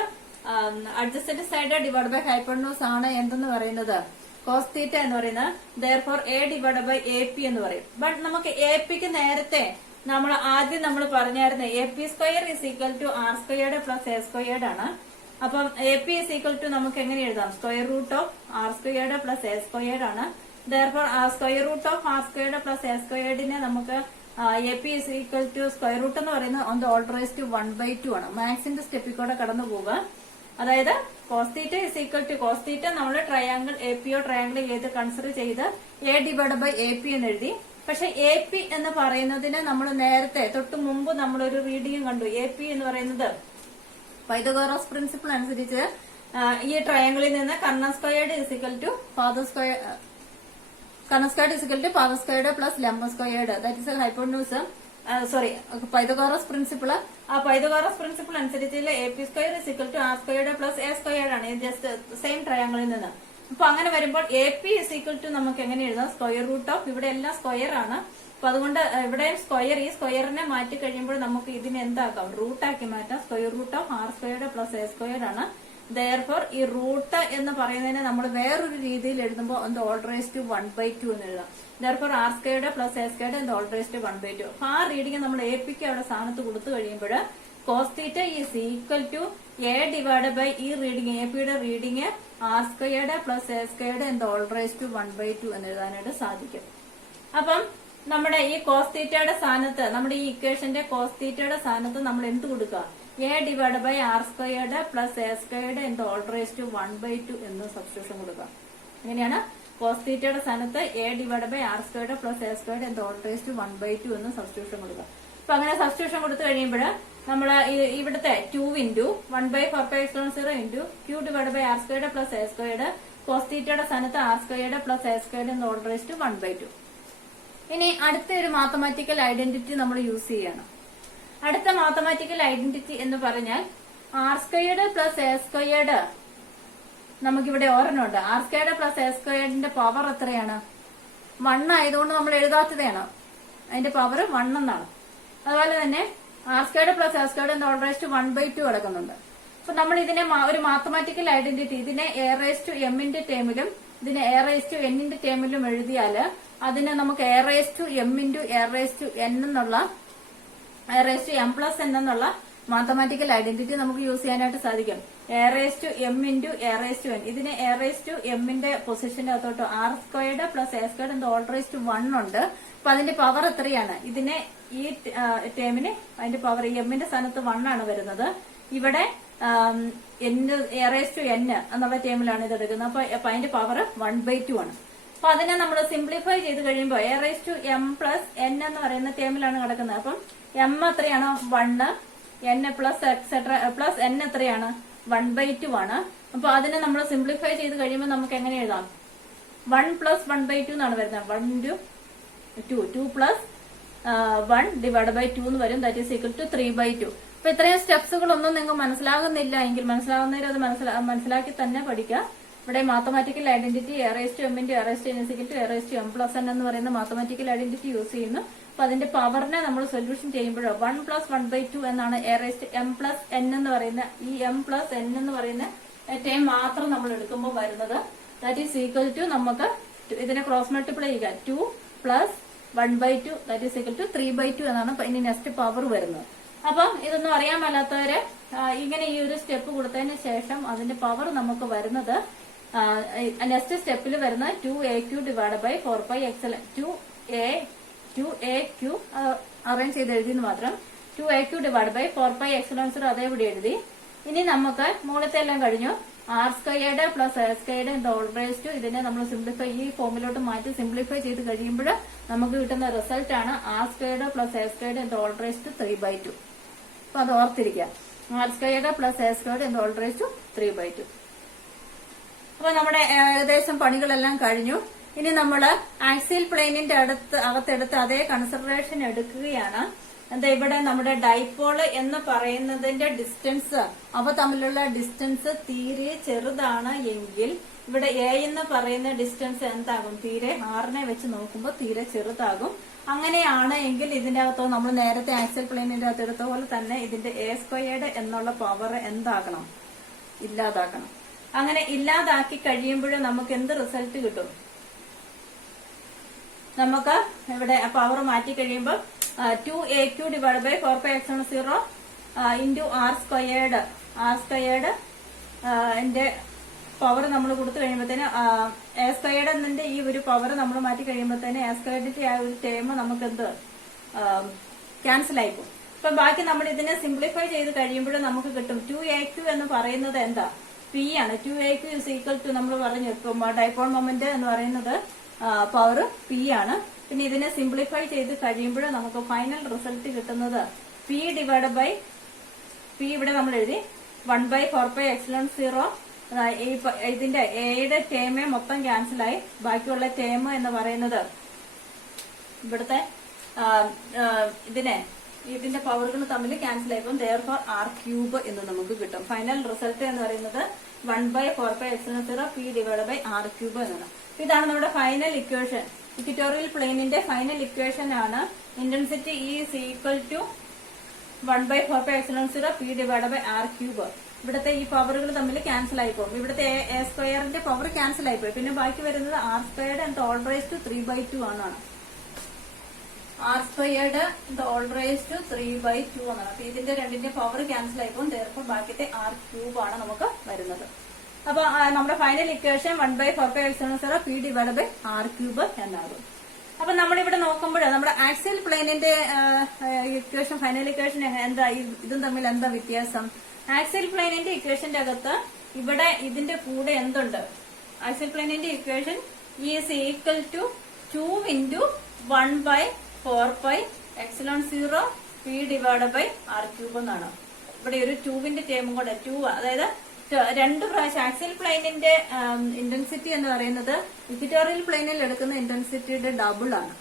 adjacent side divide by hypotenuse ആണ് എന്തെന്ന് പറയുന്നത്? കോസ്തീറ്റ എന്ന് പറയുന്നത്. Therefore A divide by AP എന്ന് പറയും. ബട്ട് നമുക്ക് APക്ക് നേരത്തെ നമ്മൾ ആദ്യം നമ്മൾ പറഞ്ഞായിരുന്നു AP square is equal to R squared plus A squared ആണ്. അപ്പം AP ഇസ് ഈക്വൽ ടു നമുക്ക് എങ്ങനെ എഴുതാം? Square root of R squared plus A squared ആണ്. Therefore square root of R squared plus A സ്ക്വയർഡിനെ നമുക്ക് AP is equal to square root എന്ന് പറയുന്നത് on the order raise to 1/2 ആണ്. മാക്സിന്റെ സ്റ്റെപ്പിൽ കൂടെ കടന്നു പോവുക. അതായത് cos theta is equal to cos theta നമ്മൾ ട്രയാങ്കിൾ APO ട്രയാങ്കിൾ ചെയ്ത് കൺസിഡർ ചെയ്ത് എ ഡിവൈഡ് ബൈ AP എന്ന് എഴുതി. പക്ഷെ AP എന്ന് പറയുന്നതിന് നമ്മൾ നേരത്തെ തൊട്ട് മുമ്പ് നമ്മളൊരു റീഡിംഗ് കണ്ടു. AP എന്ന് പറയുന്നത് പൈതഗോറസ് പ്രിൻസിപ്പിൾ അനുസരിച്ച് ഈ ട്രയാങ്കിളിൽ നിന്ന് കർണ സ്ക്വയർഡ് ഇസ് ഈക്വൽ ടു ഫാദർ സ്ക്വയർ സ്ക്വയർഡ് പ്ലസ് ലംബ squared. That is hypotenuse. Pythagoras principle. ആ പൈതഗോറസ് പ്രിൻസിപ്പിൾ അനുസരിച്ച് AP square is equal to R squared plus A squared ആണ്. ജസ്റ്റ് സെയിം ട്രയാങ്കിളിൽ നിന്ന്. അപ്പൊ അങ്ങനെ വരുമ്പോൾ AP ഇസ് ഈക്വൽ ടു നമുക്ക് എങ്ങനെ എഴുതാം? സ്ക്വയർ റൂട്ട് ഓഫ് ഇവിടെ എല്ലാം സ്ക്വയർ ആണ്. അപ്പൊ അതുകൊണ്ട് ഇവിടെയും സ്ക്വയർ, ഈ സ്ക്വയറിനെ മാറ്റി കഴിയുമ്പോൾ നമുക്ക് ഇതിനെ എന്താക്കാം? റൂട്ടാക്കി മാറ്റാം. Square root of R squared plus A squared ആണ്. ദെയർഫോർ ഈ റൂട്ട് എന്ന് പറയുന്നതിനെ നമ്മൾ വേറൊരു രീതിയിൽ എഴുതുമ്പോൾ എന്ത് ഓൾ റൈസ് ടു 1/2 എന്ന് എഴുതാം. Therefore R squared plus A squared എന്ത് ഓൾ റൈസ് ടു 1/2. അപ്പൊ ആ റീഡിംഗ് നമ്മൾ APക്ക് അവിടെ സ്ഥാനത്ത് കൊടുത്തു കഴിയുമ്പോൾ cos theta is equal to A divide by ഈ റീഡിംഗ് APയുടെ reading R squared plus A squared എന്ത് ഓൾ റൈസ് ടു 1/2 എന്ന് എഴുതാനായിട്ട് സാധിക്കും. അപ്പം നമ്മുടെ ഈ കോസ്തീറ്റയുടെ സ്ഥാനത്ത്, നമ്മുടെ ഈ ഇക്വേഷന്റെ കോസ്തീറ്റയുടെ സ്ഥാനത്ത് നമ്മൾ എന്ത് കൊടുക്കുക? A divide by R squared plus A squared എന്ത് ഓൾ റൈസ് ടു 1/2 എന്ന് സബ്സ്റ്റിറ്റ്യൂഷൻ കൊടുക്കുക. അങ്ങനെയാണ് കോസ്തീറ്റയുടെ സ്ഥാനത്ത് A divide by R squared plus A squared എന്ത് ഓൾ റൈസ് ടു 1/2 എന്ന് സബ്സ്റ്റിറ്റ്യൂഷൻ കൊടുക്കുക. അപ്പൊ അങ്ങനെ സബ്സ്റ്റിറ്റ്യൂഷൻ കൊടുത്തു കഴിയുമ്പോൾ നമ്മൾ ഇവിടുത്തെ 2 into 1/4πε0 into Q divide by R squared plus A squared കോസ്തീറ്റയുടെ സ്ഥാനത്ത് R squared plus A squared എന്ത് ഓൾ റൈസ് ടു 1/2. ഇനി അടുത്ത ഒരു മാത്തമാറ്റിക്കൽ ഐഡന്റിറ്റി നമ്മൾ യൂസ് ചെയ്യണം. അടുത്ത മാത്തമാറ്റിക്കൽ ഐഡന്റിറ്റി എന്ന് പറഞ്ഞാൽ R squared plus A squared. നമുക്കിവിടെ ഓർമ്മയുണ്ട്. ആർ സ്ക്വയർഡ് പ്ലസ് എ സ്ക്വയർഡിന്റെ പവർ എത്രയാണ്? 1 ആയതുകൊണ്ട് നമ്മൾ എഴുതാത്തതാണ്. അതിന്റെ പവർ 1 എന്നാണ്. അതുപോലെ തന്നെ R squared plus A squared എന്ത് ഓൾ റൈസ് ടു 1/2 കിടക്കുന്നുണ്ട്. അപ്പൊ നമ്മൾ ഇതിനെ ഒരു മാത്തമാറ്റിക്കൽ ഐഡന്റിറ്റി, ഇതിനെ എ റൈസ് ടു എമ്മിന്റെ ടേമിലും ഇതിനെ എ റൈസ് ടു എന്നിന്റെ ടേമിലും എഴുതിയാല് അതിനെ നമുക്ക് A raise to M into A raise to N എന്നുള്ള A raise to M plus N എന്നുള്ള മാത്തമാറ്റിക്കൽ ഐഡന്റിറ്റി നമുക്ക് യൂസ് ചെയ്യാനായിട്ട് സാധിക്കും. A raise to M into A raise to N. ഇതിന് എ റേസ് ടു എമ്മിന്റെ പൊസിഷന്റെ അകത്തോട്ട് R squared plus A squared in all raise to 1 ഉണ്ട്. അപ്പൊ അതിന്റെ പവർ എത്രയാണ്? ഇതിനെ ഈ ടേമിന് അതിന്റെ പവർ എമ്മിന്റെ സ്ഥാനത്ത് 1 ആണ് വരുന്നത്. ഇവിടെ എ റേസ് ടു എൻ എന്നുള്ള ടേമിലാണ് ഇത് എടുക്കുന്നത്. അപ്പൊ അതിന്റെ പവർ 1/2 ആണ്. അപ്പൊ അതിനെ നമ്മൾ സിംപ്ലിഫൈ ചെയ്ത് കഴിയുമ്പോൾ A raise to M plus N എന്ന് പറയുന്ന ടേമിലാണ് കിടക്കുന്നത്. അപ്പം എം എത്രയാണ്? 1. N plus etcetera plus N എത്രയാണ്? 1/2 ആണ്. അപ്പൊ അതിനെ നമ്മൾ സിംപ്ലിഫൈ ചെയ്ത് കഴിയുമ്പോൾ നമുക്ക് എങ്ങനെ എഴുതാം? 1 പ്ലസ് 1/2 എന്നാണ് വരുന്നത്. 1 into 2. 2 പ്ലസ് 1 ഡിവൈഡ് ബൈ 2 എന്ന് വരും. That is equal to 3/2. അപ്പൊ ഇത്രയും സ്റ്റെപ്സുകളൊന്നും നിങ്ങൾക്ക് മനസ്സിലാകുന്നില്ല എങ്കിൽ മനസ്സിലാകുന്നവർ അത് മനസ്സിലാക്കി തന്നെ പഠിക്കുക. ഇവിടെ mathematical identity A raise to M into A raise to N is equal to A raise to M plus N എന്ന് പറയുന്ന മാത്തമാറ്റിക്കൽ ഐഡന്റിറ്റി യൂസ് ചെയ്യുന്നു. അപ്പൊ അതിന്റെ പവറിനെ നമ്മൾ സൊല്യൂഷൻ ചെയ്യുമ്പോഴോ 1 പ്ലസ് 1/2 എന്നാണ് A raise to M plus N എന്ന് പറയുന്ന ഈ എം പ്ലസ് എൻ എന്ന് പറയുന്ന ടേം മാത്രം നമ്മൾ എടുക്കുമ്പോൾ വരുന്നത്. ദാറ്റ് ഈസ് ഈക്വൽ ടു നമുക്ക് ഇതിനെ ക്രോസ് മൾട്ടിപ്ലൈ ചെയ്യുക. 2 plus 1/2 that is equal to 3/2 എന്നാണ് ഇനി നെക്സ്റ്റ് പവർ വരുന്നത്. അപ്പം ഇതൊന്നും അറിയാൻ മേലാത്തവര് ഇങ്ങനെ ഈ ഒരു സ്റ്റെപ്പ് കൊടുത്തതിന് ശേഷം അതിന്റെ പവർ നമുക്ക് വരുന്നത് നെക്സ്റ്റ് സ്റ്റെപ്പിൽ വരുന്ന 2aq divide by 4π q arrange ചെയ്ത് എഴുതിയെന്ന് മാത്രം. 2aq ഡിവൈഡ് ബൈ 4π0 അതേപടി എഴുതി. ഇനി നമുക്ക് മുകളിലത്തെ എല്ലാം കഴിഞ്ഞു. R squared plus A squared in all raise to ഇതിനെ നമ്മൾ സിംപ്ലിഫൈ ഈ ഫോമിലോട്ട് മാറ്റി സിംപ്ലിഫൈ ചെയ്ത് കഴിയുമ്പോൾ നമുക്ക് കിട്ടുന്ന റിസൾട്ട് ആണ് R squared plus A squared in all raise to 3/2. അപ്പൊ അത് ഓർത്തിരിക്കാം. R squared plus A squared in all raise to 3/2. അപ്പൊ നമ്മുടെ ഏകദേശം പണികളെല്ലാം കഴിഞ്ഞു. ഇനി നമ്മൾ ആക്സിയൽ പ്ലെയിനിന്റെ അകത്തെടുത്ത് അതേ കൺസിഡറേഷൻ എടുക്കുകയാണ്. എന്താ ഇവിടെ നമ്മുടെ ഡൈപോള് എന്ന് പറയുന്നതിന്റെ ഡിസ്റ്റൻസ് അവ തമ്മിലുള്ള ഡിസ്റ്റൻസ് തീരെ ചെറുതാണ് എങ്കിൽ ഇവിടെ എ എന്ന് പറയുന്ന ഡിസ്റ്റൻസ് എന്താകും? തീരെ ആറിനെ വെച്ച് നോക്കുമ്പോൾ തീരെ ചെറുതാകും. അങ്ങനെയാണ് എങ്കിൽ ഇതിന്റെ അകത്തോ നമ്മൾ നേരത്തെ ആക്സിയൽ പ്ലെയിനിന്റെ അകത്ത് എടുത്ത പോലെ തന്നെ ഇതിന്റെ എ സ്ക്വയർഡ് എന്നുള്ള പവർ എന്താകണം? ഇല്ലാതാക്കണം. അങ്ങനെ ഇല്ലാതാക്കി കഴിയുമ്പോഴും നമുക്ക് എന്ത് റിസൾട്ട് കിട്ടും? നമുക്ക് ഇവിടെ പവർ മാറ്റി കഴിയുമ്പോൾ 2aq divide by 4π0 into R squared ന്റെ പവർ നമ്മൾ കൊടുത്തു കഴിയുമ്പോഴത്തേന് എ സ്ക്വയർഡ് എന്നതിന്റെ ഈ ഒരു പവർ നമ്മൾ മാറ്റി കഴിയുമ്പോഴത്തേന് എ സ്ക്വയർഡിന്റെ ആ ഒരു ടേം നമുക്ക് എന്ത് ക്യാൻസൽ ആയിപ്പോകും. അപ്പൊ ബാക്കി നമ്മൾ ഇതിനെ സിംപ്ലിഫൈ ചെയ്ത് കഴിയുമ്പോഴും നമുക്ക് കിട്ടും 2aq എന്ന് പറയുന്നത് എന്താ? പി ആണ്. 2aq ഇസ് ഈക്വൽ ടു നമ്മൾ പറഞ്ഞു ഡൈപോൾ മൊമെന്റ് എന്ന് പറയുന്നത് പവർ പി ആണ്. പിന്നെ ഇതിനെ സിംപ്ലിഫൈ ചെയ്ത് കഴിയുമ്പോൾ നമുക്ക് ഫൈനൽ റിസൾട്ട് കിട്ടുന്നത് പി ഡിവൈഡ് ബൈ പി ഇവിടെ നമ്മൾ എഴുതി 1/4π0. ഇതിന്റെ എയുടെ ടേമേ മൊത്തം ക്യാൻസലായി. ബാക്കിയുള്ള ടേം എന്ന് പറയുന്നത് ഇവിടുത്തെ ഇതിന്റെ പവറുകൾ തമ്മിൽ ക്യാൻസൽ ആയപ്പോൾ therefore r³ എന്ന് നമുക്ക് കിട്ടും. ഫൈനൽ റിസൾട്ട് എന്ന് പറയുന്നത് 1/4π0 p ഡിവൈഡ് ബൈ r³ എന്നാണ്. ഇതാണ് നമ്മുടെ ഫൈനൽ ഇക്വേഷൻ. ഇക്വറ്റോറിയൽ പ്ലെയിനിന്റെ ഫൈനൽ ഇക്വേഷൻ ആണ് intensity is equal to 1/4π0 p divide by r³. ഇവിടുത്തെ ഈ പവറുകൾ തമ്മിൽ ക്യാൻസൽ ആയിപ്പോകും. ഇവിടുത്തെ എ സ്ക്വയറിന്റെ പവർ ക്യാൻസൽ ആയിപ്പോയി. പിന്നെ ബാക്കി വരുന്നത് R squared and whole raise to 3/2 ആണ്. R squared whole raise to 3/2 എന്നാണ്. അപ്പൊ ഇതിന്റെ രണ്ടിന്റെ പവർ ക്യാൻസൽ ആയിപ്പോകും. therefore ബാക്കിത്തെ r³ ആണ് നമുക്ക് വരുന്നത്. അപ്പൊ നമ്മുടെ final equation 1/4π0 p divide by r³ എന്നാകും. അപ്പൊ നമ്മളിവിടെ നോക്കുമ്പോൾ നമ്മുടെ ആക്സിയൽ പ്ലെയിനിന്റെ ഇക്വേഷൻ ഫൈനൽ ഇക്വേഷൻ എന്താ ഇതും തമ്മിൽ എന്താ വ്യത്യാസം? ആക്സിയൽ പ്ലെയിനിന്റെ ഇക്വേഷന്റെ അകത്ത് ഇവിടെ ഇതിന്റെ കൂടെ എന്തുണ്ട്? ആക്സിയൽ പ്ലെയിനിന്റെ equation is equal to 2 into 1/4π0 p divide by r³ എന്നാണ്. ഇവിടെ ഒരു 2ന്റെ ടേമും കൂടെ 2 അതായത് 2 പ്രാവശ്യം ആക്സിയൽ പ്ലെയിനിന്റെ ഇന്റൻസിറ്റി എന്ന് പറയുന്നത് ഇക്വറ്റോറിയൽ പ്ലെയിനിൽ എടുക്കുന്ന ഇന്റൻസിറ്റിയുടെ ഡബിൾ ആണ്.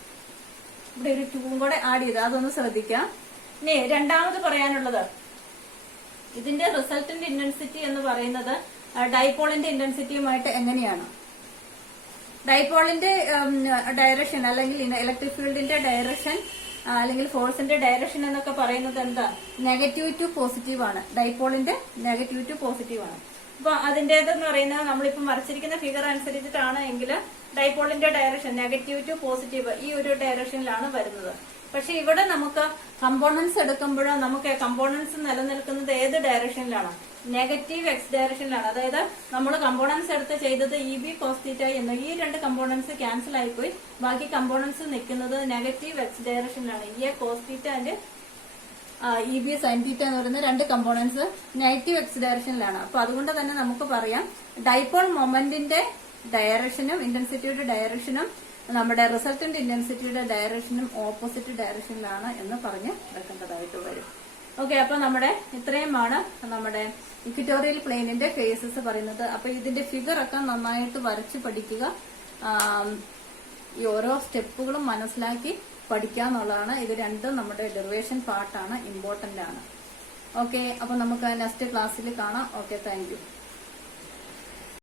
ഇവിടെ ഒരു 2 കൂടെ ആഡ് ചെയ്ത് അതൊന്ന് ശ്രദ്ധിക്കാം. ഇനി രണ്ടാമത് പറയാനുള്ളത് ഇതിന്റെ റിസൾട്ടിന്റെ ഇന്റൻസിറ്റി എന്ന് പറയുന്നത് ഡൈപോളിന്റെ ഇന്റൻസിറ്റിയുമായിട്ട് എങ്ങനെയാണ്? ഡൈപോളിന്റെ ഡയറക്ഷൻ അല്ലെങ്കിൽ ഇലക്ട്രിക് ഫീൽഡിന്റെ ഡയറക്ഷൻ അല്ലെങ്കിൽ ഫോഴ്സിന്റെ ഡയറക്ഷൻ എന്നൊക്കെ പറയുന്നത് എന്താ? നെഗറ്റീവ് ടു പോസിറ്റീവ് ആണ്. ഡൈപോളിന്റെ നെഗറ്റീവ് ടു പോസിറ്റീവ് ആണ്. അപ്പൊ അതിന്റേതെന്ന് പറയുന്നത് നമ്മളിപ്പം വരച്ചിരിക്കുന്ന ഫിഗർ അനുസരിച്ചിട്ടാണ് എങ്കിൽ ഡൈപോളിന്റെ ഡയറക്ഷൻ നെഗറ്റീവ് ടു പോസിറ്റീവ് ഈ ഒരു ഡയറക്ഷനിലാണ് വരുന്നത്. പക്ഷെ ഇവിടെ നമുക്ക് കമ്പോണൻസ് എടുക്കുമ്പോൾ നമുക്ക് കമ്പോണൻസ് നിലനിൽക്കുന്നത് ഏത് ഡയറക്ഷനിലാണ്? Negative X ഡയറക്ഷനിലാണ്. അതായത് നമ്മൾ കമ്പോണൻസ് എടുത്ത് ചെയ്തത് ഇ ബി കോസ് തീറ്റ എന്ന് ഈ രണ്ട് കമ്പോണൻസ് ക്യാൻസൽ ആയിപ്പോയി. ബാക്കി കമ്പോണൻസ് നിൽക്കുന്നത് നെഗറ്റീവ് എക്സ് ഡയറക്ഷനിലാണ്. E A cos theta and E B sine theta എന്ന് പറയുന്ന രണ്ട് കമ്പോണൻസ് നെഗറ്റീവ് എക്സ് ഡയറക്ഷനിലാണ്. അപ്പൊ അതുകൊണ്ട് തന്നെ നമുക്ക് പറയാം ഡൈപോൾ മൊമെന്റിന്റെ ഡയറക്ഷനും ഇന്റൻസിറ്റിയുടെ ഡയറക്ഷനും നമ്മുടെ റിസൾട്ടന്റ് ഇന്റൻസിറ്റിയുടെ ഡയറക്ഷനും ഓപ്പോസിറ്റ് ഡയറക്ഷനിലാണ് എന്ന് പറഞ്ഞ് വെക്കേണ്ടതായിട്ട് വരും. ഓക്കെ, അപ്പൊ നമ്മുടെ ഇത്രയുമാണ് നമ്മുടെ ഇക്വറ്റോറിയൽ പ്ലെയിനിന്റെ ഫേസസ് പറയുന്നത്. അപ്പൊ ഇതിന്റെ ഫിഗർ ഒക്കെ നന്നായിട്ട് വരച്ച് പഠിക്കുക. ഈ ഓരോ സ്റ്റെപ്പുകളും മനസ്സിലാക്കി പഠിക്കുക എന്നുള്ളതാണ്. ഇത് രണ്ടും നമ്മുടെ ഡെറിവേഷൻ പാർട്ടാണ്, ഇമ്പോർട്ടന്റ് ആണ്. ഓക്കെ, അപ്പൊ നമുക്ക് നെക്സ്റ്റ് ക്ലാസ്സിൽ കാണാം. Okay, thank you.